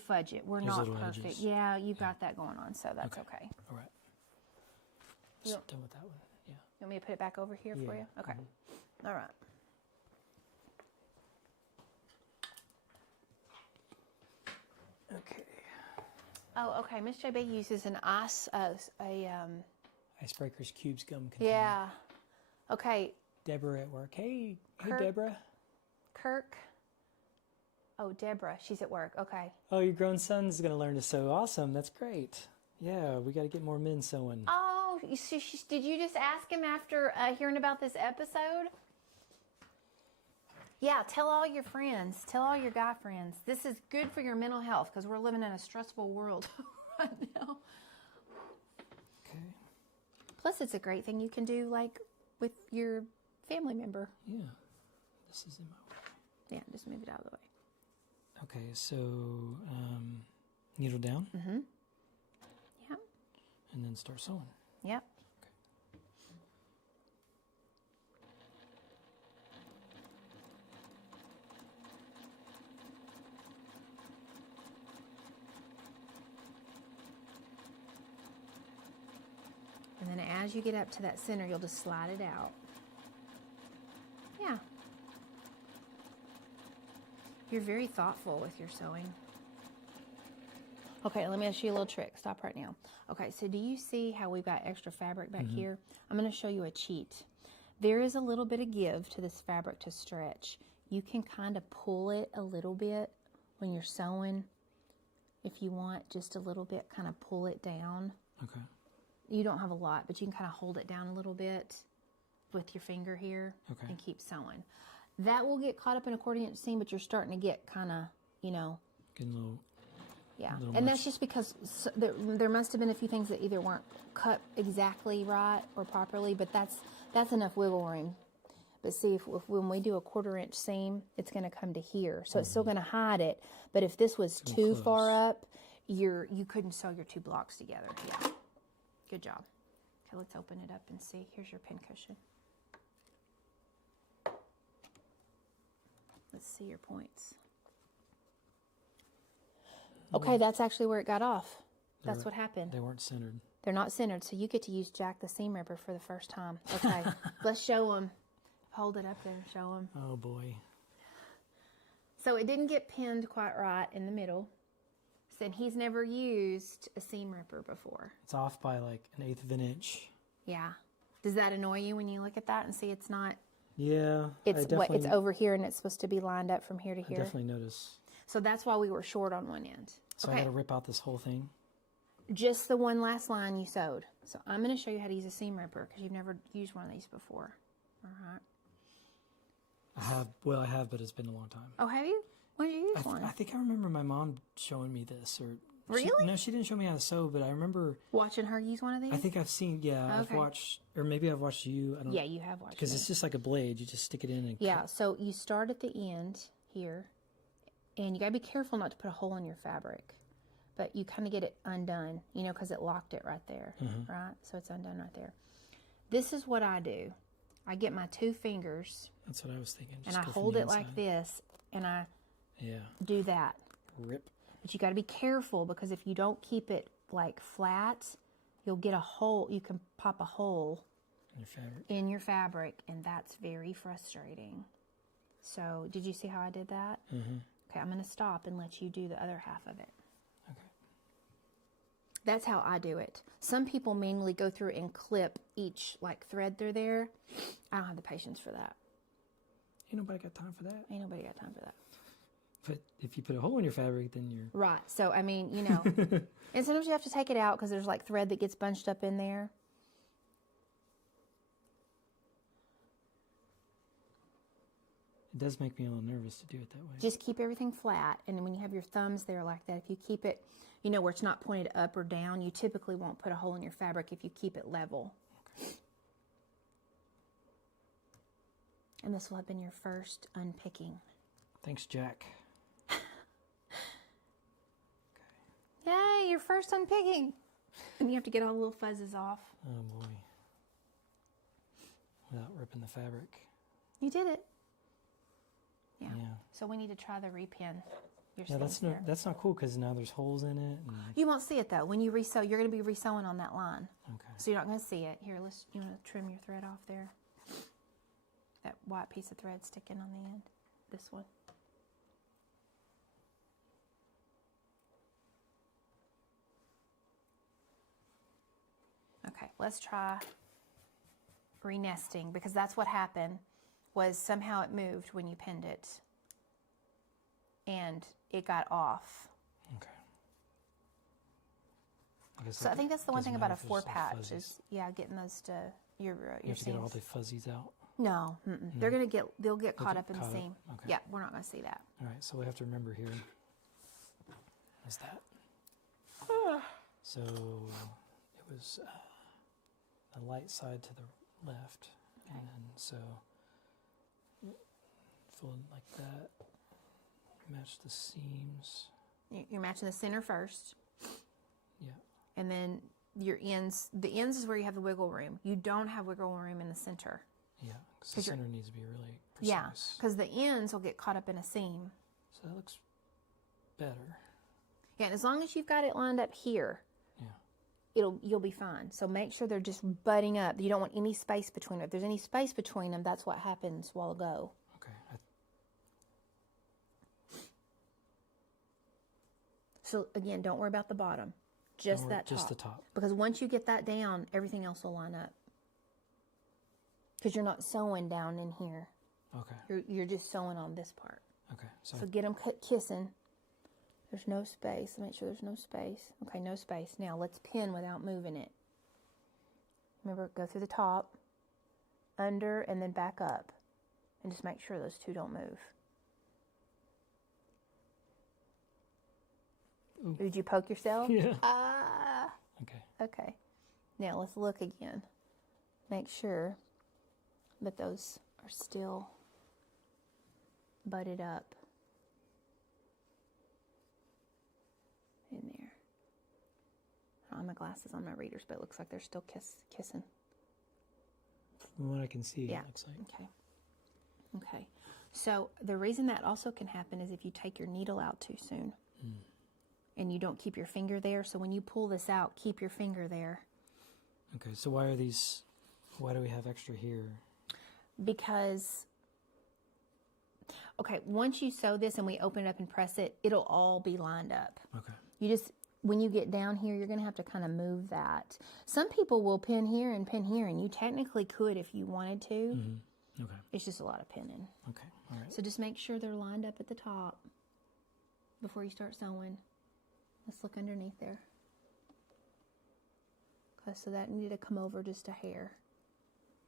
fudge it. We're There's not little perfect. edges. Yeah, you've got that going on, so that's okay. All right. You Just done with that one. Yeah. You want me to put it back over here for Yeah. you? Okay. All right. Okay. Oh, okay. Miss JB uses an Icebreaker's Cubes gum container. yeah. Okay, Deborah at work. Hey, Kirk. Deborah. Kirk. Oh, Deborah. She's at work. Okay. Oh, your grown son's going to learn to sew. Awesome. That's great. Yeah, we got to get more men sewing. Oh, did you just ask him after hearing about this episode? Yeah, tell all your friends. Tell all your guy friends. This is good for your mental health because we're living in a stressful world right now. Okay. Plus, it's a great thing you can do, like, with your family member. Yeah. This is in my way. Yeah, just move it out of the way. Okay, so needle down. Yeah. And then start sewing. Yep. And then as you get up to that center, you'll just slide it out. Yeah. You're very thoughtful with your sewing. Okay, let me ask you a little trick. Stop right now. Okay, so do you see how we've got extra fabric back here? I'm going to show you a cheat. There is a little bit of give to this fabric to stretch. You can kind of pull it a little bit when you're sewing. If you want just a little bit, kind of pull it down. Okay. You don't have a lot, but you can kind of hold it down a little bit with your finger here and keep sewing. That will get caught up in a 1/4 inch seam, but you're starting to get kind of, you know. Getting a little. Yeah, little and much. that's just because there must have been a few things that either weren't cut exactly right or properly, but that's enough wiggle room. But see, if when we do a 1/4 inch seam, it's going to come to here, so it's still going to hide it. But if this was too far up, you couldn't sew your 2 blocks together. Yeah, good job. Okay, let's open it up and see. Here's your pincushion. Let's see your points. Okay, that's actually where it got off. That's what happened. They weren't centered. They're not centered, so you get to use Jack the seam ripper for the first time. Okay, let's show them. Hold it up there and show them. Oh boy. So it didn't get pinned quite right in the middle. So he's never used a seam ripper before. It's off by like 1/8 of an inch. Yeah. Does that annoy you when you look at that and see it's not? Yeah. It's over here and it's supposed to be lined up from here to I here. definitely notice. So that's why we were short on one end. So I got to rip out this whole thing. Just the one last line you sewed. So I'm going to show you how to use a seam ripper because you've never used one of these before. All right. I have, but it's been a long time. Oh, have you? When did you use one? I think I remember my mom showing me this. Really? No, she didn't show me how to sew, but I remember Watching her use one of these? I think I've seen, I've Okay. watched, or maybe I've watched you. I don't. Yeah, you have watched Because me. it's just like a blade. You just stick it in and Yeah, so you start at the end here, and you got to be careful not to put a hole in your fabric. But you kind of get it undone, you know, because it locked it right there, right? So it's undone right there. This is what I do. I get my 2 fingers, That's what I was thinking. and Just I go from hold the it like inside. this, and I Yeah. do that. Rip. But you got to be careful because if you don't keep it like flat, you'll get a hole. You can pop a hole In your fabric. in your fabric, and that's very frustrating. So, did you see how I did that? Okay, I'm going to stop and let you do the other half of it. Okay. That's how I do it. Some people manually go through and clip each like thread through there. I don't have the patience for that. Ain't nobody got time for that. Ain't nobody got time for that. But if you put a hole in your fabric, then you're. Right. So, I mean, you know, and sometimes you have to take it out because there's like thread that gets bunched up in there. It does make me a little nervous to do it that way. Just keep everything flat. And when you have your thumbs there like that, if you keep it, you know, where it's not pointed up or down, you typically won't put a hole in your fabric if you keep it level. Okay. And this will have been your first unpicking. Thanks, Jack. Yay, you're first on picking. And you have to get all the little fuzzes off. Oh boy. Without ripping the fabric. You did it. Yeah. Yeah. So we need to try the repin. Yeah, that's not cool because now there's holes in it. And... You won't see it though. When you resew, you're going to be resewing on that line. Okay. So you're not going to see it. Here, you want to trim your thread off there. That white piece of thread sticking on the end. This one. Okay, let's try re-nesting because that's what happened was somehow it moved when you pinned it and it got off. Okay. So I think that's the one thing about a 4-patch is, yeah, getting those to your You have to get all seams. the fuzzies out. No, they'll get caught up in the seam. Okay. Yeah, we're not going to see that. All right, so we have to remember here is that. So it was the light side to the left, and then so fold like that. Match the seams. You're matching the center first. Yeah. And then your ends. The ends is where you have the wiggle room. You don't have wiggle room in the center. Yeah, because the center needs to be really precise. Yeah, because the ends will get caught up in a seam. So that looks better. Yeah, and as long as you've got it lined up here, yeah, you'll be fine. So make sure they're just butting up. You don't want any space between them. If there's any space between them, that's what happens while ago. Okay. So again, don't worry about the bottom. Just that top. Just the top. Because once you get that down, everything else will line up. Because you're not sewing down in here. Okay. You're just sewing on this part. Okay. So get them kissing. There's no space. Make sure there's no space. Okay, no space. Now let's pin without moving it. Remember, go through the top, under, and then back up. And just make sure those two don't move. Ooh. Did you poke yourself? Yeah. Ah. Okay. Okay. Now let's look again. Make sure that those are still butted up in there. I don't have my glasses on my readers, but it looks like they're still kissing. From what I can see, Yeah. it looks like. Okay. Okay. So the reason that also can happen is if you take your needle out too soon. And you don't keep your finger there. So when you pull this out, keep your finger there. Okay, so why do we have extra here? Because, okay, once you sew this and we open it up and press it, it'll all be lined up. Okay. When you get down here, you're going to have to kind of move that. Some people will pin here, and you technically could if you wanted to. Mm-hmm. Okay. It's just a lot of pinning. Okay, all right. So just make sure they're lined up at the top before you start sewing. Let's look underneath there. Okay, so that needed to come over just a hair.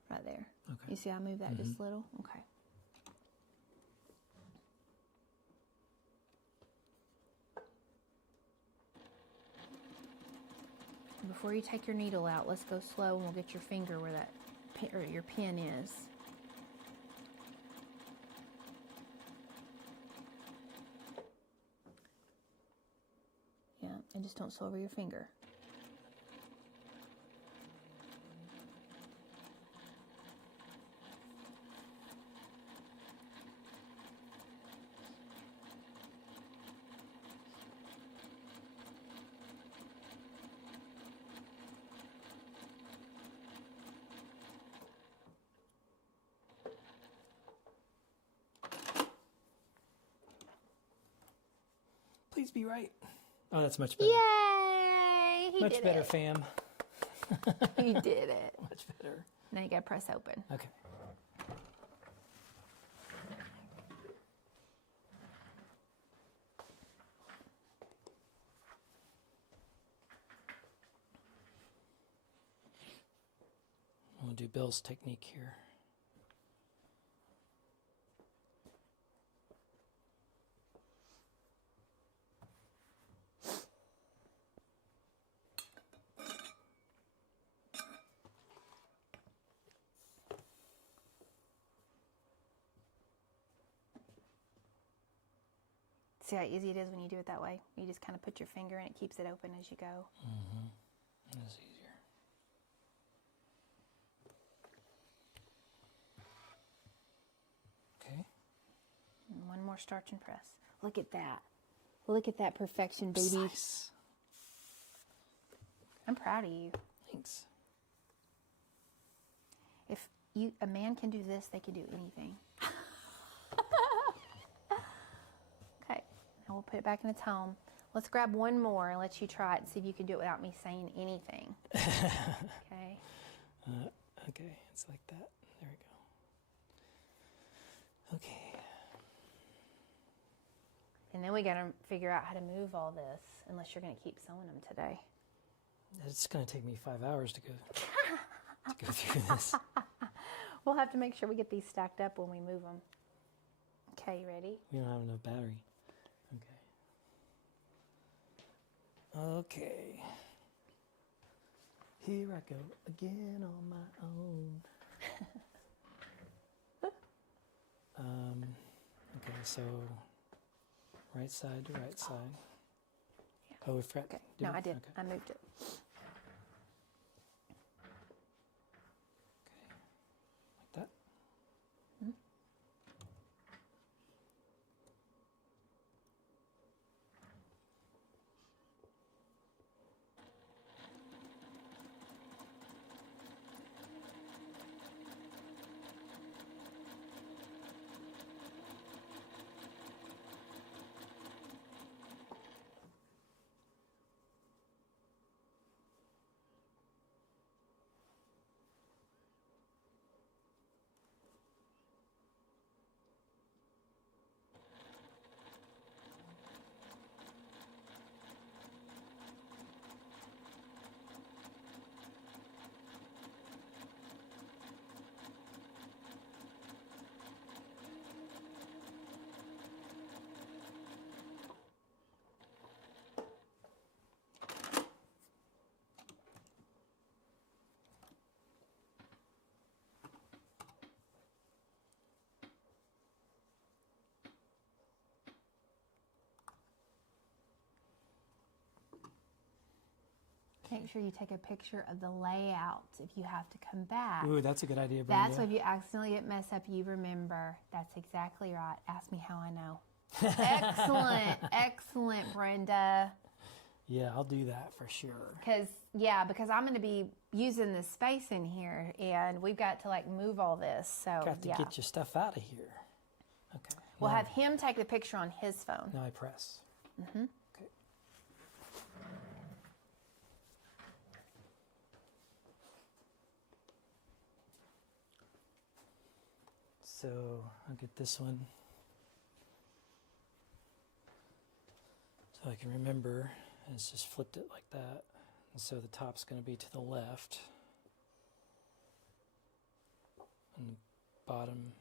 Right there. Okay. You see I moved that just a little? Okay. Before you take your needle out, let's go slow and we'll get your finger where that or your pin is. Yeah, and just don't sew over your finger. Please be right. Oh, that's much better. Yay! He Much did better, it. fam. He did it. Much better. Now you gotta press open. Okay. We'll do Belle's technique here. See how easy it is when you do it that way? You just kind of put your finger and it keeps it open as you go. Mm-hmm. That's easier. Okay. And one more starch and press. Look at that. Look at that perfection, baby. Precise. I'm proud of you. Thanks. If a man can do this, they can do anything. Okay, now we'll put it back in its home. Let's grab one more and let you try it and see if you can do it without me saying anything. Okay. Okay, it's like that. There we go. Okay. And then we got to figure out how to move all this, unless you're going to keep sewing them today. It's going to take me 5 hours to go through this. We'll have to make sure we get these stacked up when we move them. Okay, you ready? We don't have enough battery. Okay. Okay. Here I go again on my own. Okay, so right side to right side. Yeah. Oh, we forgot. Okay. No, I did. Okay. I moved it. Like that. Make sure you take a picture of the layout if you have to come back. Ooh, that's a good idea, Brenda. That's what if you accidentally get messed up, you remember. That's exactly right. Ask me how I know. Excellent. Excellent, Brenda. Yeah, I'll do that for sure. Because I'm going to be using this space in here, and we've got to like move all this. So Got to get your stuff out of here. Okay. We'll now- have him take the picture on his phone. Now I press. Mm-hmm. Okay. So I'll get this one so I can remember. It's just flipped it like that. And so the top's going to be to the left. And the bottom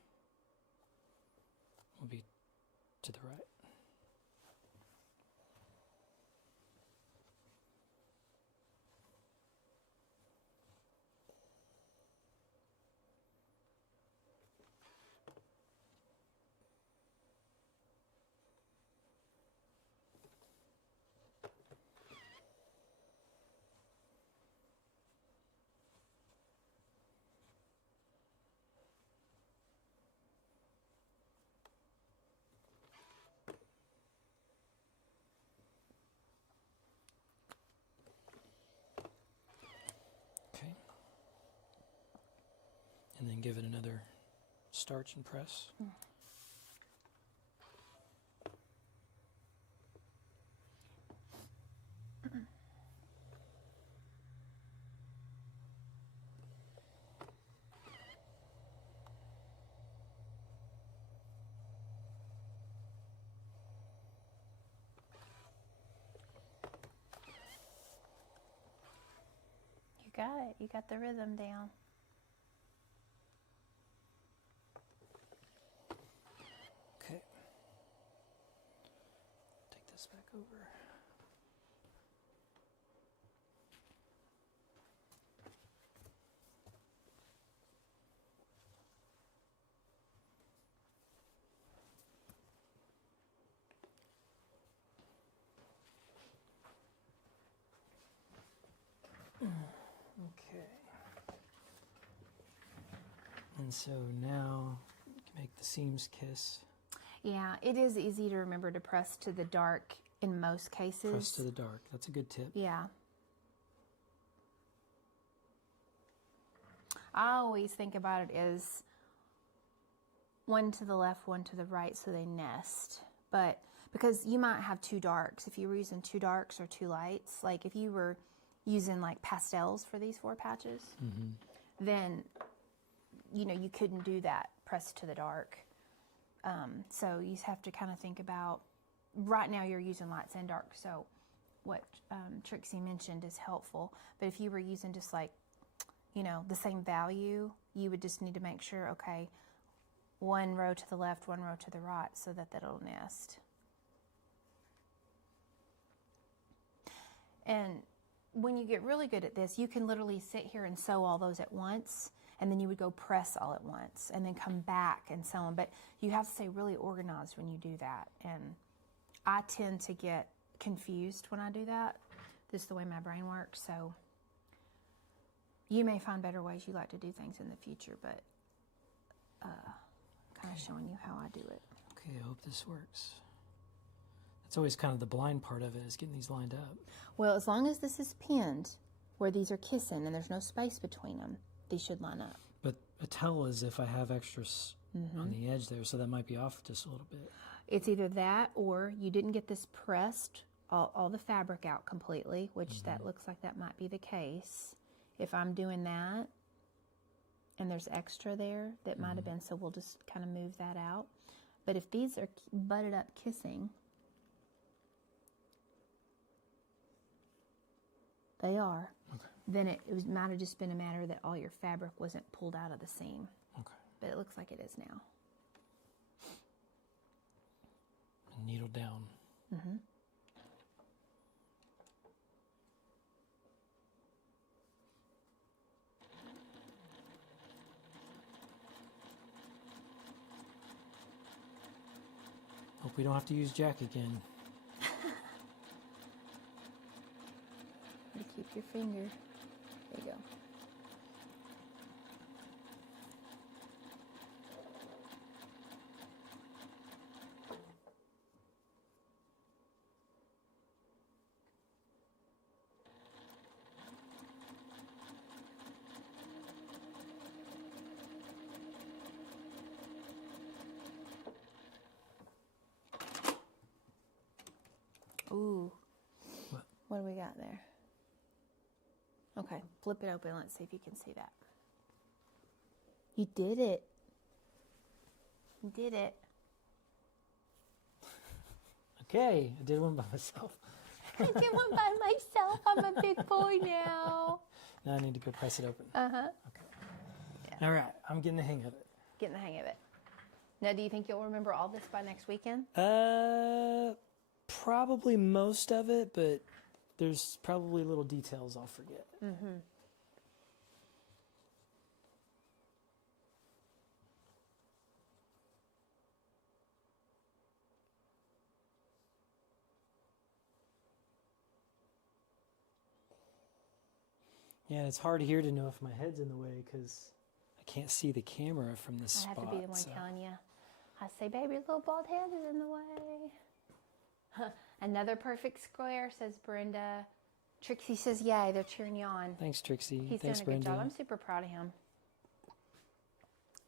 will be to the right. Okay. And then give it another starch and press. You got it. You got the rhythm down. Okay. Take this back over. Okay. And so now you can make the seams kiss. Yeah, it is easy to remember to press to the dark in most cases. Press to the dark. That's a good tip. Yeah. I always think about it as one to the left, one to the right, so they nest. But because you might have two darks, if you were using two darks or two lights, like if you were using like pastels for these 4 patches, then you know you couldn't do that press to the dark. So you have to kind of think about, right now you're using lights and dark, so what Trixie mentioned is helpful. But if you were using just like, you know, the same value, you would just need to make sure, okay, 1 row to the left, 1 row to the right, so that that'll nest. And when you get really good at this, you can literally sit here and sew all those at once, and then you would go press all at once, and then come back and sew them. But you have to stay really organized when you do that. And I tend to get confused when I do that. This is the way my brain works, so you may find better ways you like to do things in the future, but kind of showing you how I do it. Okay, I hope this works. That's always kind of the blind part of it, is getting these lined up. Well, as long as this is pinned where these are kissing and there's no space between them, these should line up. But a tell is if I have extras on the edge there, so that might be off just a little bit. It's either that or you didn't get this pressed, all the fabric out completely, which that looks like that might be the case. If I'm doing that and there's extra there, that might have been, so we'll just kind of move that out. But if these are butted up kissing, they are, then it might have just been a matter that all your fabric wasn't pulled out of the seam. Okay. But it looks like it is now. Needle down. Hope we don't have to use Jack again. You keep your finger. There you go. Ooh. What do we got there? Okay, flip it open. Let's see if you can see that. You did it. You did it. Okay, I did one by myself. I did one by myself. I'm a big boy now. Now I need to go press it open. Uh-huh. Okay. Yeah. All right, I'm getting the hang of it. Getting the hang of it. Now, do you think you'll remember all this by next weekend? Probably most of it, but there's probably little details I'll forget. Yeah, it's hard here to know if my head's in the way because I can't see the camera from this spot. I have to be the one telling you. I say, baby, your little bald head is in the way. Another perfect square, says Brenda. Trixie says, yay, they're cheering you on. Thanks, Trixie. He's Thanks, doing a Brenda. good job. I'm super proud of him.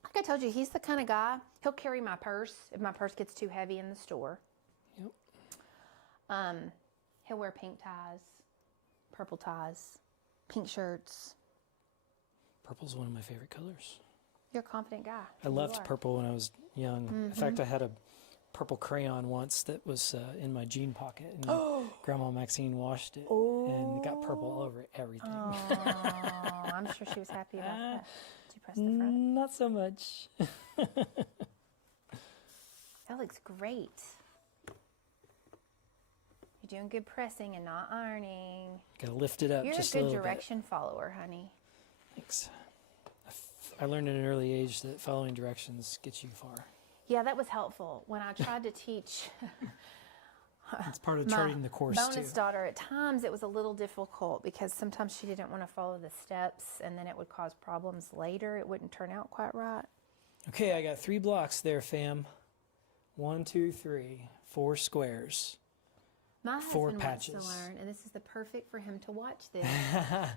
Like I told you, he's the kind of guy, he'll carry my purse if my purse gets too heavy in the store. Yep. He'll wear pink ties, purple ties, pink shirts. Purple's one of my favorite colors. You're a confident guy. I loved purple when I was young. In fact, I had a purple crayon once that was in my jean pocket, and Grandma Maxine washed it, and it got purple all over everything. Oh, I'm sure she was happy about that. Did you press the front? Not so much. That looks great. You're doing good pressing and not ironing. Gotta lift it up You're just a a good little direction follower, honey. bit. Thanks. I learned at an early age that following directions gets you far. Yeah, that was helpful. When I tried to teach It's part of My charting the course bonus too. daughter, at times it was a little difficult because sometimes she didn't want to follow the steps, and then it would cause problems later. It wouldn't turn out quite right. Okay, I got 3 blocks there, fam. 1, 2, 3, 4 squares. My 4 husband wants patches. to learn, and this is the perfect for him to watch this.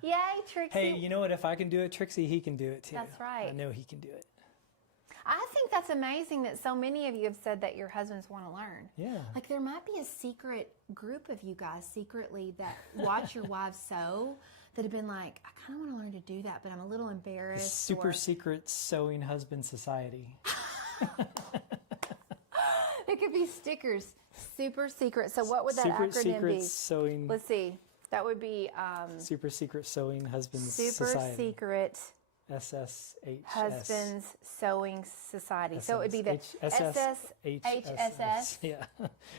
Yay, Trixie! Hey, you know what? If I can do it, Trixie, he can do it too. That's right. I know he can do it. I think that's amazing that so many of you have said that your husbands want to learn. Yeah. Like there might be a secret group of you guys secretly that watch your wives sew that have been like, I kind of want to learn to do that, but I'm a little embarrassed. Super or- secret sewing husband society. It could be stickers. Super secret. So what would that Super acronym secret be? sewing. Let's see. That would be Super secret sewing husbands Super society. Secret SSHS. Husbands Sewing Society. So it would be the SSHSS. SSHSS. Yeah.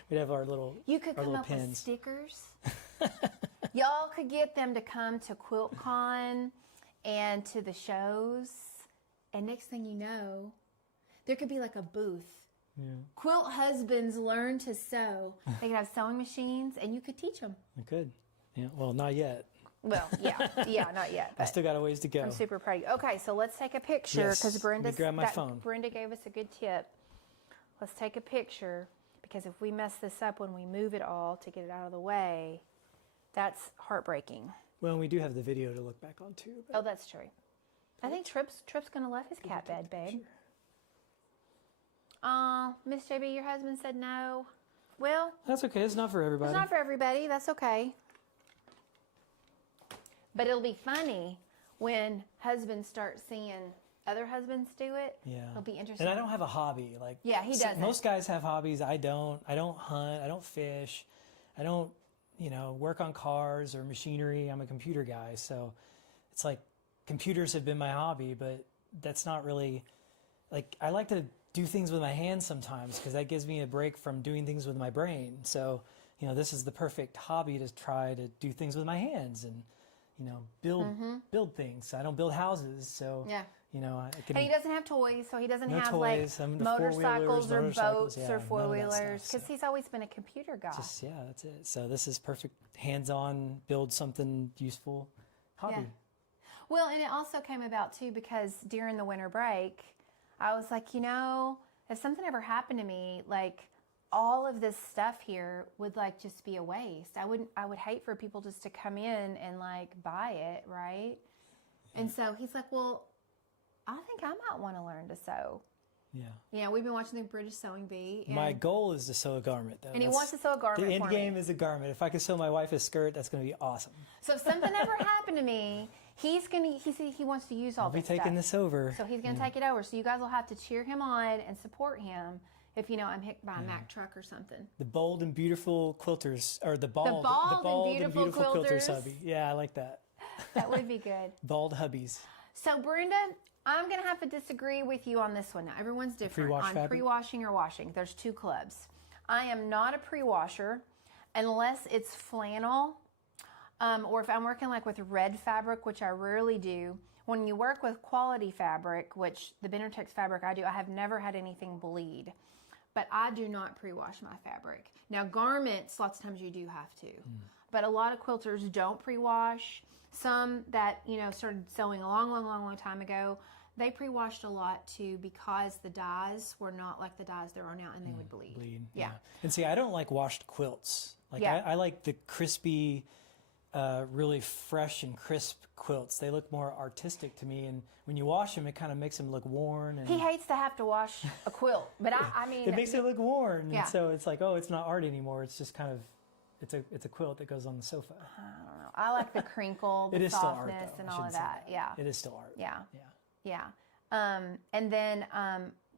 We'd have our little You could our come little up with pins. stickers. Y'all could get them to come to QuiltCon and to the shows. And next thing you know, there could be like a booth. Yeah. Quilt Husbands Learn to Sew. They could have sewing machines and you could teach them. I could. Yeah. Well, not yet. Well, yeah, not yet. I But still got a ways to go. I'm super proud of you. Okay, so let's take a picture Yes, because let me grab my phone. Brenda gave us a good tip. Let's take a picture because if we mess this up when we move it all to get it out of the way, that's heartbreaking. Well, we do have the video to look back on too. But Oh, that's true. I think Tripp's gonna love his cat bed, babe. Miss JB, your husband said no. Well, that's okay. It's not for everybody. it's not for everybody. That's okay. But it'll be funny when husbands start seeing other husbands do it. Yeah. It'll be interesting. And I don't have a hobby. Like Yeah, he doesn't. Most guys have hobbies. I don't. I don't hunt. I don't fish. I don't, work on cars or machinery. I'm a computer guy. So it's like computers have been my hobby, but that's not really like I like to do things with my hands sometimes because that gives me a break from doing things with my brain. So, this is the perfect hobby to try to do things with my hands and build things. I don't build houses, so Yeah. I can. And he doesn't have toys, so he doesn't No have toys. like The motorcycles or motorcycles, boats yeah, or none of that four-wheelers stuff, because so. he's always been a computer guy. Yeah, that's it. So this is perfect hands-on, build something useful hobby. Yeah. Well, and it also came about too because during the winter break, I was like, if something ever happened to me, like all of this stuff here would like just be a waste. I would hate for people just to come in and like buy it, right? And so he's like, well, I think I might want to learn to sew. Yeah. We've been watching the British Sewing Bee. And, My goal is to sew a garment, though. and he wants to sew a garment The end for game me. is a garment. If I could sew my wife a skirt, that's going to be awesome. So if something ever happened to me, he wants to use all I'll be this taking stuff. this over. So he's going to take it over. So you guys will have to cheer him on and support him if I'm hit by a Mack truck or something. The bold and beautiful quilters, or the bald and beautiful quilters quilters. hubby. Yeah, I like that. That would be good. Bald hubbies. So Brenda, I'm going to have to disagree with you on this one. Now, everyone's different Pre-wash on fabric? pre-washing or washing. There's 2 clubs. I am not a pre-washer unless it's flannel or if I'm working like with red fabric, which I rarely do. When you work with quality fabric, which the Benartex fabric I do, I have never had anything bleed. But I do not pre-wash my fabric. Now garments, lots of times you do have to. But a lot of quilters don't pre-wash. Some that, started sewing a long time ago, they pre-washed a lot too because the dyes were not like the dyes there are now and they would bleed. Yeah. And see, I don't like washed quilts. Like Yeah. I like the crispy, really fresh and crisp quilts. They look more artistic to me. And when you wash them, it kind of makes them look worn. And He hates to have to wash a quilt, but I mean, it makes it look worn. Yeah. And so it's like, oh, it's not art anymore. It's just kind of, it's a quilt that goes on the sofa. I don't know. I like the crinkle, It the is still art, softness, though. and I all of shouldn't say that. Yeah. It is still art. Yeah. Yeah. Yeah. And then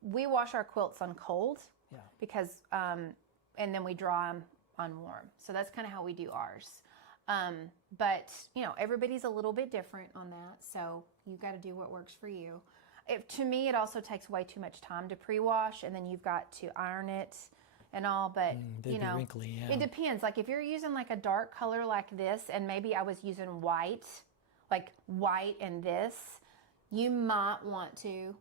we wash our quilts on cold Yeah. because, and then we dry them on warm. So that's kind of how we do ours. But, everybody's a little bit different on that. So you got to do what works for you. To me, it also takes way too much time to pre-wash and then you've got to iron it and all. But, they'd be wrinkly, yeah. it depends. Like if you're using like a dark color like this and maybe I was using white, like white and this, you might want to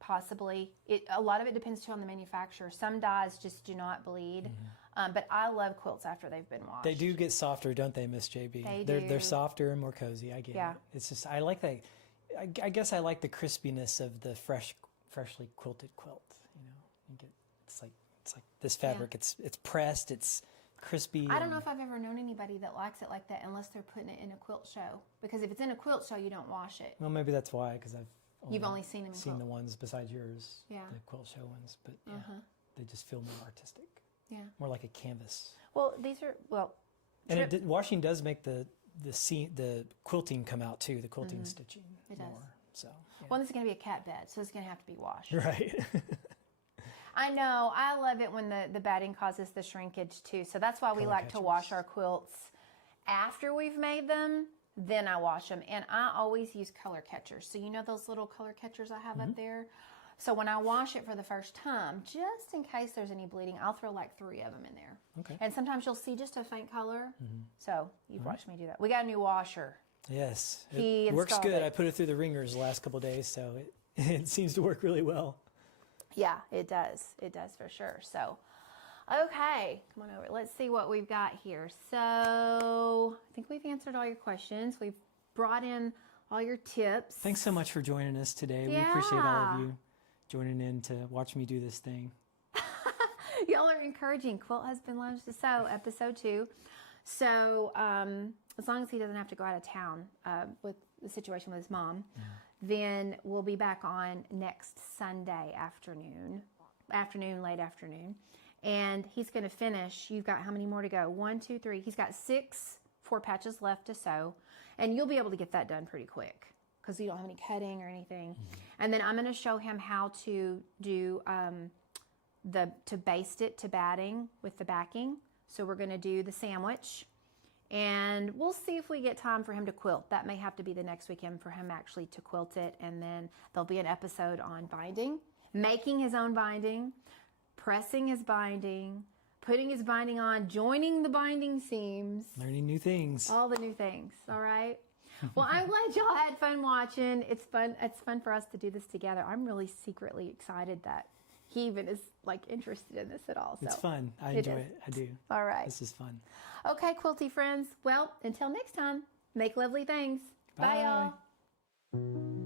possibly. A lot of it depends too on the manufacturer. Some dyes just do not bleed. But I love quilts after they've been washed. They do get softer, don't they, Miss JB? They They're do. softer and more cozy. I get Yeah. it. It's just I like that. I guess I like the crispiness of the freshly quilted quilt. You know, you get it's like this fabric. It's pressed. It's crispy. I don't know if I've ever known anybody that likes it like that unless they're putting it in a quilt show. Because if it's in a quilt show, you don't wash it. Well, maybe that's why, because You've only seen them in seen quilt. the ones besides yours. Yeah. The quilt show ones, but yeah, they just feel more artistic. Yeah. More like a canvas. Well, these are And Tripp- washing does make the quilting come out too. The quilting stitching It does. more. So yeah. Well, this is going to be a cat bed, so it's going to have to be washed. Right. I know. I love it when the batting causes the shrinkage too. So that's why we Color like to wash catchers. our quilts after we've made them. Then I wash them. And I always use color catchers. So you know those little color catchers I have up there? So when I wash it for the first time, just in case there's any bleeding, I'll throw like 3 of them in there. Okay. And sometimes you'll see just a faint color. So you've watched me do that. We got a new washer. Yes, He it works installed good. it. I put it through the ringers the last couple of days, so it seems to work really well. Yeah, it does. It does for sure. So, okay, come on over. Let's see what we've got here. So, I think we've answered all your questions. We've brought in all your tips. Thanks so much for joining us today. We appreciate all of you joining in to watch me do this thing. Y'all are encouraging. Quilt Husband Learns to Sew, episode 2. So, as long as he doesn't have to go out of town with the situation with his mom, then we'll be back on next Sunday late afternoon. And he's going to finish. You've got how many more to go? 1, 2, 3. He's got 4 patches left to sew. And you'll be able to get that done pretty quick because you don't have any cutting or anything. And then I'm going to show him how to do to baste it to batting with the backing. So we're going to do the sandwich. And we'll see if we get time for him to quilt. That may have to be the next weekend for him actually to quilt it. And then there'll be an episode on binding, making his own binding, pressing his binding, putting his binding on, joining the binding seams. Learning new things. All the new things, all right? Well, I'm glad y'all had fun watching. It's fun for us to do this together. I'm really secretly excited that he even is like interested in this at all. So It's fun. I enjoy it. I do. All right. This is fun. Okay, quilty friends. Well, until next time, make lovely things. Bye y'all.